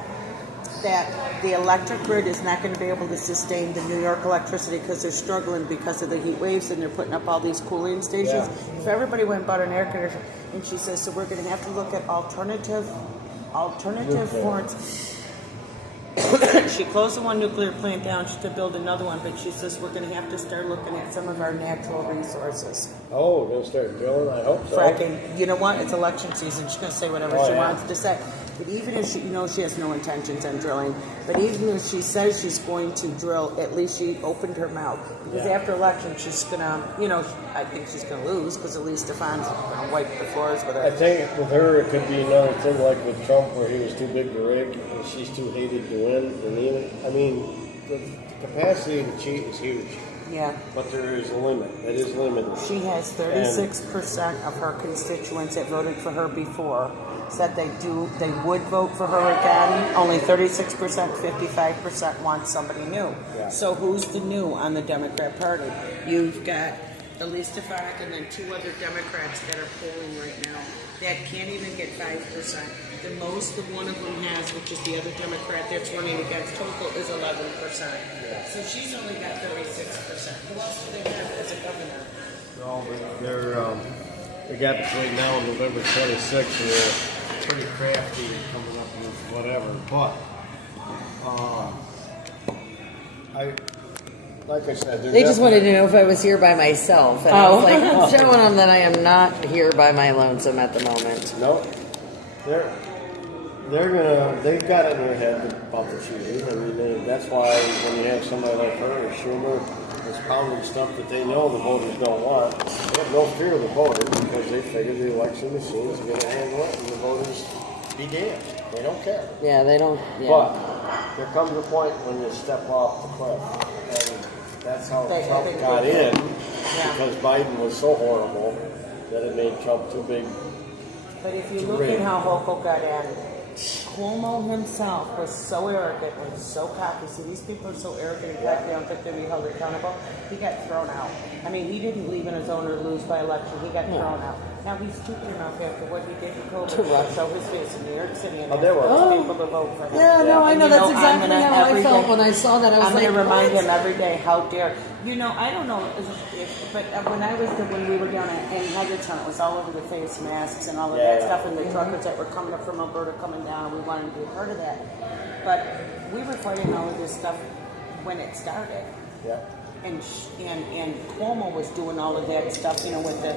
that the electric grid is not going to be able to sustain the New York electricity because they're struggling because of the heat waves and they're putting up all these cooling stations. Yeah. If everybody went and bought an air conditioner, and she says, so we're going to have to look at alternative forms. She closed the one nuclear plant down to build another one, but she says we're going to have to start looking at some of our natural resources. Oh, we're going to start drilling? I hope so. Fracking. You know what? It's election season. She's going to say whatever she wants to say. But even if she, she has no intentions on drilling, but even if she says she's going to drill, at least she opened her mouth. Because after election, she's going to, I think she's going to lose because at least Stefan's going to wipe the floors with her. I think with her, it could be another thing like with Trump where he was too big to rig and she's too hated to win. And even, the capacity to cheat is huge. Yeah. But there is a limit. It is limited. She has 36% of her constituents that voted for her before said they would vote for her again. Only 36%, 55% want somebody new. Yeah. So who's the new on the Democrat Party? You've got Elise Stefanik and then 2 other Democrats that are polling right now that can't even get 5%. The most that one of them has, which is the other Democrat that's running against Hochul, is 11%. Yeah. So she's only got 36%. Who else do they have as a governor? No, they got between now and November 26th, and they're pretty crafty and coming up with whatever. But like I said, they just wanted to know if I was here by myself, and I was like, I'm showing them that I am not here by my lonesome at the moment. Nope. They've got it in their head about the cheating. I mean, that's why when you have somebody like her or Schumer that's pounding stuff that they know the voters don't want, they have no fear of the voters because they figure the election machines are going to handle it and the voters be damned. They don't care. Yeah, they don't. Yeah. But there comes a point when you step off the cliff, and that's how Trump got in because Biden was so horrible that it made Trump too big. But if you look at how Hochul got in, Cuomo himself was so arrogant and so cocky. See, these people are so arrogant and cocky, they don't think they'll be held accountable. He got thrown out. I mean, he didn't believe in his own or lose by election. He got thrown out. Now, he's stupid enough after what he did to COVID to show his face in New York City and ask people to vote for him. Yeah, no, I know. That's exactly how I felt when I saw that. I was like, I'm going to remind him every day, how dare. I don't know, but when we were down in Hagerstown, it was all over the face masks and all of that stuff, and the truckers that were coming up from Alberta coming down, and we wanted to be a part of that. But we were fighting all of this stuff when it started. Yeah. And Cuomo was doing all of that stuff, with the.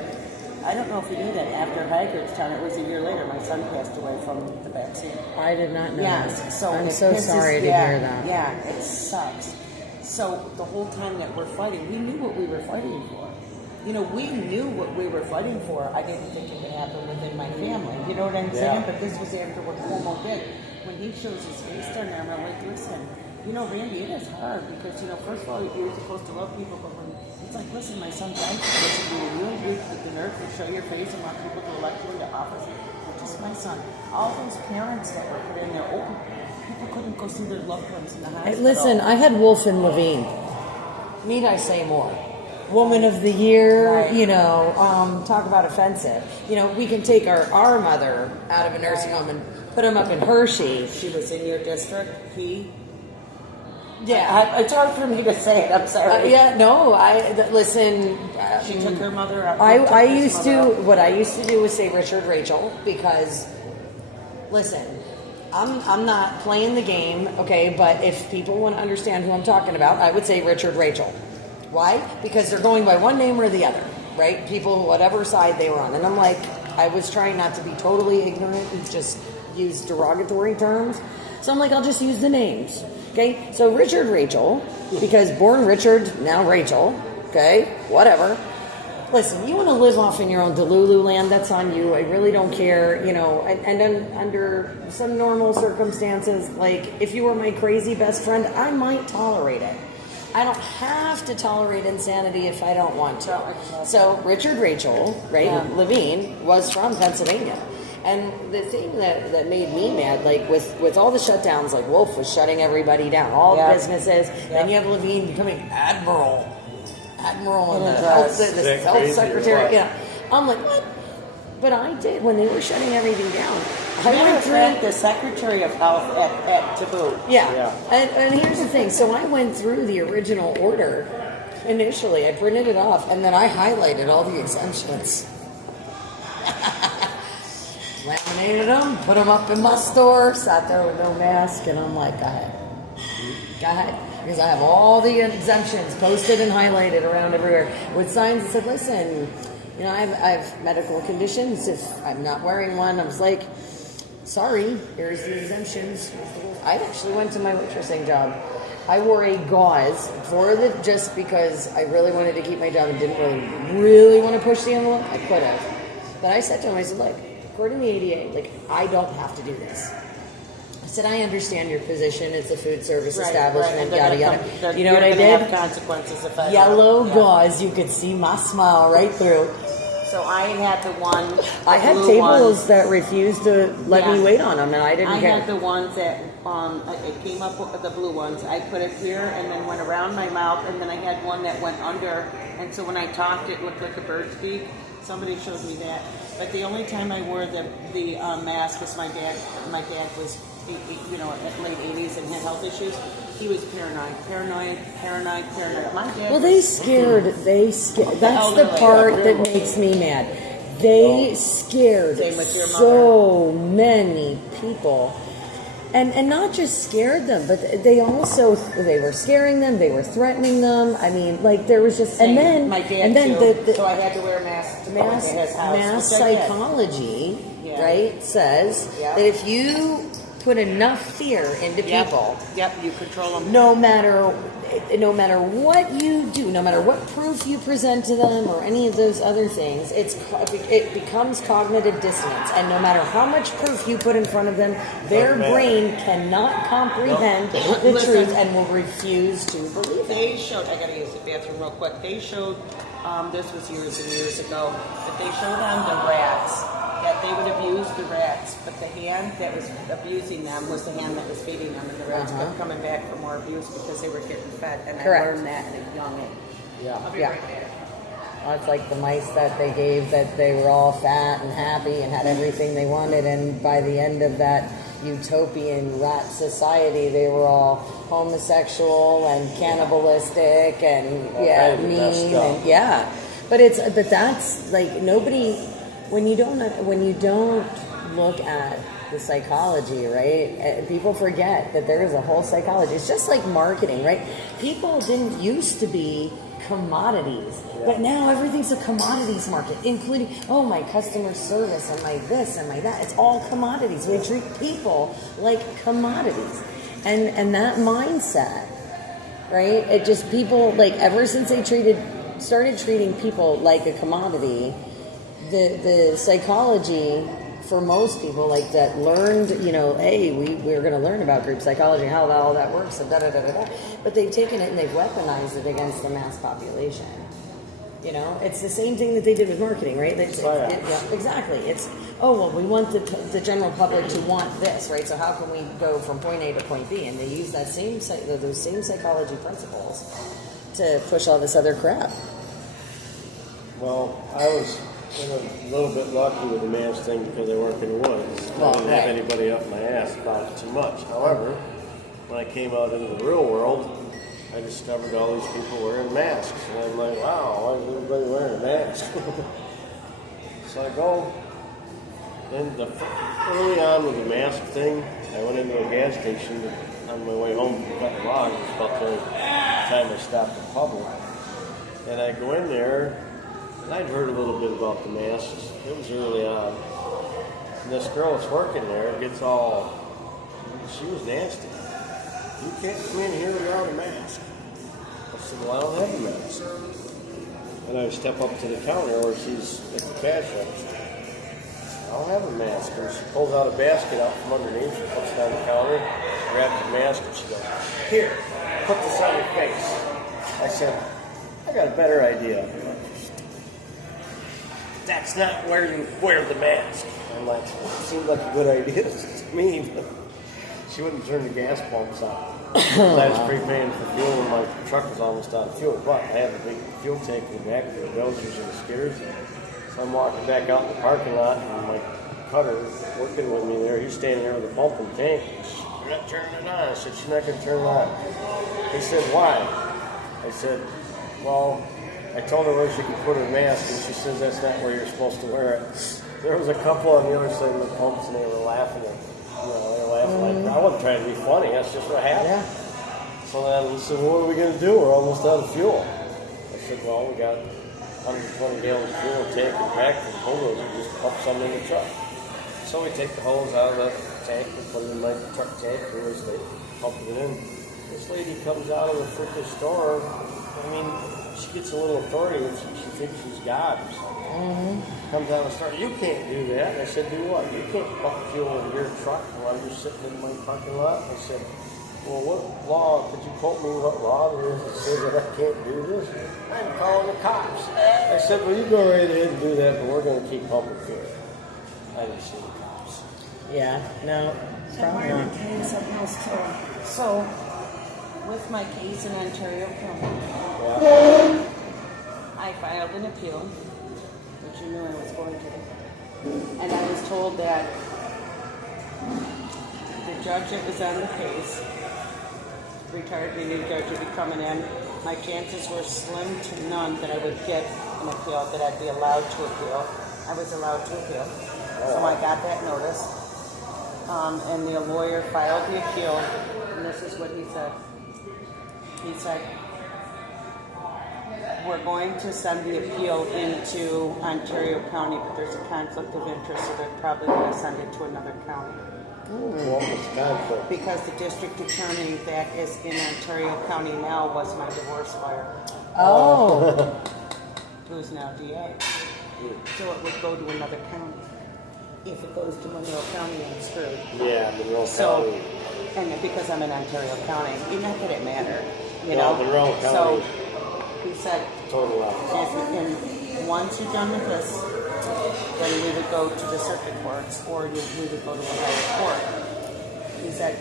I don't know if you knew that after Hagerstown, it was a year later, my son passed away from the vaccine. I did not know that. So I'm so sorry to hear that. Yeah, it sucks. So the whole time that we're fighting, we knew what we were fighting for. We knew what we were fighting for. I didn't think it could happen within my family. You know what I'm saying? But this was after what Cuomo did. When he shows his face down there, I'm like, listen, Randy, it is hard because, first of all, you're supposed to love people, but when it's like, listen, my son died for this, and you agree with the nerve to show your face and want people to elect you into office. Which is my son. All those parents that were put in there, people couldn't go see their loved ones in the hospital. Listen, I had Wolf and Levine. Need I say more? Woman of the Year, talk about offensive. We can take our mother out of a nursing home and put them up in Hershey. She was in your district, Yeah, it's hard for me to say it. I'm sorry. Listen. She took her mother up. What I used to do was say Richard Rachel because, listen, I'm not playing the game, okay? But if people want to understand who I'm talking about, I would say Richard Rachel. Why? Because they're going by one name or the other, right? People, whatever side they were on, and I'm like, I was trying not to be totally ignorant and just use derogatory terms. So I'm like, I'll just use the names. Okay, so Richard Rachel, because born Richard, now Rachel, okay, whatever. Listen, you want to live off in your own Delulu land, that's on you. I really don't care, and then under some normal circumstances, like if you were my crazy best friend, I might tolerate it. I don't have to tolerate insanity if I don't want to. So Richard Rachel, right, Levine, was from Pennsylvania. And the thing that made me mad, like with all the shutdowns, like Wolf was shutting everybody down, all businesses, and you have Levine becoming admiral and the health secretary. I'm like, what? But I did when they were shutting everything down. I went through the Secretary of Health at Taboo. Yeah. And here's the thing. So I went through the original order initially. I printed it off, and then I highlighted all the exemptions. Laminated them, put them up in my store, sat there with no mask, and I'm like, go ahead. Because I have all the exemptions posted and highlighted around everywhere with signs that said, listen, I have medical conditions. If I'm not wearing one, I was like, sorry, here's the exemptions. I actually went to my waitressing job. I wore a gauze just because I really wanted to keep my job and didn't really want to push the envelope. I could have. But I said to him, I said, look, according to the ADA, like, I don't have to do this. I said, I understand your position. It's a food service establishment, yada, yada. You know what I did? Have consequences if I Yellow gauze, you could see my smile right through. So I had the one. I had tables that refused to let me wait on them, and I didn't care. I had the ones that it came up with the blue ones. I put it here and then went around my mouth, and then I had one that went under, and so when I talked, it looked like a bird's beak. Somebody showed me that. But the only time I wore the mask was my dad. My dad was, you know, at late 80s and had health issues. He was paranoid. My dad. Well, they scared. That's the part that makes me mad. They scared so many people. And not just scared them, but they were scaring them, they were threatening them. I mean, like, there was just, and then my dad so I had to wear a mask. Mass psychology, right, says that if you put enough fear into people, you control them. No matter what you do, no matter what proof you present to them or any of those other things, it becomes cognitive dissonance. And no matter how much proof you put in front of them, their brain cannot comprehend the truth and will refuse to believe it. They showed, I gotta use the bathroom real quick, they showed, this was years and years ago, but they showed on the rats that they would abuse the rats, but the hand that was abusing them was the hand that was feeding them, and the rats kept coming back for more abuse because they were getting fed, and I learned that at a young age. I'll be right back. Well, it's like the mice that they gave that they were all fat and happy and had everything they wanted, and by the end of that utopian rat society, they were all homosexual and cannibalistic and mean and but that's like nobody. When you don't look at the psychology, right? People forget that there is a whole psychology. It's just like marketing, right? People didn't used to be commodities, but now everything's a commodities market, including my customer service and my this and my that. It's all commodities. We treat people like commodities, and that mindset, right? It just people like ever since they started treating people like a commodity. The psychology for most people like that learned, hey, we're going to learn about group psychology, how all that works, and but they've taken it and they've weaponized it against the mass population. It's the same thing that they did with marketing, right? Exactly. It's, we want the general public to want this, right? So how can we go from point A to point B? And they use those same psychology principles to push all this other crap. Well, I was a little bit lucky with the mask thing because I work in the woods. I didn't have anybody up my ass about it too much. However, when I came out into the real world, I discovered all these people wearing masks. And I'm like, wow, why is everybody wearing a mask? So I go, and early on with the mask thing, I went into a gas station on my way home from cutting logs. It was about the only time I stopped in public. And I go in there, and I'd heard a little bit about the masks. It was early on. And this girl that's working there gets she was nasty. You can't come in here without a mask. I said, well, I don't have a mask. And I step up to the counter where she's at the cash register. I don't have a mask. And she pulls out a basket out from underneath, she puts it on the counter, grabs the mask, and she goes, here, put this on your face. I said, I got a better idea. That's not where you wear the mask. I'm like, seems like a good idea to me. She wouldn't turn the gas pumps on. I was prepaying for fuel and my truck was almost out of fuel. But I have a big fuel tank in the back for the dozers and the skidders. So I'm walking back out in the parking lot and my cutter working with me there. He's standing there with a pump and tank. You're not turning it on. I said, she's not going to turn it on. He said, why? I said, well, I told her where she could put her mask, and she says that's not where you're supposed to wear it. There was a couple on the other side of the pumps, and they were laughing at me. They were laughing like, I wasn't trying to be funny, that's just what happened. Yeah. So then he said, well, what are we going to do? We're almost out of fuel. I said, well, we got 120 gallons of fuel tank and back from bulldozer, just pump some in the truck. So we take the hose out of the tank and put it in my truck tank, and they pump it in. This lady comes out of the freaking store. I mean, she gets a little authority when she thinks she's God or something. Comes out of the store, you can't do that. And I said, do what? You can't pump fuel in your truck while I'm just sitting in my parking lot. I said, well, what law, could you quote me what law there is that says that I can't do this? I'm calling the cops. I said, well, you go right ahead and do that, but we're going to keep pumping fuel. I didn't see the cops. Yeah, no, probably not. I'll tell you something else too. So, with my case in Ontario County, I filed an appeal, which you knew I was going to. And I was told that the judge that was on the case, retired new judge would be coming in, my chances were slim to none that I would get an appeal, that I'd be allowed to appeal. I was allowed to appeal. So I got that notice. And the lawyer filed the appeal, and this is what he said. He said, we're going to send the appeal into Ontario County, but there's a conflict of interest, so they're probably going to send it to another county. What was conflict? Because the district attorney that is in Ontario County now was my divorce lawyer. Oh. Who's now DA. So it would go to another county. If it goes to Monroe County, I'm screwed. Yeah, Monroe So, County. and because I'm in Ontario County, not that it mattered, you No, know. Monroe So County. he said, Total off. and once you're done with this, then we would go to the circuit courts, or we would go to a higher court. He said,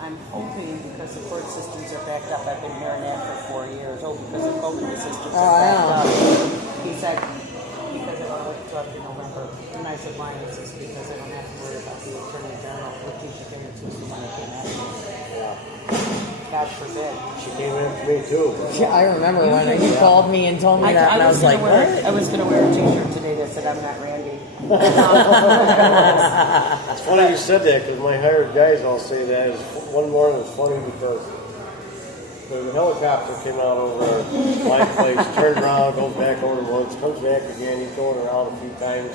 I'm hoping, because the court systems are backed up, I've been hearing that for 4 years, because the COVID systems are backed up. He said, because it will go up in November. And I said, why? It's just because I don't have to worry about the Attorney General, which you should get into the money came after me. Yeah. God forbid. She came after me too. Yeah, I remember when you called me and told me that, and I was like, what? I was going to wear a t-shirt today that said, I'm not Randy. It's funny you said that, because my hired guys all say that. One morning it was funny because the helicopter came out over my place, turned around, goes back over the woods, comes back again. He's going around a few times.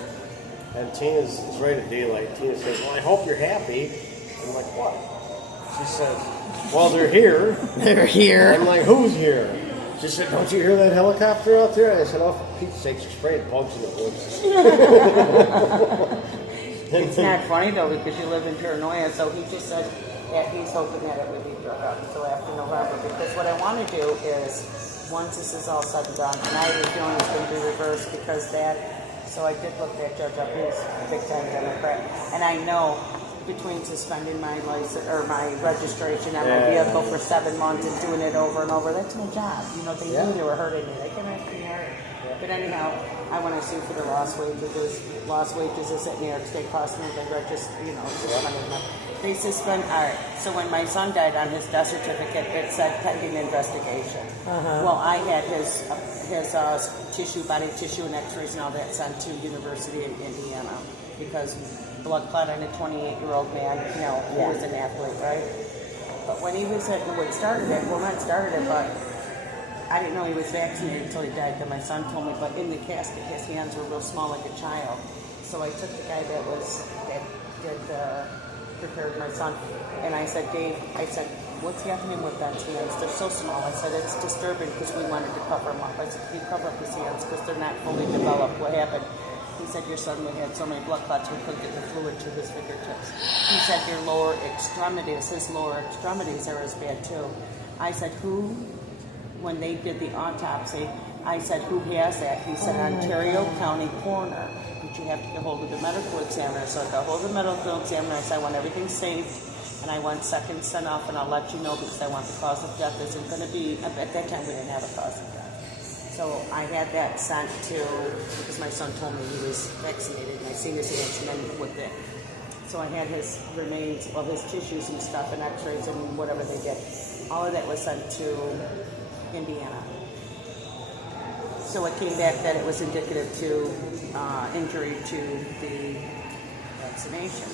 And Tina's right at daylight. Tina says, well, I hope you're happy. I'm like, what? She says, well, they're here. They're here. I'm like, who's here? She said, don't you hear that helicopter out there? And I said, oh, for Pete's sake, you're spraying bugs in the woods. It's not funny, though, because you live in paranoia. So he just said that he's hoping that it would be drug out until after November. Because what I want to do is, once this is all said and done, and I have a feeling it's going to be reversed because that, so I did look that judge up, he's a big-time Democrat. And I know between suspending my license or my registration on my vehicle for 7 months and doing it over and over, that's my job. You know, they knew they were hurting me. They came after me hard. But anyhow, I want to sue for the lost wages. Lost wages is at New York State cost me. They suspended them. They suspend. All right. So when my son died on his death certificate, it said pending investigation. Well, I had his body tissue and X-rays and all that sent to University in Indiana because blood clot on a 28-year-old man, who was an athlete, right? But when he was not started it, but I didn't know he was vaccinated until he died. Then my son told me, but in the casket, his hands were real small like a child. So I took the guy that prepared my son, and I said, Dave, what's happening with Ben's hands? They're so small. I said, it's disturbing because we wanted to cover him up. I said, can you cover up his hands because they're not fully developed? What happened? He said, your son had so many blood clots we couldn't get the fluid to his fingertips. He said, his lower extremities are as bad too. I said, when they did the autopsy, I said, who has that? He said, Ontario County coroner. But you have to get hold of the medical examiner. So I got hold of the medical examiner. I said, I want everything saved. And I want seconds sent off, and I'll let you know because I want the cause of death isn't going to be, at that time we didn't have a cause of death. So I had that sent to, because my son told me he was vaccinated, and I seen his hands and then with it. So I had his remains, his tissues and stuff, and x-rays and whatever they did. All of that was sent to Indiana. So it came back that it was indicative to injury to the vaccination.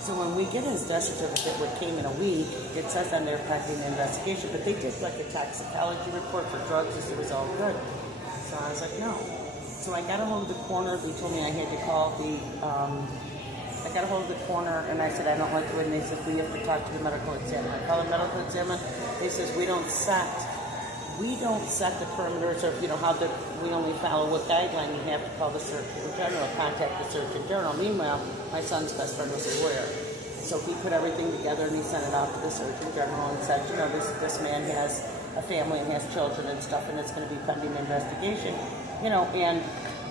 So when we get his death certificate, what came in a week, it says on there pending investigation, but they did like a toxicology report for drugs as it was all good. So I was like, no. So I got a hold of the coroner. They told me I had to call the. I got a hold of the coroner and I said I don't like the way they said we have to talk to the medical examiner. I called the medical examiner. They says we don't set the perimeters or we only follow what guideline. You have to call the Surgeon General, contact the Surgeon General. Meanwhile, my son's best friend was a lawyer. So he put everything together and he sent it out to the Surgeon General and said, this man has a family and has children and stuff, and it's going to be pending investigation. And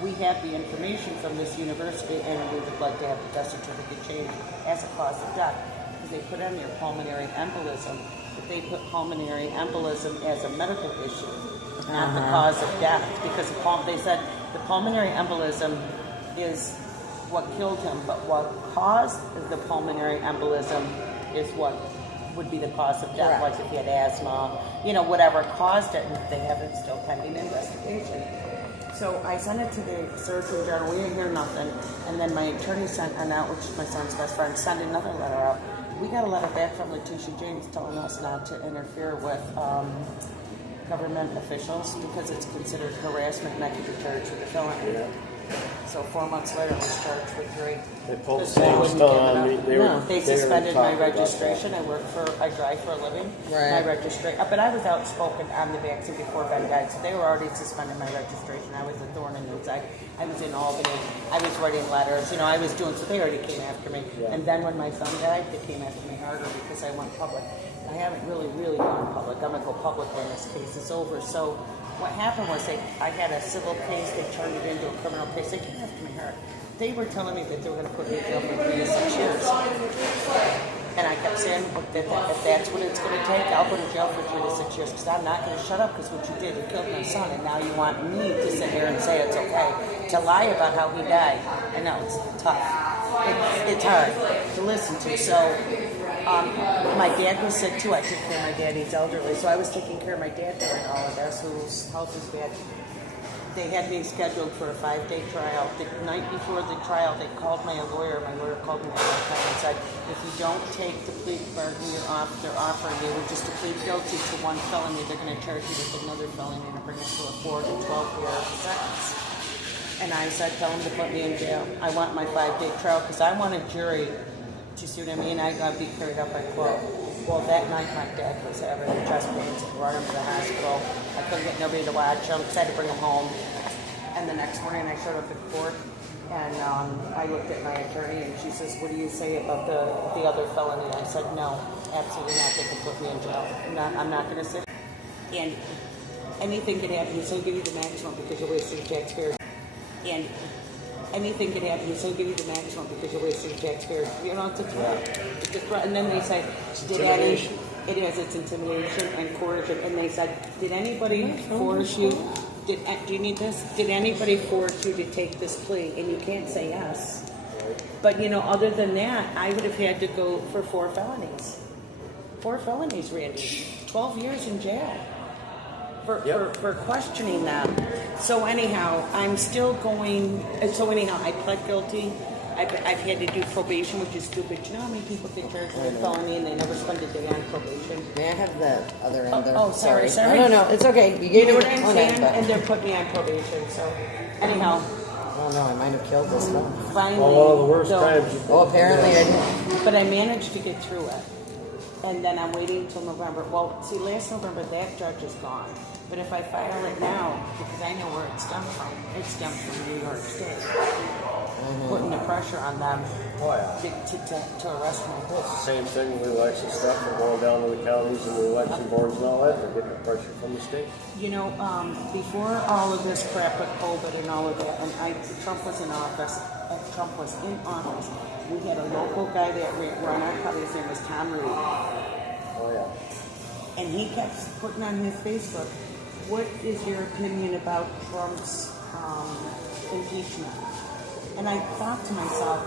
we have the information from this university, and we would like to have the death certificate changed as a cause of death. Because they put on there pulmonary embolism, but they put pulmonary embolism as a medical issue, not the cause of death. Because they said the pulmonary embolism is what killed him, but what caused the pulmonary embolism is what would be the cause of death, like if he had asthma, whatever caused it, and they have it still pending investigation. So I sent it to the Surgeon General. We didn't hear nothing. And then my attorney sent an out, which is my son's best friend, sent another letter out. We got a letter back from Letitia James telling us not to interfere with government officials because it's considered harassment and I could be charged with a felony. Yeah. So 4 months later, I was charged with 3. They pulled the same stuff on me. They suspended my registration. I drive for a living. My registration, but I was outspoken on the vaccine before Ben died, so they were already suspending my registration. I was a thorn in his side. I was in Albany. I was writing letters. I was doing, so they already came after me. Yeah. And then when my son died, they came after me harder because I went public. I haven't really gone public. I'm going to go public when this case is over. So what happened was I had a civil case. They turned it into a criminal case. They came after me hard. They were telling me that they were going to put me in jail for 3 to 6 years. And I kept saying, if that's what it's going to take, I'll go to jail for 3 to 6 years because I'm not going to shut up because what you did, you killed my son, and now you want me to sit here and say it's okay to lie about how he died. I know, it's tough. It's hard to listen to. So my dad was sick too. I took care of my dad. He's elderly. So I was taking care of my dad during all of this, whose health is bad. They had me scheduled for a 5-day trial. The night before the trial, they called my lawyer. My lawyer called me and said, if you don't take the plea bargain they're offering you, just to plead guilty to one felony, they're going to charge you with another felony and bring it to a 4 to 12-year sentence. And I said, tell them to put me in jail. I want my 5-day trial because I want a jury. Do you see what I mean? I got to be carried up by quote. Well, that night my dad was having chest pains and brought him to the hospital. I couldn't get nobody to watch him because I had to bring him home. And the next morning I showed up at court and I looked at my attorney and she says, what do you say about the other felony? I said, no, absolutely not. They can put me in jail. I'm not going to sit. And anything can happen. So I'll give you the maximum because you're wasting taxpayers. And anything could happen, so give you the maximum because you're wasting taxpayers. It's a threat. It's a threat. And then they said, it's intimidation and coercion. And they said, did anybody force you, do you need this? Did anybody force you to take this plea? And you can't say yes. But, other than that, I would have had to go for 4 felonies. 4 felonies, Randy. 12 years in jail. For questioning them. So anyhow, I'm still going. So anyhow, I pled guilty. I've had to do probation, which is stupid. You know how many people get charged with a felony and they never spend a day on probation? May I have the other end there? Oh, sorry. No, it's okay. You gave me what I'm saying? And they're putting me on probation. So anyhow. Oh no, I might have killed this one. Finally. One of the worst times. Apparently I did. But I managed to get through it. And then I'm waiting until November. Well, see, last November, that judge is gone. But if I file it now, because I know where it stemmed from, it stemmed from New York State. Putting the pressure on them to arrest my Well, it's the same thing with election stuff. We're going down to the counties and the election boards and all that. They're getting the pressure from the state. Before all of this crap with COVID and all of that, and Trump was in office, we had a local guy that ran our party. His name was Tom Rudy. Oh, yeah. And he kept putting on his Facebook, what is your opinion about Trump's impeachment? And I thought to myself,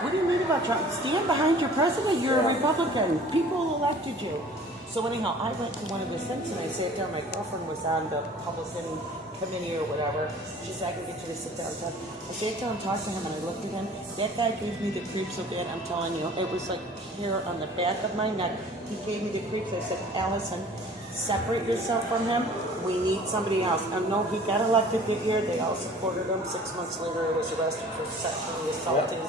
what do you mean about Trump? Stand behind your president. You're a Republican. People elected you. So anyhow, I went to one of his things and I sat there. My girlfriend was on the Republican committee or whatever. She said, I can get you to sit down and talk. I sat down and talked to him and I looked at him. That guy gave me the creeps so bad, I'm telling you. It was like hair on the back of my neck. He gave me the creeps. I said, Allison, separate yourself from him. we need somebody else. No, he got elected that year. They all supported him. 6 months later, he was arrested for sexually assaulting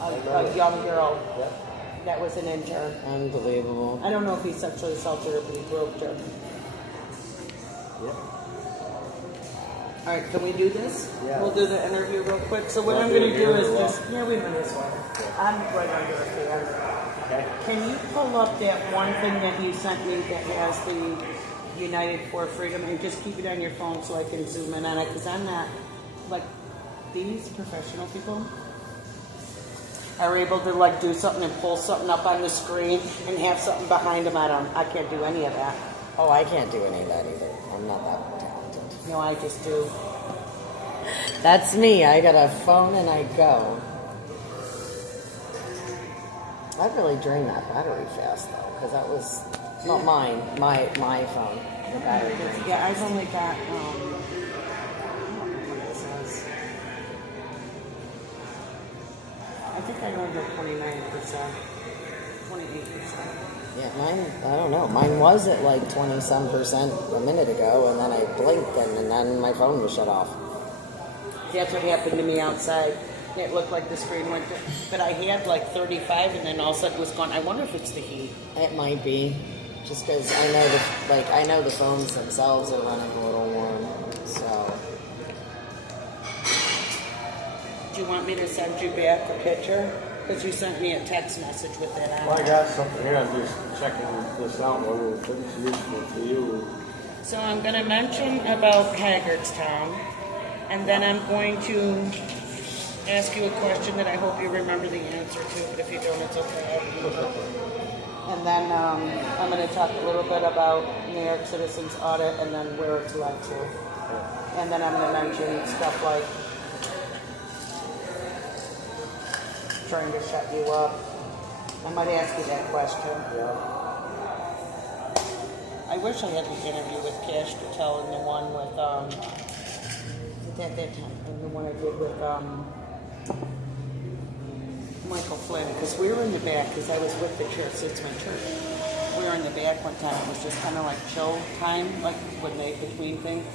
a young girl that was an intern. Unbelievable. I don't know if he sexually assaulted her, but he groped her. Yep. All right, can we do this? Yeah. We'll do the interview real quick. So what I'm going to do is just, here we go this way. I'm right under a fan. Okay. Can you pull up that one thing that you sent me that has the United for Freedom and just keep it on your phone so I can zoom in on it? Because I'm not, like, these professional people are able to, like, do something and pull something up on the screen and have something behind them. I can't do any of that. Oh, I can't do any of that either. I'm not that talented. No, I just do. That's me. I got a phone and I go. I really drained that battery fast though, because that was not mine. My phone. The battery. Yeah, I've only got. I don't know what it says. I think I only got 29%, 28%. Yeah, mine. I don't know. Mine was at like 20-some% a minute ago, and then I blinked, and then my phone was shut off. That's what happened to me outside. It looked like the screen went, but I had like 35, and then all of a sudden it was gone. I wonder if it's the heat. It might be, just because I know the phones themselves are running a little warm. So, do you want me to send you back a picture? Because you sent me a text message with that on. Well, I got something here. I'm just checking this out. Whether it's useful for you. So I'm going to mention about Haggardstown, and then I'm going to ask you a question that I hope you remember the answer to, but if you don't, it's okay. And then I'm going to talk a little bit about New York Citizens Audit and then where it's led to. And then I'm going to mention stuff like trying to shut you up. I might ask you that question. I wish I had the interview with Cash to tell and the one with, at that time, and the one I did with, Michael Flynn, because we were in the back, because I was with the church, it's my church. We were in the back one time, it was just kind of like chill time, like when they between things,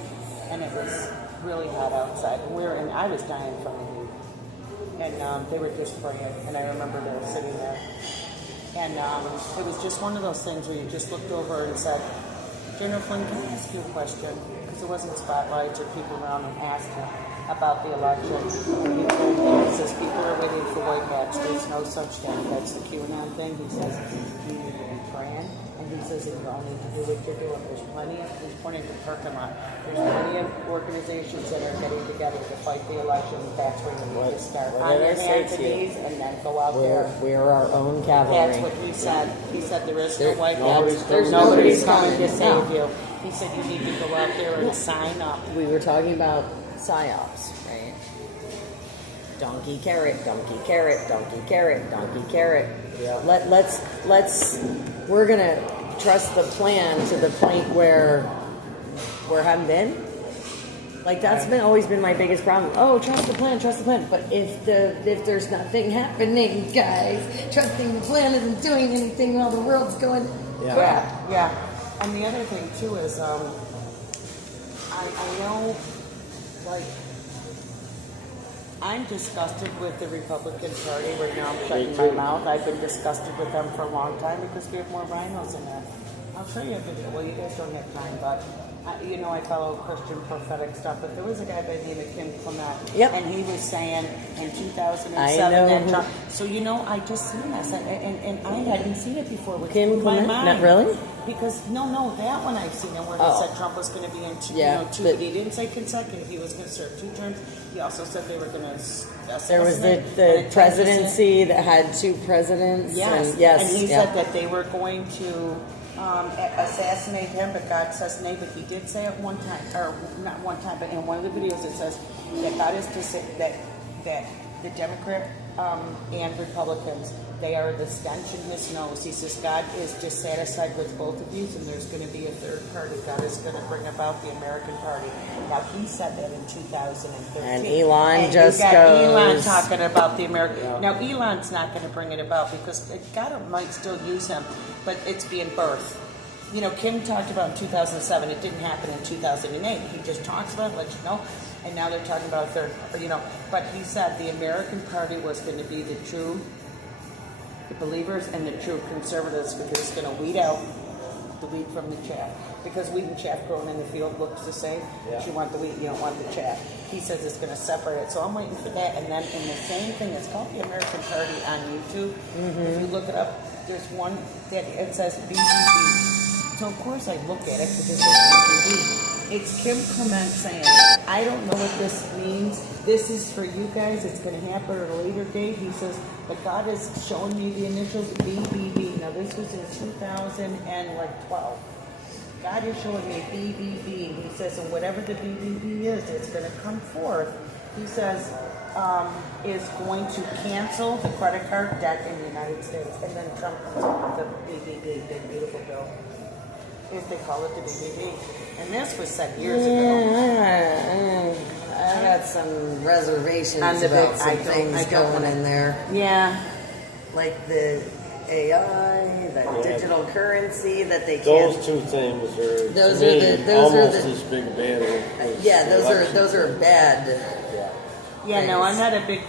and it was really hot outside. And I was dying from the heat. And they were just praying, and I remember they were sitting there. And it was just one of those things where you just looked over and said, General Flynn, can I ask you a question? Because there wasn't spotlights or people around and asked him about the election. And he told me, he says, people are waiting for white hats. There's no such thing. That's the QAnon thing. He says, you need to be praying. And he says, if you all need to do what you're doing, there's plenty of, he's pointing to Perkamont. There's plenty of organizations that are getting together to fight the election. That's where you need to start. On your hands and knees, and then go out there. We're our own cavalry. That's what he said. He said there is no white hats. Nobody's coming to save you. He said you need to go out there and sign up. We were talking about psyops, right? Donkey carrot, donkey carrot, donkey carrot, donkey carrot. Yeah. Let's we're gonna trust the plan to the point where haven't been. Like that's always been my biggest problem. Oh, trust the plan. But if there's nothing happening, guys, trusting the plan isn't doing anything while the world's going crap. Yeah. And the other thing too is, I know, like, I'm disgusted with the Republican Party right now. I'm shutting my mouth. I've been disgusted with them for a long time because we have more rhinos in there. I'll show you a video. Well, you guys don't have time, but I follow Christian prophetic stuff. But there was a guy by the name of Kim Clement, and he was saying in 2007 that Trump. So I just seen this, and I hadn't seen it before. With Kim Clement, not really. Because no, that one I've seen it where he said Trump was going to be in two, but he didn't say consecutive. He was going to serve 2 terms. He also said they were going to. There was the presidency that had 2 presidents. Yes, and he said that they were going to assassinate him, but God says nay. But he did say at one time, or not one time, but in one of the videos it says that God is to say that the Democrat and Republicans, they are the stench in his nose. He says God is dissatisfied with both of you, and there's going to be a third party. God is going to bring about the American Party. Now he said that in 2013. And Elon Elon talking about the American. Yeah. Now Elon's not going to bring it about because God might still use him, but it's being birthed. you know, Kim talked about in 2007. It didn't happen in 2008. He just talks about it, lets you know. And now they're talking about a third, you know. But he said the American Party was going to be the true believers and the true conservatives, because it's going to weed out the wheat from the chaff. Because wheat and chaff grown in the field looks the same. Yeah. You want the wheat, you don't want the chaff. He says it's going to separate it. So I'm waiting for that. And then in the same thing, it's called the American Party on YouTube. If you look it up, there's one that it says BBB. So of course I look at it because it says BBB. It's Kim Clement saying, I don't know what this means. This is for you guys. It's going to happen at a later date. He says, but God is showing me the initials BBB. Now this was in 2012. God is showing me BBB. He says, and whatever the BBB is, it's going to come forth. He says, is going to cancel the credit card debt in the United States. And then Trump comes up with the BBB, big beautiful bill. If they call it the BBB. And this was said years ago. I got some reservations On the about big- some I don't- things I don't going wanna- in there. Yeah. Like the AI, the Yeah. digital currency that they can't. Those two things are, Those to are me, the- those are almost the- as big a bad as Yeah, the election. those are bad. Yeah, no, I'm not a big...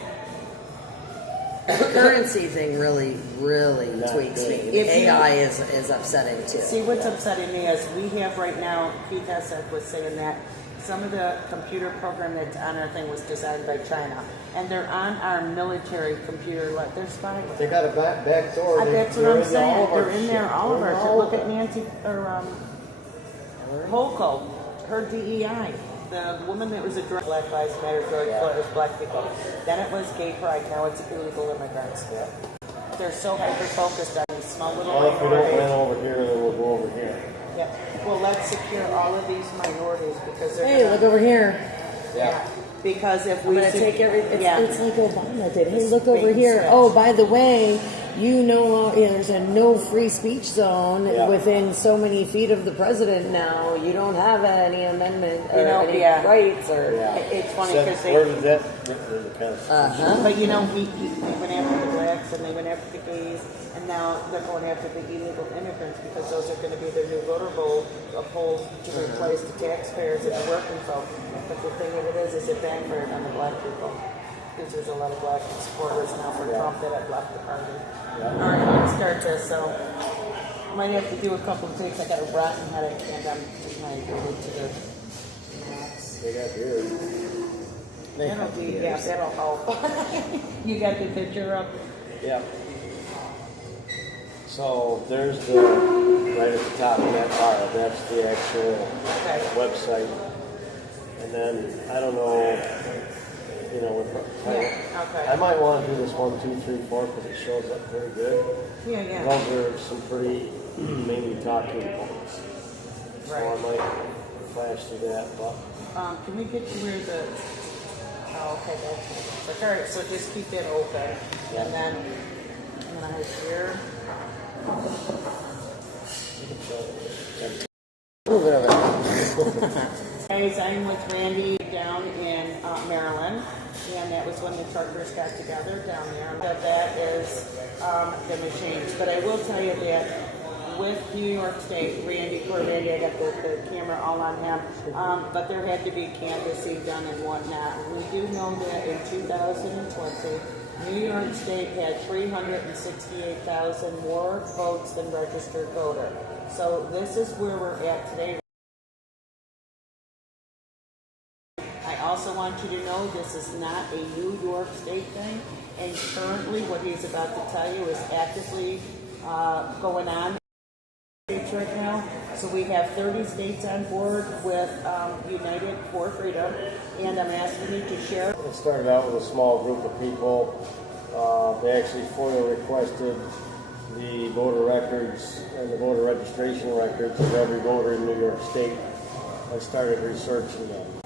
The currency thing really Not tweaks me. good. The If you- AI is upsetting too. See, what's upsetting me is we have right now, Pete Hessek was saying that some of the computer program that's on our thing was designed by China. And they're on our military computer, like they're spying. They got a back door. That's what I'm saying. They're in there, all of our shit. Look at Nancy, or Holko, her DEI. The woman that was a drug Black Lives Matter, George Floyd, was black people. Then it was gay pride, now it's illegal immigrants. They're so hyper-focused on these small little Well, if we don't minorities. win over here, then we'll go over here. Yeah. Well, let's secure all of these minorities because they're Hey, gonna, look over here. Yeah. Because if I'm we gonna take everything. yeah. It's like Obama did. Hey, It's look over bait here. and Oh, by the way, you know, there's a no free speech zone Yeah. within so many feet of the president now. You don't have any amendment or You know, any yeah. rights or. It's funny Except because they. where did that written in the Constitution? But you know, they went after the blacks and they went after the gays, and now they're going after the illegal immigrants because those are going to be their new voter polls to replace the taxpayers and the working folk. But the thing of it is it backfired on the black people because there's a lot of black supporters now for Trump that have left the party. All right, let's start this. So I might have to do a couple of takes. I got a rotten headache and I'm trying to go to the max. They got beer. That'll help. You got the picture up? Yeah. So there's the, right at the top of that bar, that's the actual website. And then, I don't know, you know, I might want to do this 1, 2, 3, 4 because it shows up very good. Yeah. Those are some pretty mainly talking points. So I might flash through that. But can we get to where the... Oh, okay, that's it. All right, so just keep it open. And then I'm going to hit here. A little bit of it. Guys, I'm with Randy down in Maryland, and that was when the truckers got together down there. But that is going to change. But I will tell you that with New York State, Randy, I got the camera all on him, but there had to be canvassing done and whatnot. We do know that in 2020, New York State had 368,000 more votes than registered voter. So this is where we're at today. I also want you to know this is not a New York State thing, and currently what he's about to tell you is actively going on right now. So we have 30 states on board with United for Freedom, and I'm asking you to share. it started out with a small group of people. They actually FOIA requested the voter records and the voter registration records of every voter in New York State. I started researching them.